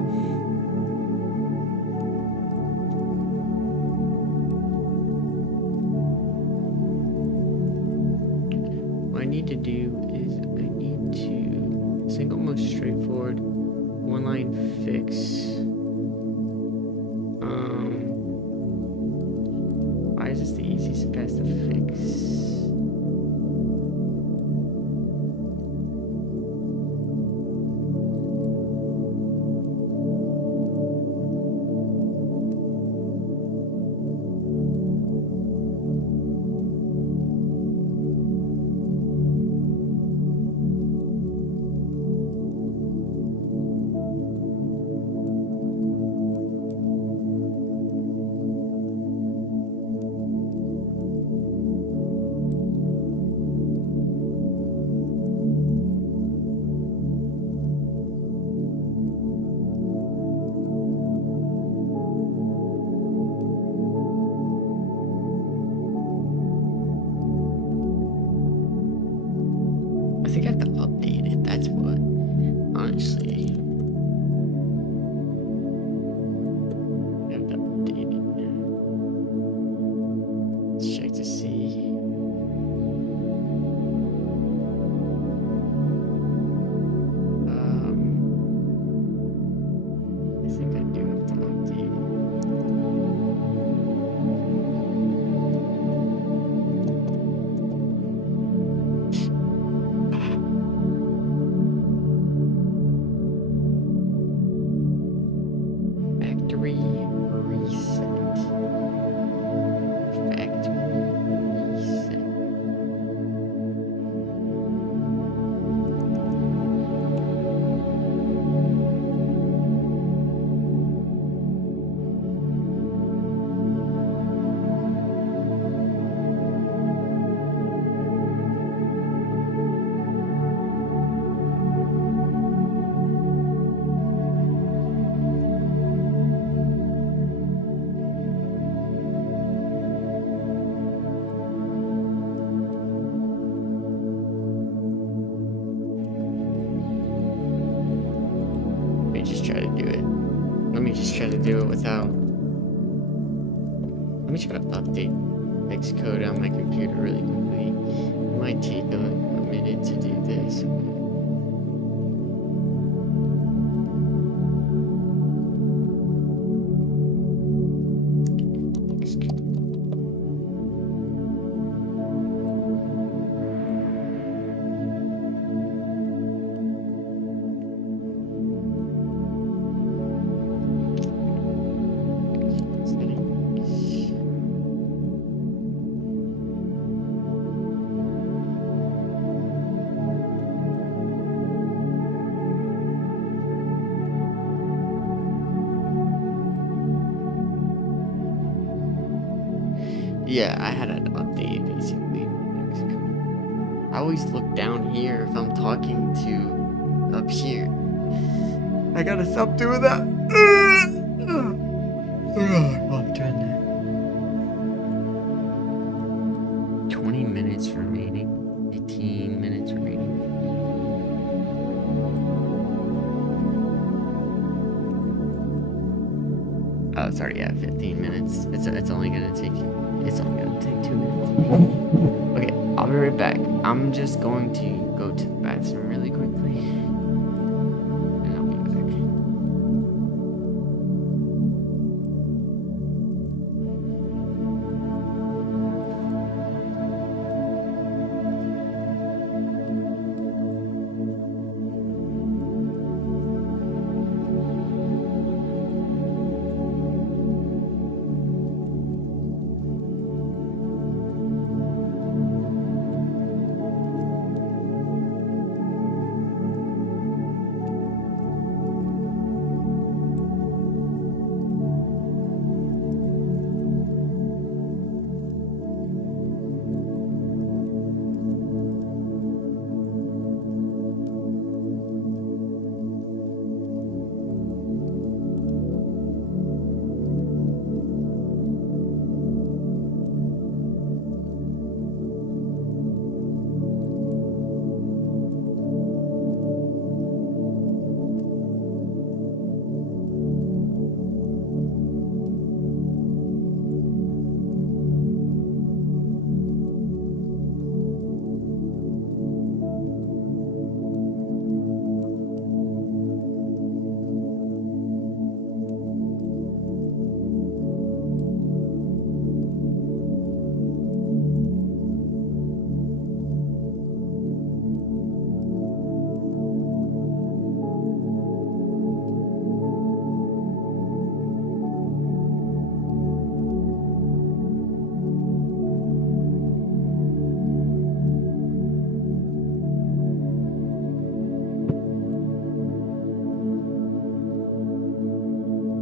what I need to do is I need to single most straightforward one line fix. Why is this the easiest path to fix? I think I have to update it. That's what, honestly. I have to update it. Let's check to see. I think I do have to try to do it without. Let me try to update Xcode on my computer really quickly. It might take a minute to do this. Yeah, I had an update basically. I always look down here if I'm talking to up here. I gotta stop doing that. I'm trying to. 20 minutes remaining. 18 minutes remaining. Oh, it's already at 15 minutes. It's only gonna take 2 minutes. Okay, I'll be right back. I'm just going to go to the bathroom really quickly. And I'll be back.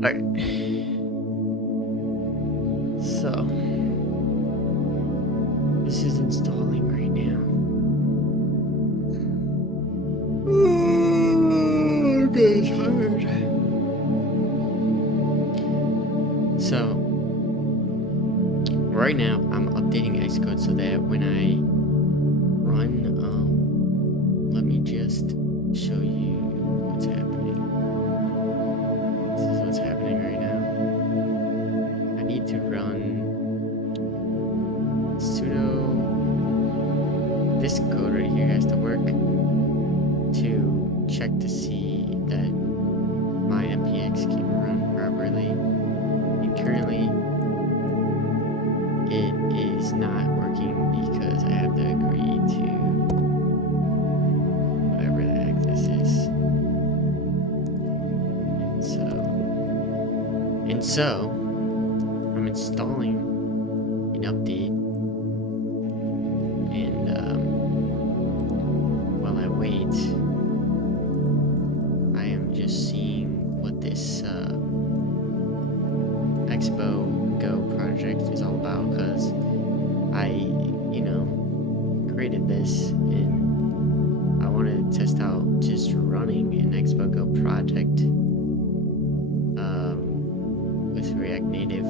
Alright. So, this is installing right now. I'm getting tired. So, right now, I'm updating Xcode so that when I run, let me just show you what's happening. This is what's happening right now. I need to run sudo. This code right here has to work to check to see that my MPX can run properly. And currently, it is not working because I have to agree to whatever the heck this is. And so I'm installing an update, and while I wait, I am just seeing what this Expo Go project is all about, because I, created this and I wanted to test out just running an Expo Go project with React Native.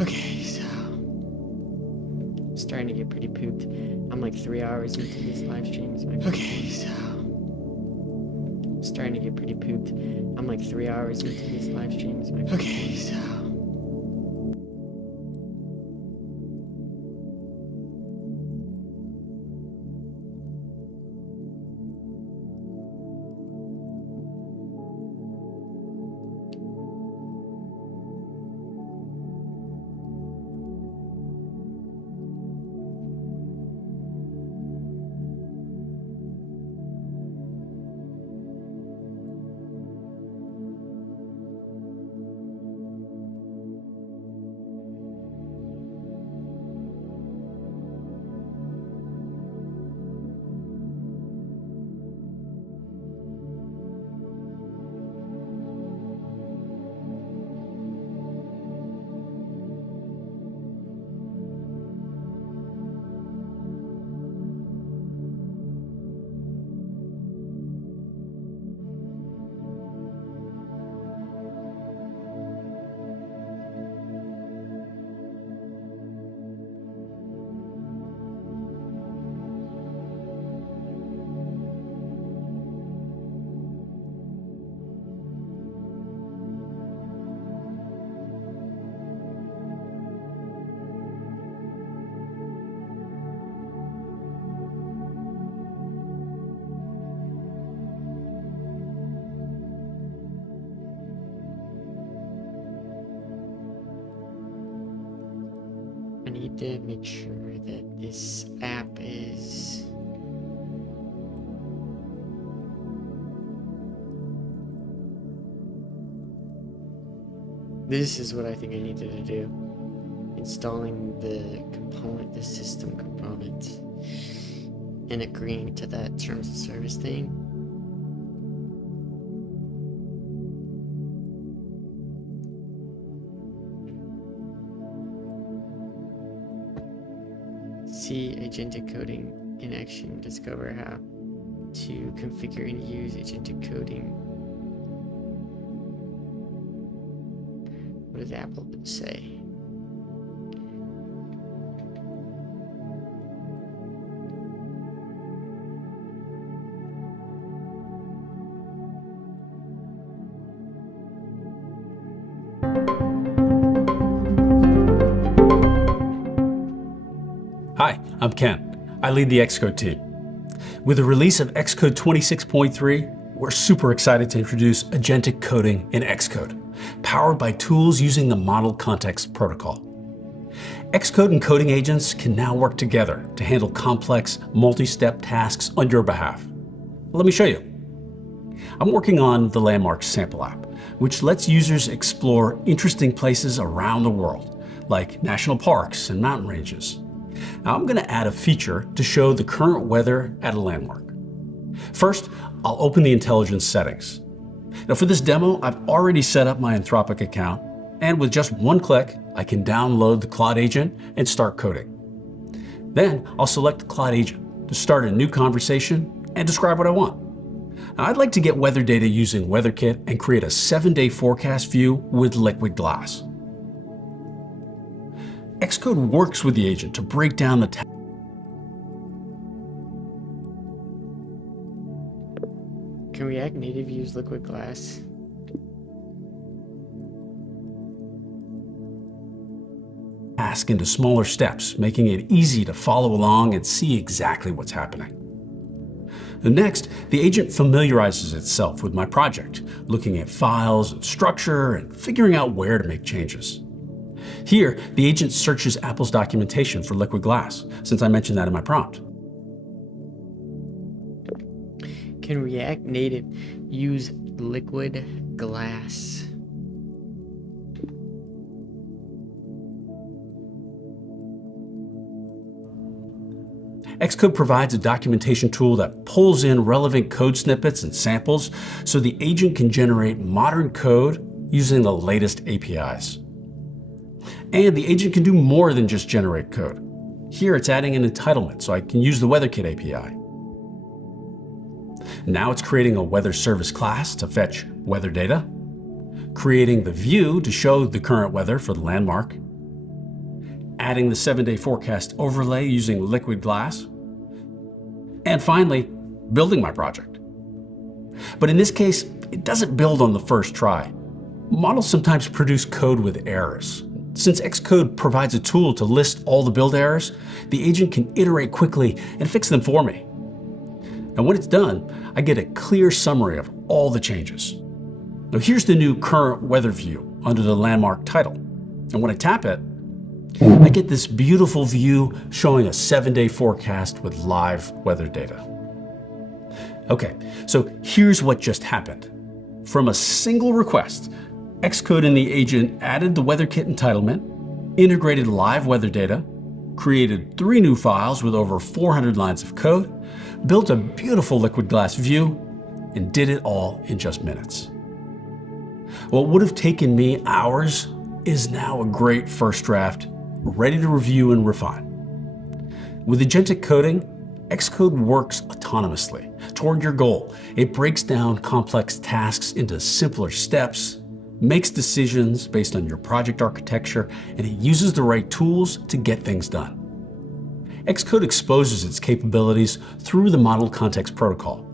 Okay, so I'm starting to get pretty pooped. I'm like 3 hours into this live stream. Okay, so I'm starting to get pretty pooped. I'm like 3 hours into this live stream. Okay, so I need to make sure that this app is this is what I think I needed to do. Installing the system component and agreeing to that terms of service thing. See agentic coding in action, discover how to configure and use agentic coding. What does Apple say? Hi, I'm Ken. I lead the Xcode team. With the release of Xcode 26.3, we're super excited to introduce agentic coding in Xcode, powered by tools using the Model Context Protocol. Xcode and coding agents can now work together to handle complex, multi-step tasks on your behalf. Let me show you. I'm working on the Landmarks sample app, which lets users explore interesting places around the world, like national parks and mountain ranges. Now I'm going to add a feature to show the current weather at a landmark. First, I'll open the intelligence settings. Now for this demo, I've already set up my Anthropic account, and with just one click, I can download the Claude agent and start coding. Then I'll select the Claude agent to start a new conversation and describe what I want. Now I'd like to get weather data using WeatherKit and create a 7-day forecast view with liquid glass. Xcode works with the agent to break down the Can React Native use liquid glass? task into smaller steps, making it easy to follow along and see exactly what's happening. Next, the agent familiarizes itself with my project, looking at files and structure and figuring out where to make changes. Here, the agent searches Apple's documentation for liquid glass, since I mentioned that in my prompt. Can React Native use liquid glass? Xcode provides a documentation tool that pulls in relevant code snippets and samples so the agent can generate modern code using the latest APIs. And the agent can do more than just generate code. Here it's adding an entitlement so I can use the WeatherKit API. Now it's creating a weather service class to fetch weather data, creating the view to show the current weather for the landmark, adding the 7-day forecast overlay using liquid glass, and finally, building my project. But in this case, it doesn't build on the first try. Models sometimes produce code with errors. Since Xcode provides a tool to list all the build errors, the agent can iterate quickly and fix them for me. And when it's done, I get a clear summary of all the changes. Now here's the new current weather view under the landmark title. And when I tap it, I get this beautiful view showing a 7-day forecast with live weather data. Okay, so here's what just happened. From a single request, Xcode and the agent added the WeatherKit entitlement, integrated live weather data, created 3 new files with over 400 lines of code, built a beautiful liquid glass view, and did it all in just minutes. What would have taken me hours is now a great first draft, ready to review and refine. With agentic coding, Xcode works autonomously toward your goal. It breaks down complex tasks into simpler steps, makes decisions based on your project architecture, and it uses the right tools to get things done. Xcode exposes its capabilities through the Model Context Protocol.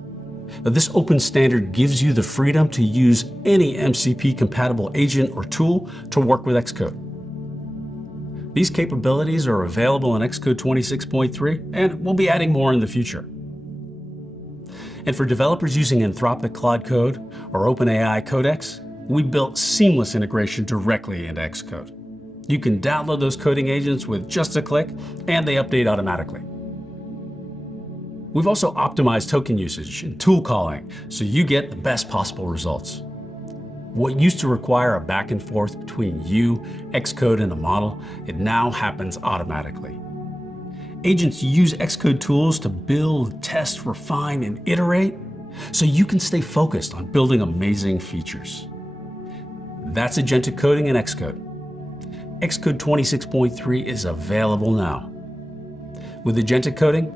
Now, this open standard gives you the freedom to use any MCP-compatible agent or tool to work with Xcode. These capabilities are available in Xcode 26.3, and we'll be adding more in the future. And for developers using Anthropic Claude Code or OpenAI Codex, we built seamless integration directly into Xcode. You can download those coding agents with just a click, and they update automatically. We've also optimized token usage and tool calling so you get the best possible results. What used to require a back and forth between you, Xcode, and the model, it now happens automatically. Agents use Xcode tools to build, test, refine, and iterate so you can stay focused on building amazing features. That's agentic coding in Xcode. Xcode 26.3 is available now. With agentic coding,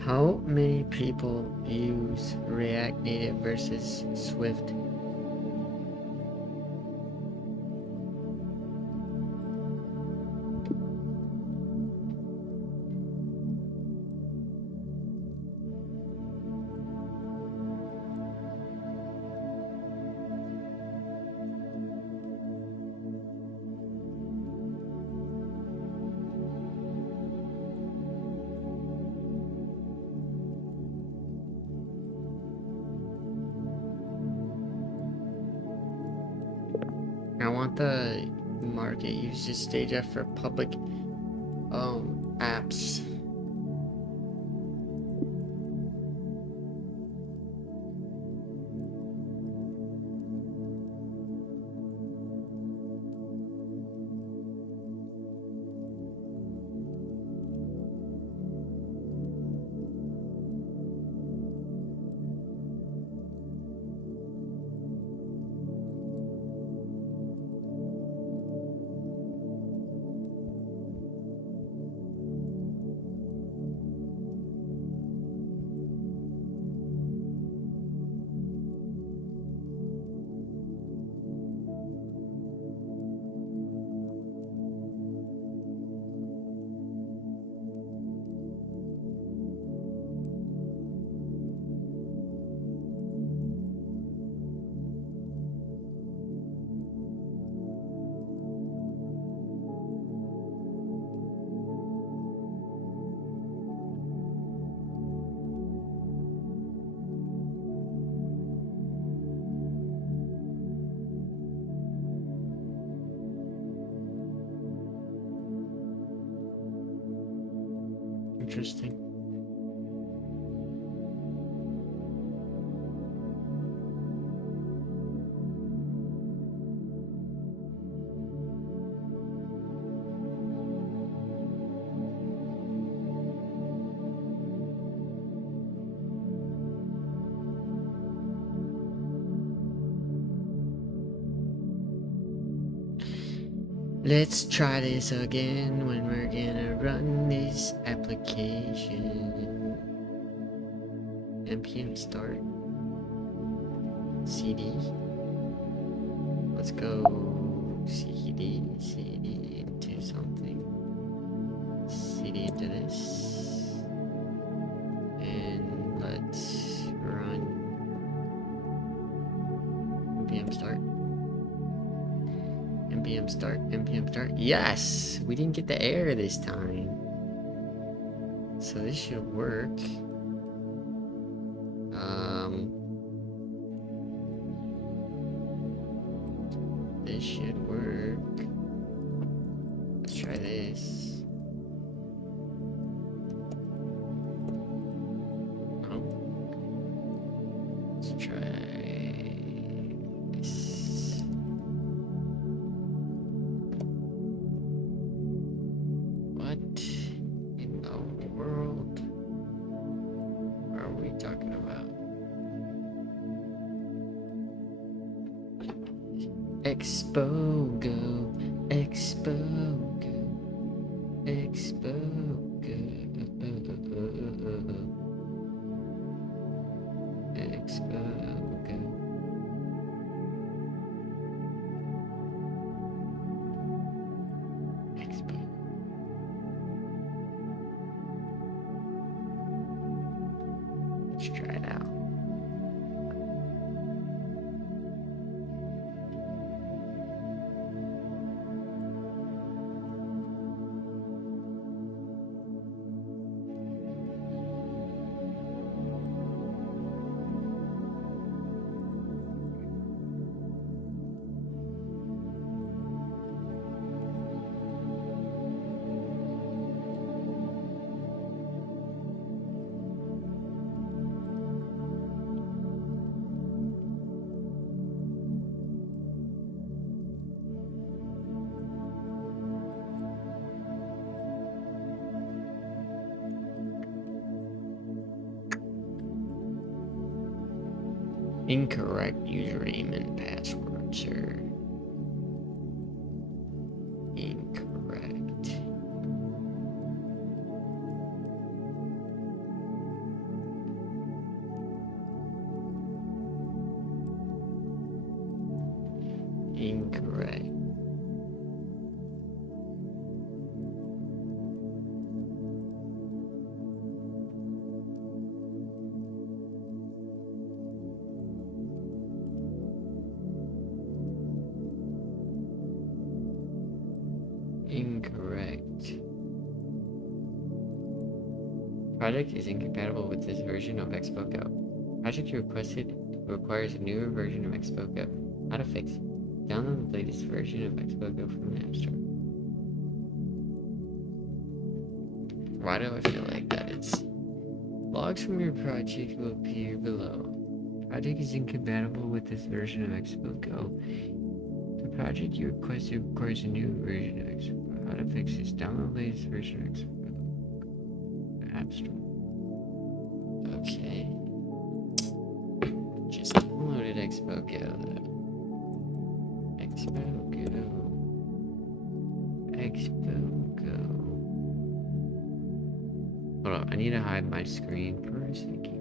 How many people use React Native versus Swift? I want the market usage data for public apps. Interesting. Let's try this again when we're gonna run this application. npm start cd. Let's go cd into something. cd into this. And let's run npm start. npm start. Yes! We didn't get the error this time. So this should work. This should work. Let's try this. Oh. Let's try this. What in the world are we talking about? Expo go, Expo go, Expo go, Expo go. Expo. Let's try it out. Incorrect username and password, sir. Incorrect. Incorrect. Incorrect. Project is incompatible with this version of Expo Go. Project you requested requires a newer version of Expo Go. How to fix it? Download the latest version of Expo Go from the App Store. Why do I feel like that? It's logs from your project will appear below. Project is incompatible with this version of Expo Go. The project you requested requires a new version of Expo. How to fix this? Download the latest version of Expo Go. App Store. Okay. Just downloaded Expo Go though. Expo Go. Expo Go. Hold on, I need to hide my screen for a second.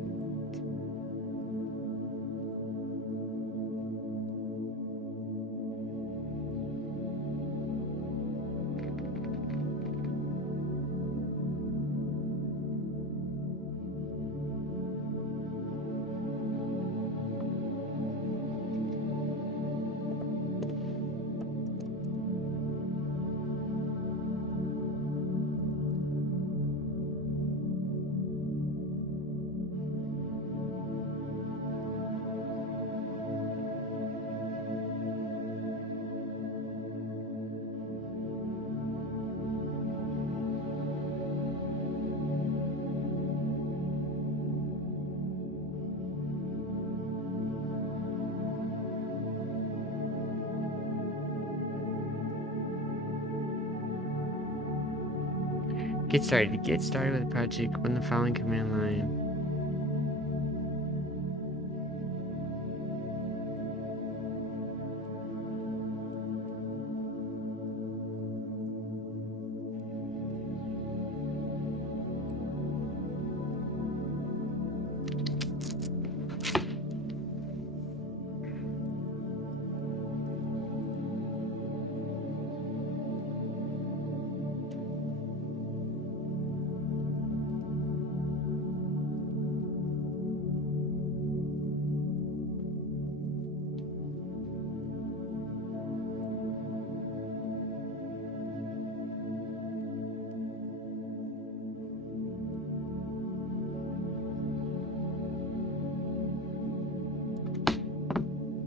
Get started. To get started with the project, run the following command line.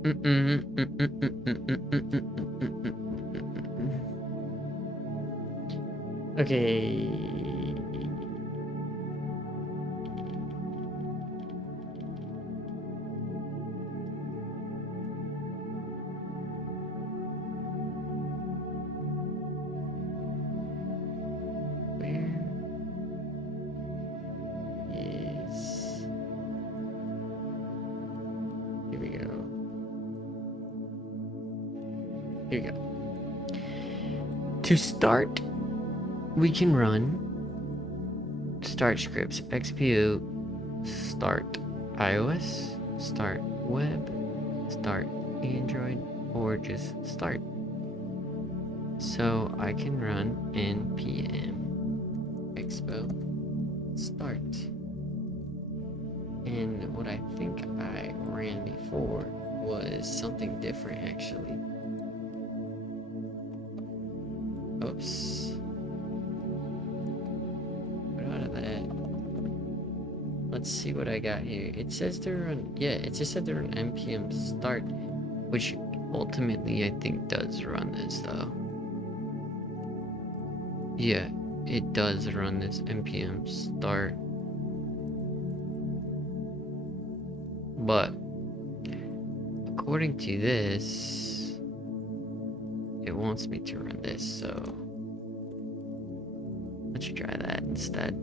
Okay. Where is... Here we go. Here we go. To start, we can run start scripts, XPO, start iOS, start web, start Android, or just start. So I can run npm expo start. And what I think I ran before was something different actually. Oops. Get out of that. Let's see what I got here. It says they're on, yeah, it just said they're on npm start, which ultimately I think does run this though. Yeah, it does run this npm start. But according to this, it wants me to run this, so let's try that instead.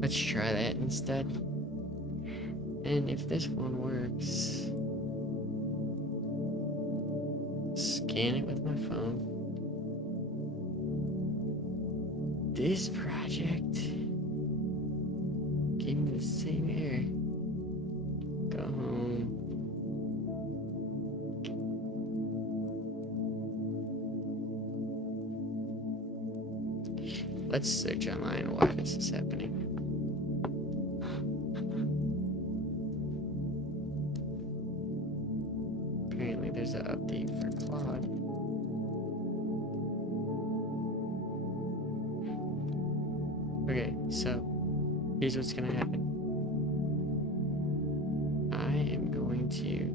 Let's try that instead. And if this one works, scan it with my phone. This project gave me the same error. Go home. Let's search online why this is happening. Apparently there's an update for Claude. Okay, so here's what's gonna happen. I am going to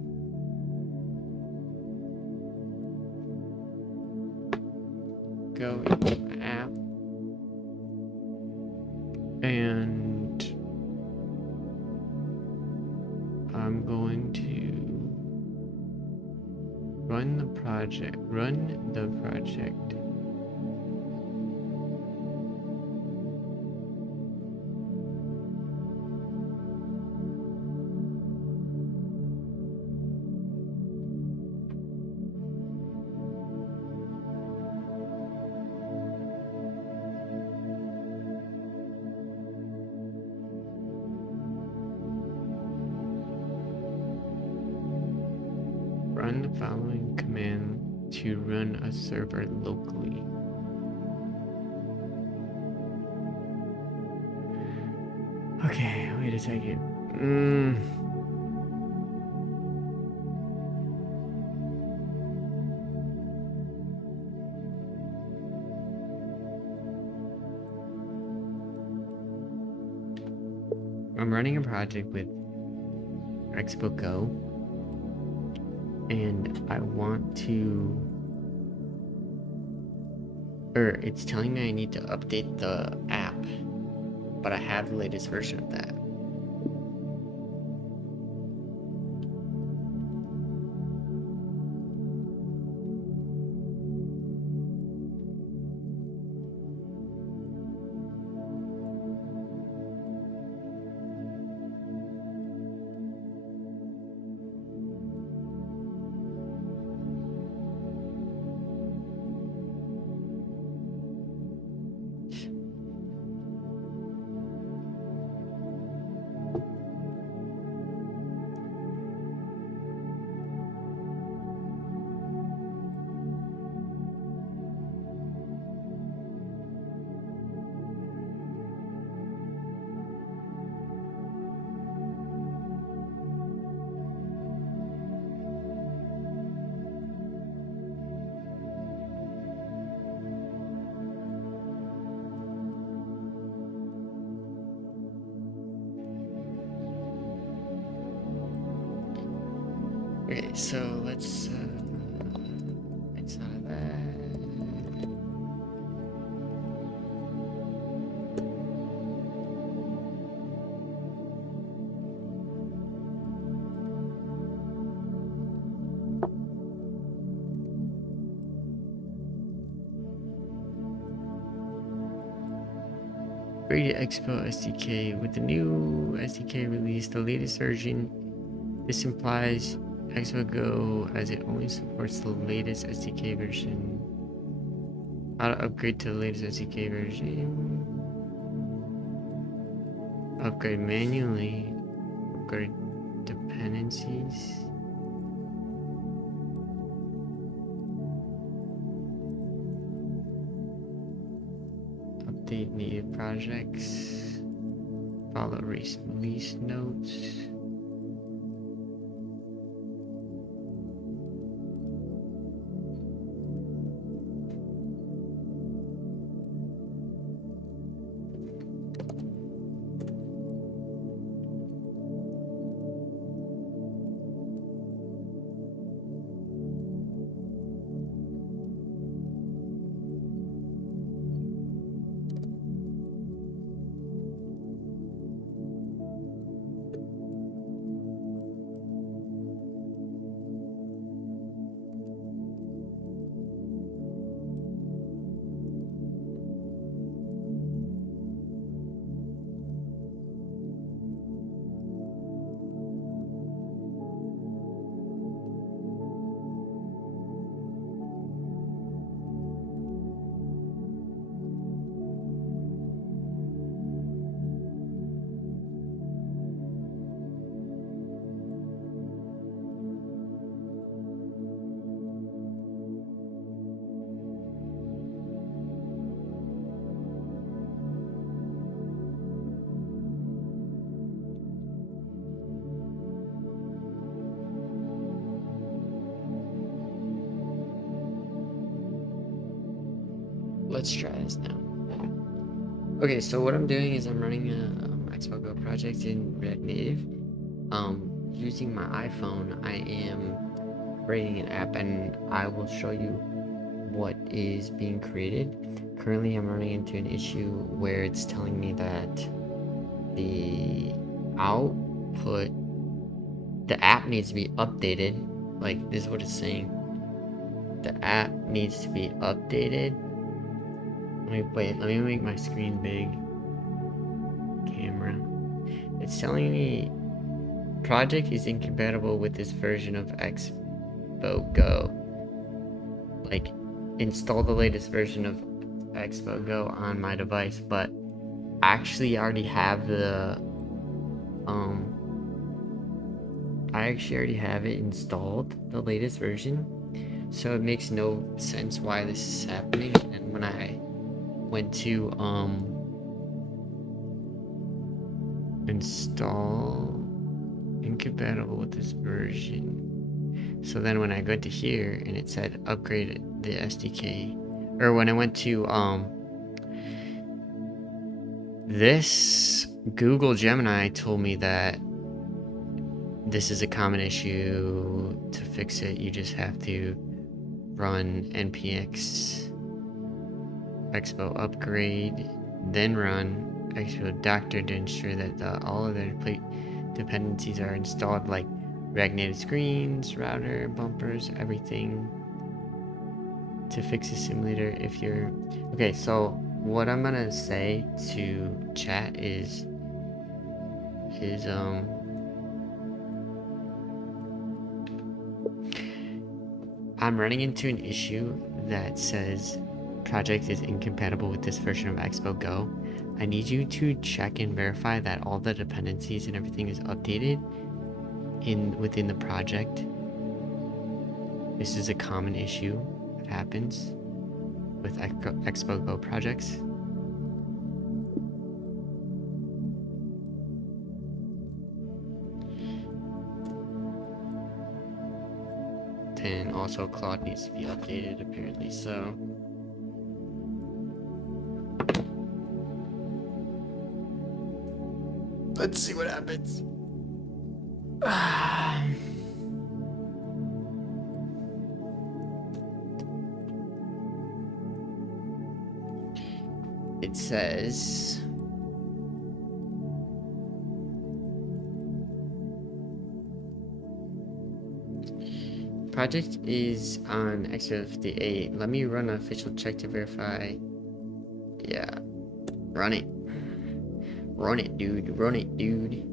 go into my app and I'm going to run the project. Run the following command to run a server locally. Okay, wait a second. I'm running a project with Expo Go, and I want to, it's telling me I need to update the app, but I have the latest version of that. so let's X out of that. Upgraded Expo SDK. With the new SDK release, the latest version, this implies Expo Go as it only supports the latest SDK version. How to upgrade to the latest SDK version. Upgrade manually. Upgrade dependencies. Update native projects. Follow release notes. Let's try this now. Okay, so what I'm doing is I'm running a Expo Go project in React Native. Using my iPhone, I am creating an app, and I will show you what is being created. Currently, I'm running into an issue where it's telling me that the output, the app needs to be updated. Like, this is what it's saying. The app needs to be updated. Let me make my screen big. Camera. It's telling me project is incompatible with this version of Expo Go. Like, install the latest version of Expo Go on my device, but actually I already have the I actually already have it installed, the latest version. So it makes no sense why this is happening. And when I went to install incompatible with this version, so then when I go to here and it said upgrade the SDK, or when I went to this, Google Gemini told me that this is a common issue. To fix it, you just have to run npx expo upgrade, then run expo doctor to ensure that all of their dependencies are installed, like React Native screens, router, bumpers, everything, to fix the simulator. If you're okay, so what I'm gonna say to chat is I'm running into an issue that says project is incompatible with this version of Expo Go. I need you to check and verify that all the dependencies and everything is updated within the project. This is a common issue that happens with Expo Go projects. And also Claude needs to be updated apparently, so let's see what happens. it says project is on Xcode 58. Let me run an official check to verify. Yeah, run it. Run it, dude. Run it, dude.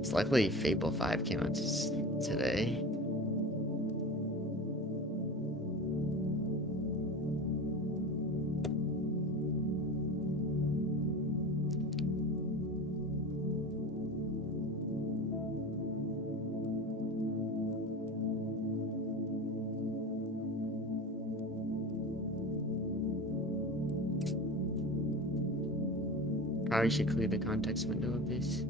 It's likely Fable 5 came out today. Probably should clear the context window of this.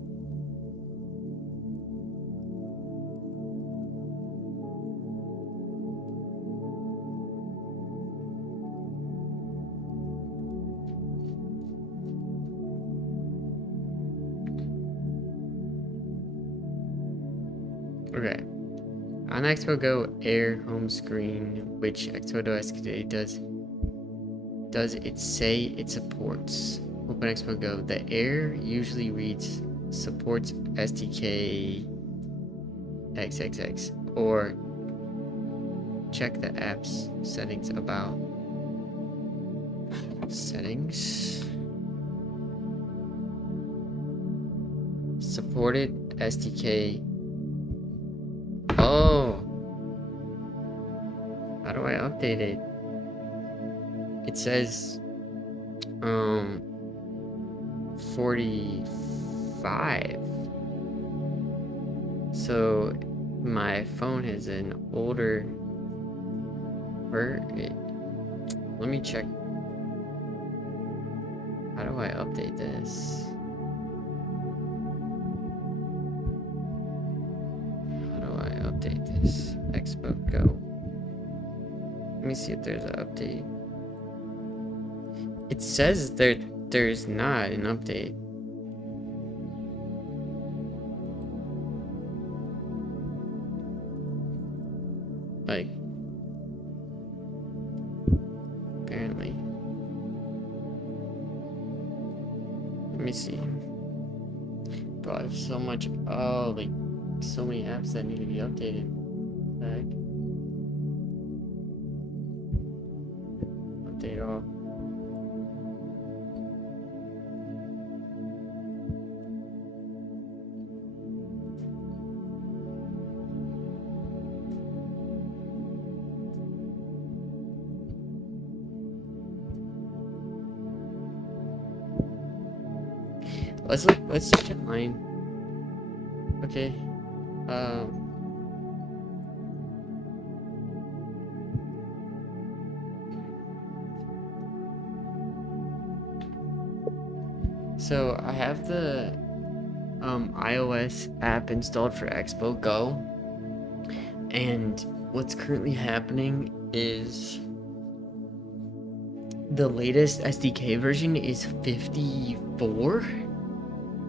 Okay. On Expo Go Air home screen, which Xphoto SK does it say it supports? Open Expo Go. The Air usually reads supports SDK XXX, or check the app's settings about settings. Supported SDK. Oh, how do I update it? It says 45. So my phone has an older version. Let me check. How do I update this? How do I update this? Expo Go. Let me see if there's an update. It says there's not an update. Like, apparently. Let me see. Bro, I have so much. Oh, like, so many apps that need to be updated. Like, update all. Let's check mine. Okay. So I have the iOS app installed for Expo Go, and what's currently happening is the latest SDK version is 54,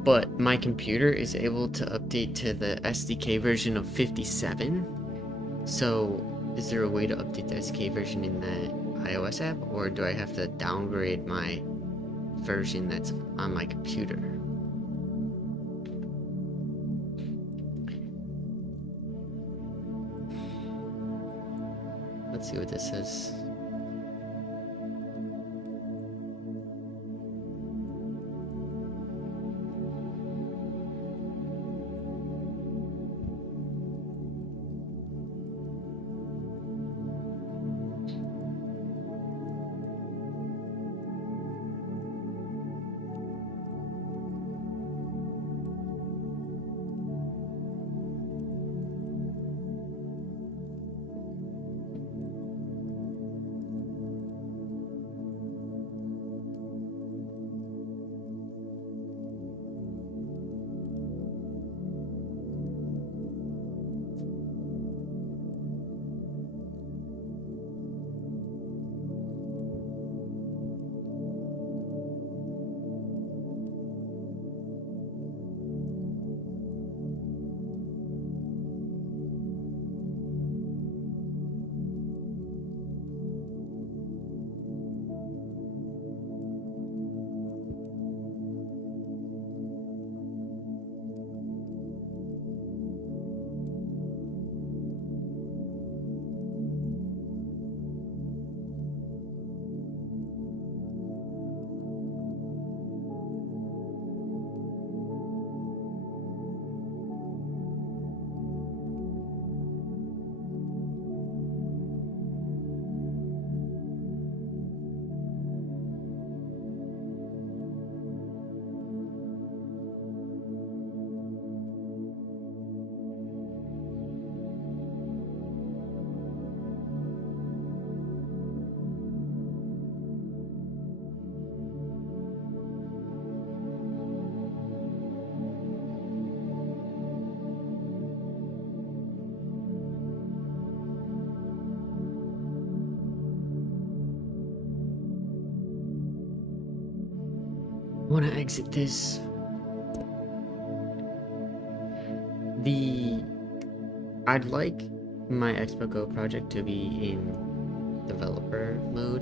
but my computer is able to update to the SDK version of 57. So is there a way to update the SDK version in the iOS app, or do I have to downgrade my version that's on my computer? Let's see what this says. want to exit this. I'd like my Expo Go project to be in developer mode.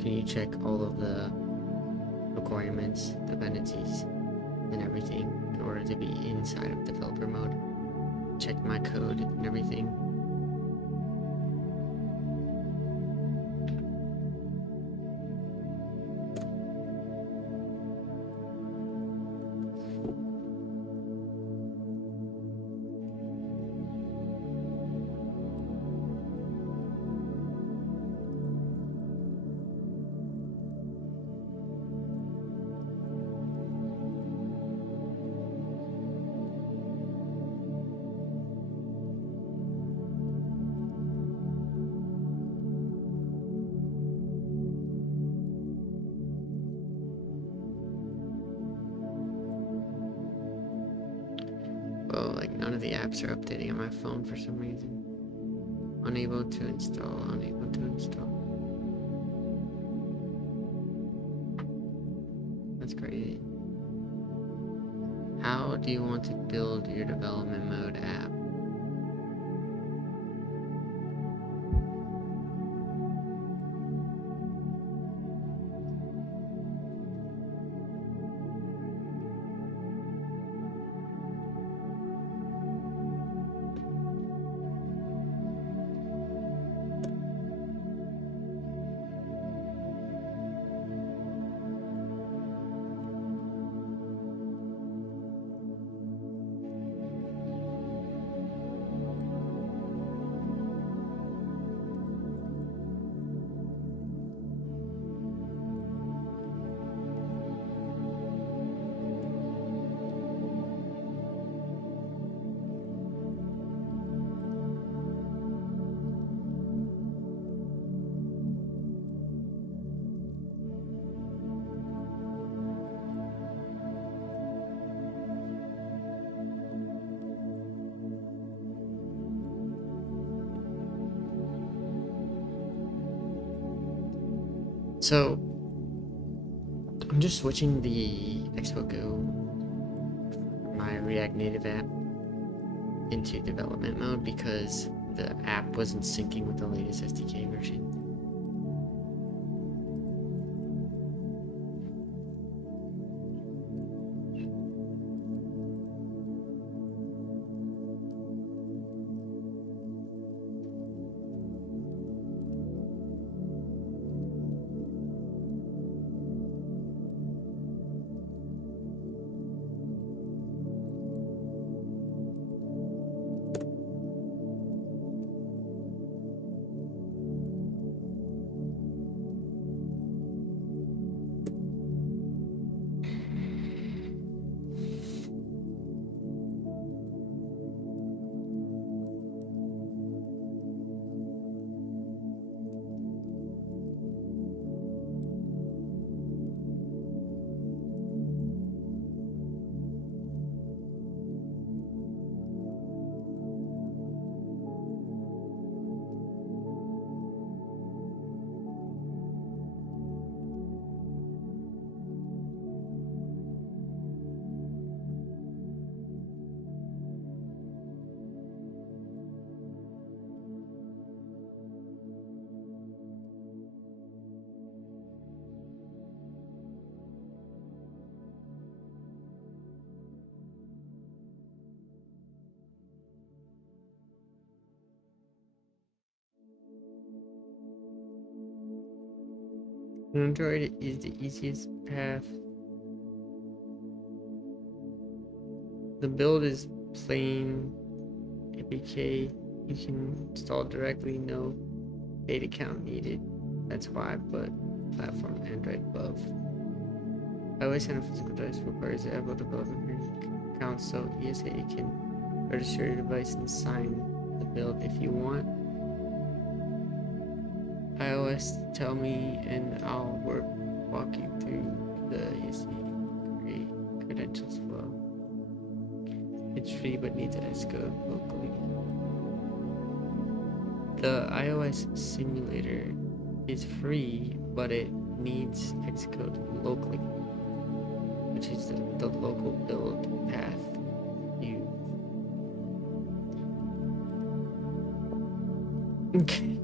Can you check all of the requirements, dependencies, and everything in order to be inside of developer mode? Check my code and everything. Well, like none of the apps are updating on my phone for some reason. Unable to install, unable to install. That's crazy. How do you want to build your development mode app? So, I'm just switching the Expo Go, my React Native app, into development mode because the app wasn't syncing with the latest SDK version. Android is the easiest path. The build is plain APK. You can install directly, no data account needed. That's why I put platform Android above. iOS and a physical device requires the Apple development account, so ESA can register your device and sign the build if you want. iOS, tell me and I'll walk you through the ESA credentials flow. It's free but needs Xcode locally. The iOS simulator is free, but it needs Xcode locally, which is the local build path. You okay.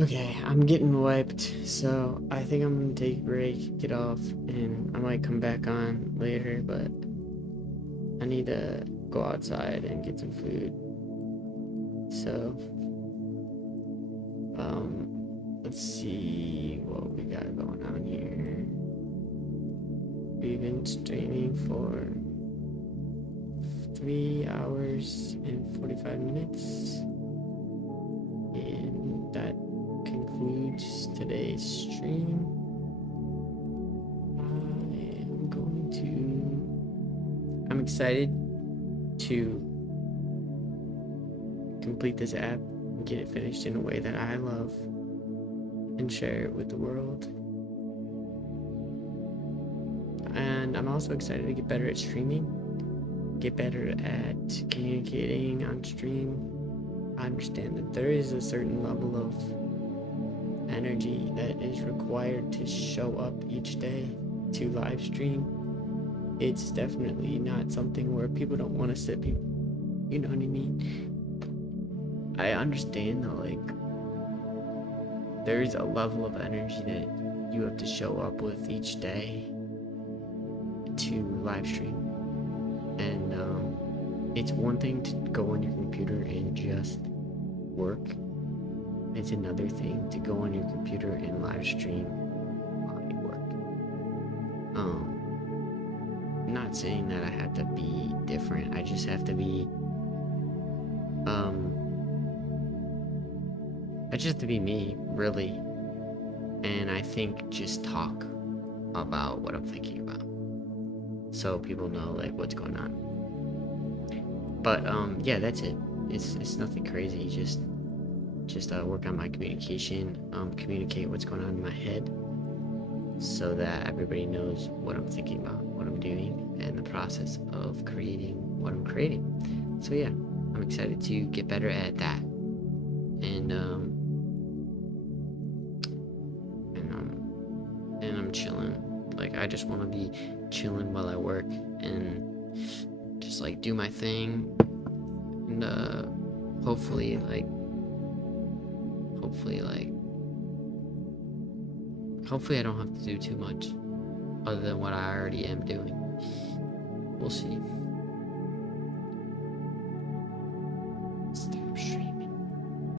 Okay, I'm getting wiped, so I think I'm gonna take a break, get off, and I might come back on later, but I need to go outside and get some food. So, let's see what we got going on here. We've been streaming for 3 hours and 45 minutes. And that concludes today's stream. I'm excited to complete this app and get it finished in a way that I love and share it with the world. And I'm also excited to get better at streaming, get better at communicating on stream. I understand that there is a certain level of energy that is required to show up each day to live stream. It's definitely not something where people don't want to sit, you know what I mean? I understand that, like, there's a level of energy that you have to show up with each day to live stream. And it's one thing to go on your computer and just work. It's another thing to go on your computer and live stream while you work. I'm not saying that I have to be different. I just have to be I just have to be me, really. And I think just talk about what I'm thinking about, so people know, like, what's going on. But yeah, that's it. It's nothing crazy. Just work on my communication, communicate what's going on in my head, so that everybody knows what I'm thinking about, what I'm doing, and the process of creating what I'm creating. So yeah, I'm excited to get better at that. And I'm chilling. Like, I just want to be chilling while I work and just, like, do my thing. And hopefully I don't have to do too much other than what I already am doing. We'll see.